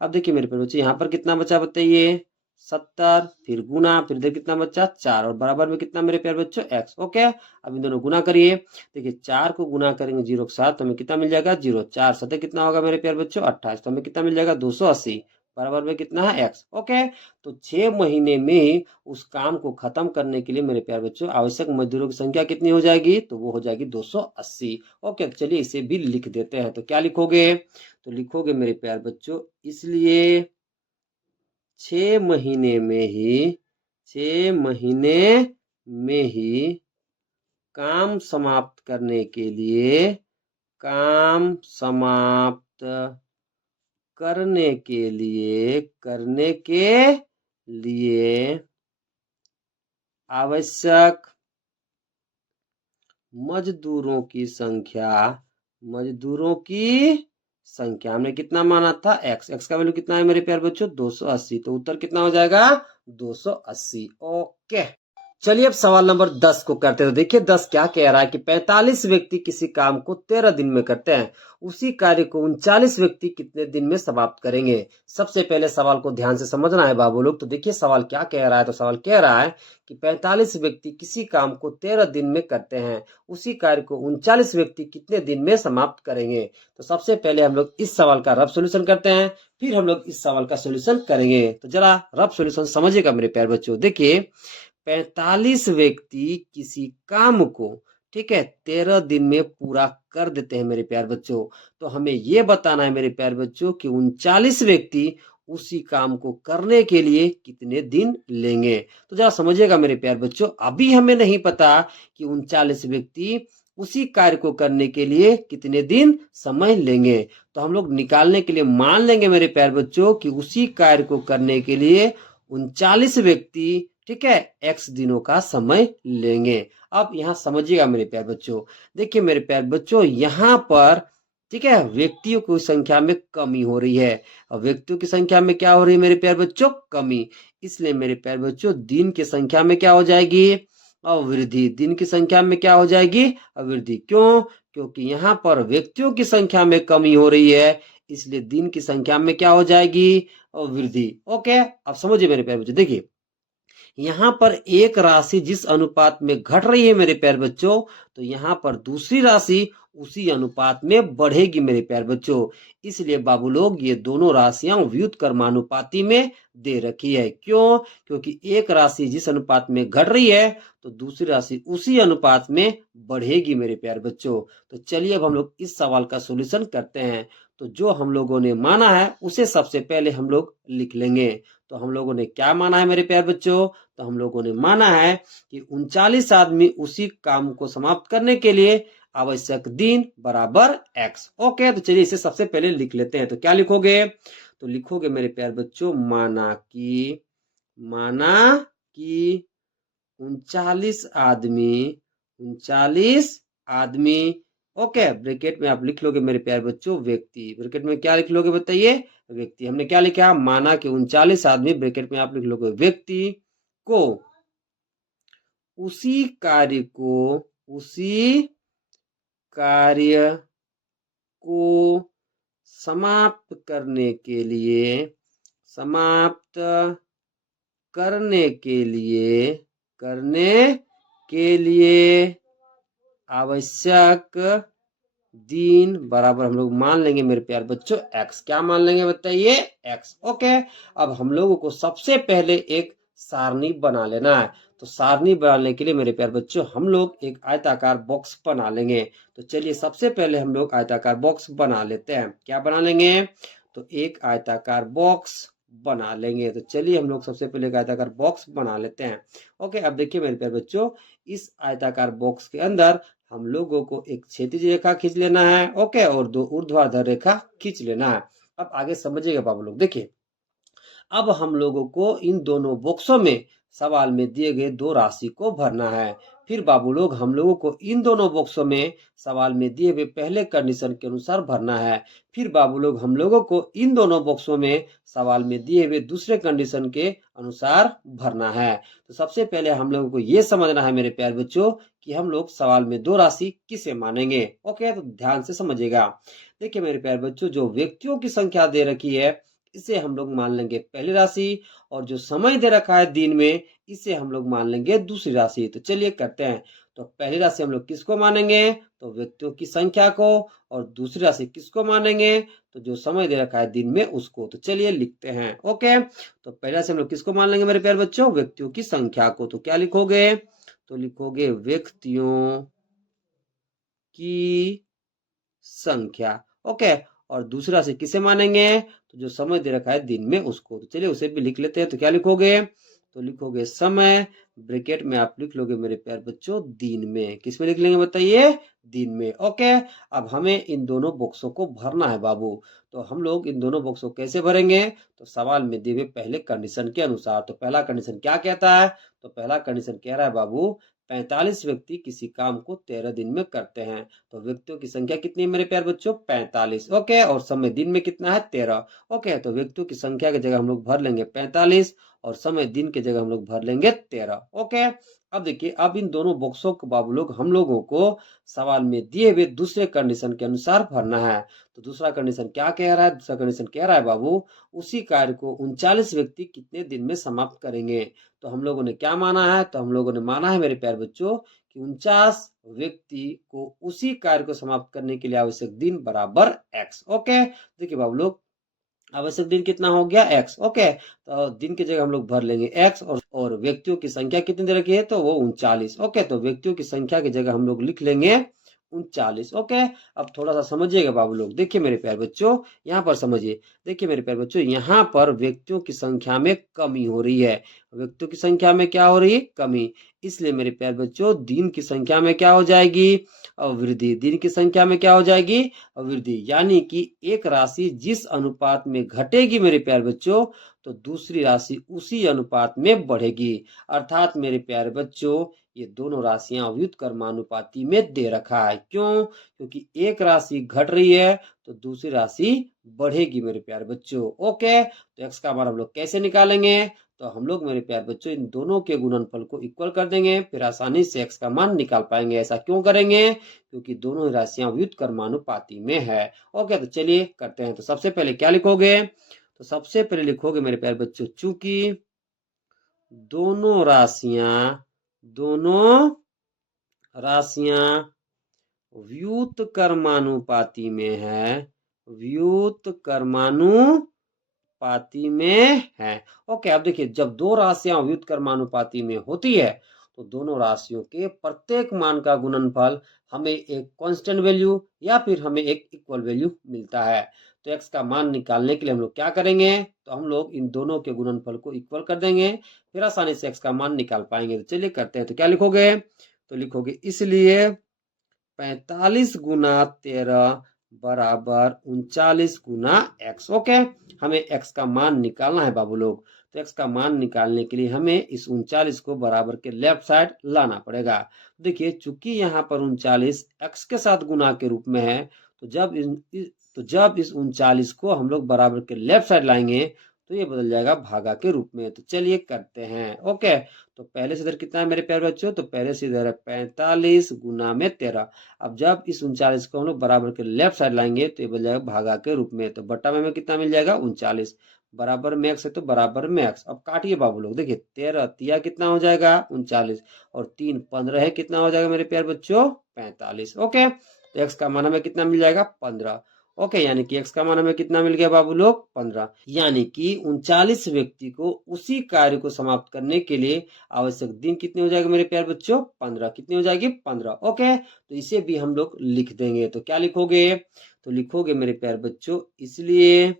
अब देखिए मेरे प्यारे बच्चों यहाँ पर कितना बचा बताइए? 70। फिर गुना, फिर इधर कितना बचा? 4, और बराबर में कितना मेरे प्यारे बच्चों? x। ओके, अब इन दोनों गुना करिए। देखिए 4 को गुना करेंगे 0 के साथ तो हमें कितना मिल जाएगा? 0। 4 सतह कितना होगा मेरे प्यारे बच्चों? 28। तो हमें कितना मिल जाएगा? 280। बराबर में कितना है? x। ओके, तो 6 महीने में उस काम को खत्म करने के लिए मेरे प्यारे बच्चों आवश्यक मजदूरों की संख्या कितनी हो जाएगी? तो वो हो जाएगी 280। ओके, तो चलिए इसे भी लिख देते हैं। तो क्या लिखोगे? तो लिखोगे मेरे प्यारे बच्चों इसलिए 6 महीने में ही काम समाप्त करने के लिए आवश्यक मजदूरों की संख्या हमने कितना माना था? x का वैल्यू कितना है मेरे प्यारे बच्चों? 280। तो उत्तर कितना हो जाएगा? 280। ओके, चलिए अब सवाल नंबर 10 को करते हैं। तो देखिए 10 क्या कह रहा है कि 45 व्यक्ति किसी काम को 13 दिन में करते हैं, उसी कार्य को 39 व्यक्ति कितने दिन में समाप्त करेंगे। सबसे पहले सवाल को ध्यान से समझना है बाबू लोग। तो देखिए सवाल क्या कह रहा है। तो सवाल कह रहा है कि 45 व्यक्ति किसी काम को 13 दिन में करते हैं, उसी कार्य को 39 व्यक्ति कितने दिन में समाप्त करेंगे। तो सबसे पहले हम लोग इस सवाल का रफ सोल्यूशन करते हैं, फिर हम लोग इस सवाल का सोल्यूशन करेंगे। तो जरा रफ सोल्यूशन समझिएगा मेरे प्यारे बच्चों। देखिए 45 व्यक्ति किसी काम को, ठीक है, 13 दिन में पूरा कर देते हैं मेरे प्यारे बच्चों। तो हमें यह बताना है मेरे प्यारे बच्चों कि 39 व्यक्ति उसी काम को करने के लिए कितने दिन लेंगे। तो जरा समझिएगा मेरे प्यारे बच्चों, अभी हमें नहीं पता कि 39 व्यक्ति उसी कार्य को करने के लिए कितने दिन समय लेंगे। तो हम लोग निकालने के लिए मान लेंगे मेरे प्यारे बच्चों कि उसी कार्य को करने के लिए 39 व्यक्ति, ठीक है, x दिनों का समय लेंगे। अब यहाँ समझिएगा मेरे प्यारे बच्चों। देखिए मेरे प्यारे बच्चों, यहाँ पर, ठीक है, व्यक्तियों की संख्या में कमी हो रही है। और व्यक्तियों की संख्या में क्या हो रही है मेरे प्यारे बच्चों? कमी। इसलिए मेरे प्यारे बच्चों दिन की संख्या में क्या हो जाएगी? वृद्धि। दिन की संख्या में क्या हो जाएगी? वृद्धि। क्यों? क्योंकि यहाँ पर व्यक्तियों की संख्या में कमी हो रही है, इसलिए दिन की संख्या में क्या हो जाएगी? वृद्धि। ओके, अब समझिए मेरे प्यारे बच्चों। देखिए यहाँ पर एक राशि जिस अनुपात में घट रही है मेरे प्यारे बच्चों, तो यहाँ पर दूसरी राशि उसी अनुपात में बढ़ेगी मेरे प्यारे बच्चों। इसलिए बाबू लोग ये दोनों राशियां व्युत्क्रमानुपाती में दे रखी है। क्यों? क्योंकि एक राशि जिस अनुपात में घट रही है तो दूसरी राशि उसी अनुपात में बढ़ेगी मेरे प्यारे बच्चों। तो चलिए अब हम लोग इस सवाल का सोल्यूशन करते हैं। तो जो हम लोगों ने माना है उसे सबसे पहले हम लोग लिख लेंगे। तो हम लोगों ने क्या माना है मेरे प्यारे बच्चों? तो हम लोगों ने माना है कि 39 आदमी उसी काम को समाप्त करने के लिए आवश्यक दिन बराबर x। ओके, तो चलिए इसे सबसे पहले लिख लेते हैं। तो क्या लिखोगे? तो लिखोगे मेरे प्यारे बच्चों, माना कि 39 आदमी, ओके, ब्रैकेट में आप लिख लोगे मेरे प्यारे बच्चों व्यक्ति। ब्रैकेट में क्या लिख लोगे बताइए? व्यक्ति। हमने क्या लिखा? माना कि 39 आदमी, ब्रैकेट में आप लिख लोगे व्यक्ति को उसी कार्य को समाप्त करने के लिए आवश्यक दिन बराबर हम लोग मान लेंगे मेरे प्यारे बच्चों x। क्या मान लेंगे बताइए? x। ओके, अब हम लोगों को सबसे पहले एक सारणी बना लेना है। तो सारणी बनाने के लिए मेरे प्यारे बच्चों हम लोग एक आयताकार बॉक्स बना लेंगे। तो चलिए सबसे पहले हम लोग आयताकार बॉक्स बना लेते हैं। क्या बना लेंगे? तो एक आयताकार बॉक्स बना लेंगे। तो चलिए हम लोग सबसे पहले एक आयताकार बॉक्स बना लेते हैं। ओके, अब देखिए मेरे प्यारे बच्चों, इस आयताकार बॉक्स के अंदर हम लोगों को एक क्षैतिज रेखा खींच लेना है, ओके, और दो ऊर्ध्वाधर रेखा खींच लेना है। अब आगे समझिएगा बाबू लोग। देखिए अब हम लोगों को इन दोनों बॉक्सों में सवाल में दिए गए दो राशि को भरना है। फिर बाबू लोग हम लोगों को इन दोनों बॉक्सों में सवाल में दिए हुए पहले कंडीशन के अनुसार भरना है। फिर बाबू लोग हम लोगों को इन दोनों बॉक्सों में सवाल में दिए हुए दूसरे कंडीशन के अनुसार भरना है। तो सबसे पहले हम लोगों को ये समझना है मेरे प्यारे बच्चों कि हम लोग सवाल में दो राशि किसे मानेंगे। ओके, तो ध्यान से समझिएगा। देखिए मेरे प्यारे बच्चों, जो व्यक्तियों की संख्या दे रखी है इसे हम लोग मान लेंगे पहली राशि, और जो समय दे रखा है दिन में इसे हम लोग मान लेंगे दूसरी राशि। तो चलिए करते हैं। तो पहली राशि हम लोग किसको मानेंगे? तो व्यक्तियों की संख्या को। और दूसरी राशि किसको मानेंगे? तो जो समय दे रखा है दिन में उसको। तो चलिए लिखते हैं। ओके, तो पहली राशि हम लोग किसको मान लेंगे मेरे प्यारे बच्चों? व्यक्तियों की संख्या को। तो क्या लिखोगे? तो लिखोगे व्यक्तियों की संख्या। ओके, और दूसरा से किसे मानेंगे? तो जो समय दे रखा है दिन में उसको। तो चलिए उसे भी लिख लेते हैं। तो क्या लिखोगे? तो लिखोगे समय, ब्रैकेट में आप लिख लोगे मेरे प्यारे बच्चों दिन में। किस में लिख लेंगे बताइए? दिन में। ओके, अब हमें इन दोनों बॉक्सों को भरना है बाबू। तो हम लोग इन दोनों बॉक्सों को कैसे भरेंगे? तो सवाल में दिए हुए पहले कंडीशन के अनुसार। तो पहला कंडीशन क्या कहता है? तो पहला कंडीशन कह रहा है बाबू 45 व्यक्ति किसी काम को 13 दिन में करते हैं। तो व्यक्तियों की संख्या कितनी है मेरे प्यारे बच्चों? 45। ओके, और समय दिन में कितना है? 13। ओके, तो व्यक्तियों की संख्या की जगह हम लोग भर लेंगे 45 और समय दिन की जगह हम लोग भर लेंगे 13। ओके, अब देखिए, अब इन दोनों बॉक्सों को बाबू लोग हम लोगों को सवाल में दिए हुए दूसरे कंडीशन के अनुसार भरना है। तो दूसरा कंडीशन क्या कह रहा है? दूसरा कंडीशन कह रहा है बाबू, उसी कार्य को 39 व्यक्ति कितने दिन में समाप्त करेंगे। तो हम लोगों ने क्या माना है? तो हम लोगों ने माना है मेरे प्यारे बच्चों कि 49 व्यक्ति को उसी कार्य को समाप्त करने के लिए आवश्यक दिन बराबर x। ओके, देखिए बाबू लोग, आवश्यक दिन कितना हो गया? x। ओके, तो दिन की जगह हम लोग भर लेंगे x, और व्यक्तियों की संख्या कितनी दे रखी है? तो वो 39। ओके, तो व्यक्तियों की संख्या की जगह हम लोग लिख लेंगे 39। ओके, अब थोड़ा सा समझिएगा बाबू लोग। देखिए मेरे प्यारे बच्चों, यहाँ पर समझिए। देखिए मेरे प्यारे बच्चों, यहाँ पर व्यक्तियों की संख्या में कमी हो रही है। व्यक्तियों की संख्या में क्या हो रही है? कमी। इसलिए मेरे प्यारे बच्चों, दिन की संख्या में क्या हो जाएगी? वृद्धि। दिन की संख्या में क्या हो जाएगी? वृद्धि। यानी कि एक राशि जिस अनुपात में घटेगी मेरे प्यारे बच्चों, तो दूसरी राशि उसी अनुपात में बढ़ेगी। अर्थात मेरे प्यारे बच्चों, ये दोनों राशियां व्युत्क्रमानुपाती में दे रखा है। क्यों? क्योंकि एक राशि घट रही है तो दूसरी राशि बढ़ेगी मेरे प्यारे बच्चों। ओके, तो x का मान हम लोग कैसे निकालेंगे? तो हम लोग मेरे प्यारे बच्चों इन दोनों के गुणनफल को इक्वल कर देंगे, फिर आसानी से x का मान निकाल पाएंगे। ऐसा क्यों करेंगे? क्योंकि दोनों ही राशियां व्युत्क्रमानुपाती में है। ओके, तो चलिए करते हैं। तो सबसे पहले क्या लिखोगे? तो सबसे पहले लिखोगे मेरे प्यारे बच्चों, चूंकि दोनों राशियां व्युत्क्रमानुपाती में है, व्युत्क्रमानुपाती में है। ओके, अब देखिए, जब दो राशियां व्युत्क्रमानुपाती में होती है तो दोनों राशियों के प्रत्येक मान का गुणनफल हमें एक कांस्टेंट वैल्यू या फिर हमें एक इक्वल वैल्यू मिलता है। तो x का मान निकालने के लिए हम लोग क्या करेंगे? तो हम लोग इन दोनों के गुणनफल को इक्वल कर देंगे, फिर आसानी से x का मान निकाल पाएंगे। तो चलिए करते हैं। तो क्या लिखोगे? तो लिखोगे, इसलिए 45 गुना 13 बराबर 39 गुना x। ओके, हमें x का मान निकालना है बाबू लोग। तो x का मान निकालने के लिए हमें इस 39 को बराबर के लेफ्ट साइड लाना पड़ेगा। देखिए, चूंकि यहाँ पर 39 x के साथ गुना के रूप में है, तो जब इस 39 को हम लोग बराबर के लेफ्ट साइड लाएंगे तो ये बदल जाएगा भागा के रूप में। तो चलिए करते हैं। ओके, तो पहले से इधर कितना है मेरे प्यारे बच्चों? तो पहले से इधर है 45 गुना में 13। अब जब इस 39 को हम लोग बराबर के लेफ्ट साइड लाएंगे तो ये बन जाएगा भागा के रूप में। तो बट्टा में कितना मिल जाएगा? 39। बराबर में x है तो बराबर में x। अब काटिए बाबू लोग। देखिए, 13 तिया कितना हो जाएगा? 39, और 3 15 है, कितना हो जाएगा मेरे प्यारे बच्चों? 45। ओके, तो x का मान हमें कितना मिल जाएगा? 15। ओके, यानी कि x का मान हमें कितना मिल गया बाबू लोग? 15। यानी कि 39 व्यक्ति को उसी कार्य को समाप्त करने के लिए आवश्यक दिन कितने हो जाएगा मेरे प्यारे बच्चों? 15। कितनी हो जाएगी? 15। ओके, तो इसे भी हम लोग लिख देंगे। तो क्या लिखोगे? तो लिखोगे मेरे प्यारे बच्चों, इसलिए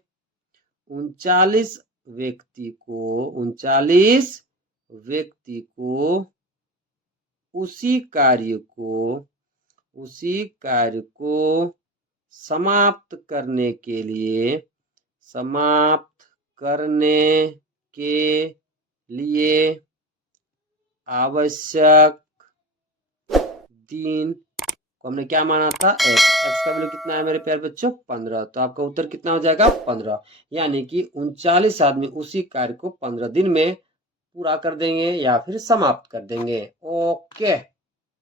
39 व्यक्ति को उसी कार्य को समाप्त करने के लिए आवश्यक दिन को हमने क्या माना था? x का वैल्यू कितना है मेरे प्यारे बच्चों? 15। तो आपका उत्तर कितना हो जाएगा? 15। यानी कि 39 आदमी उसी कार्य को 15 दिन में पूरा कर देंगे या फिर समाप्त कर देंगे। ओके।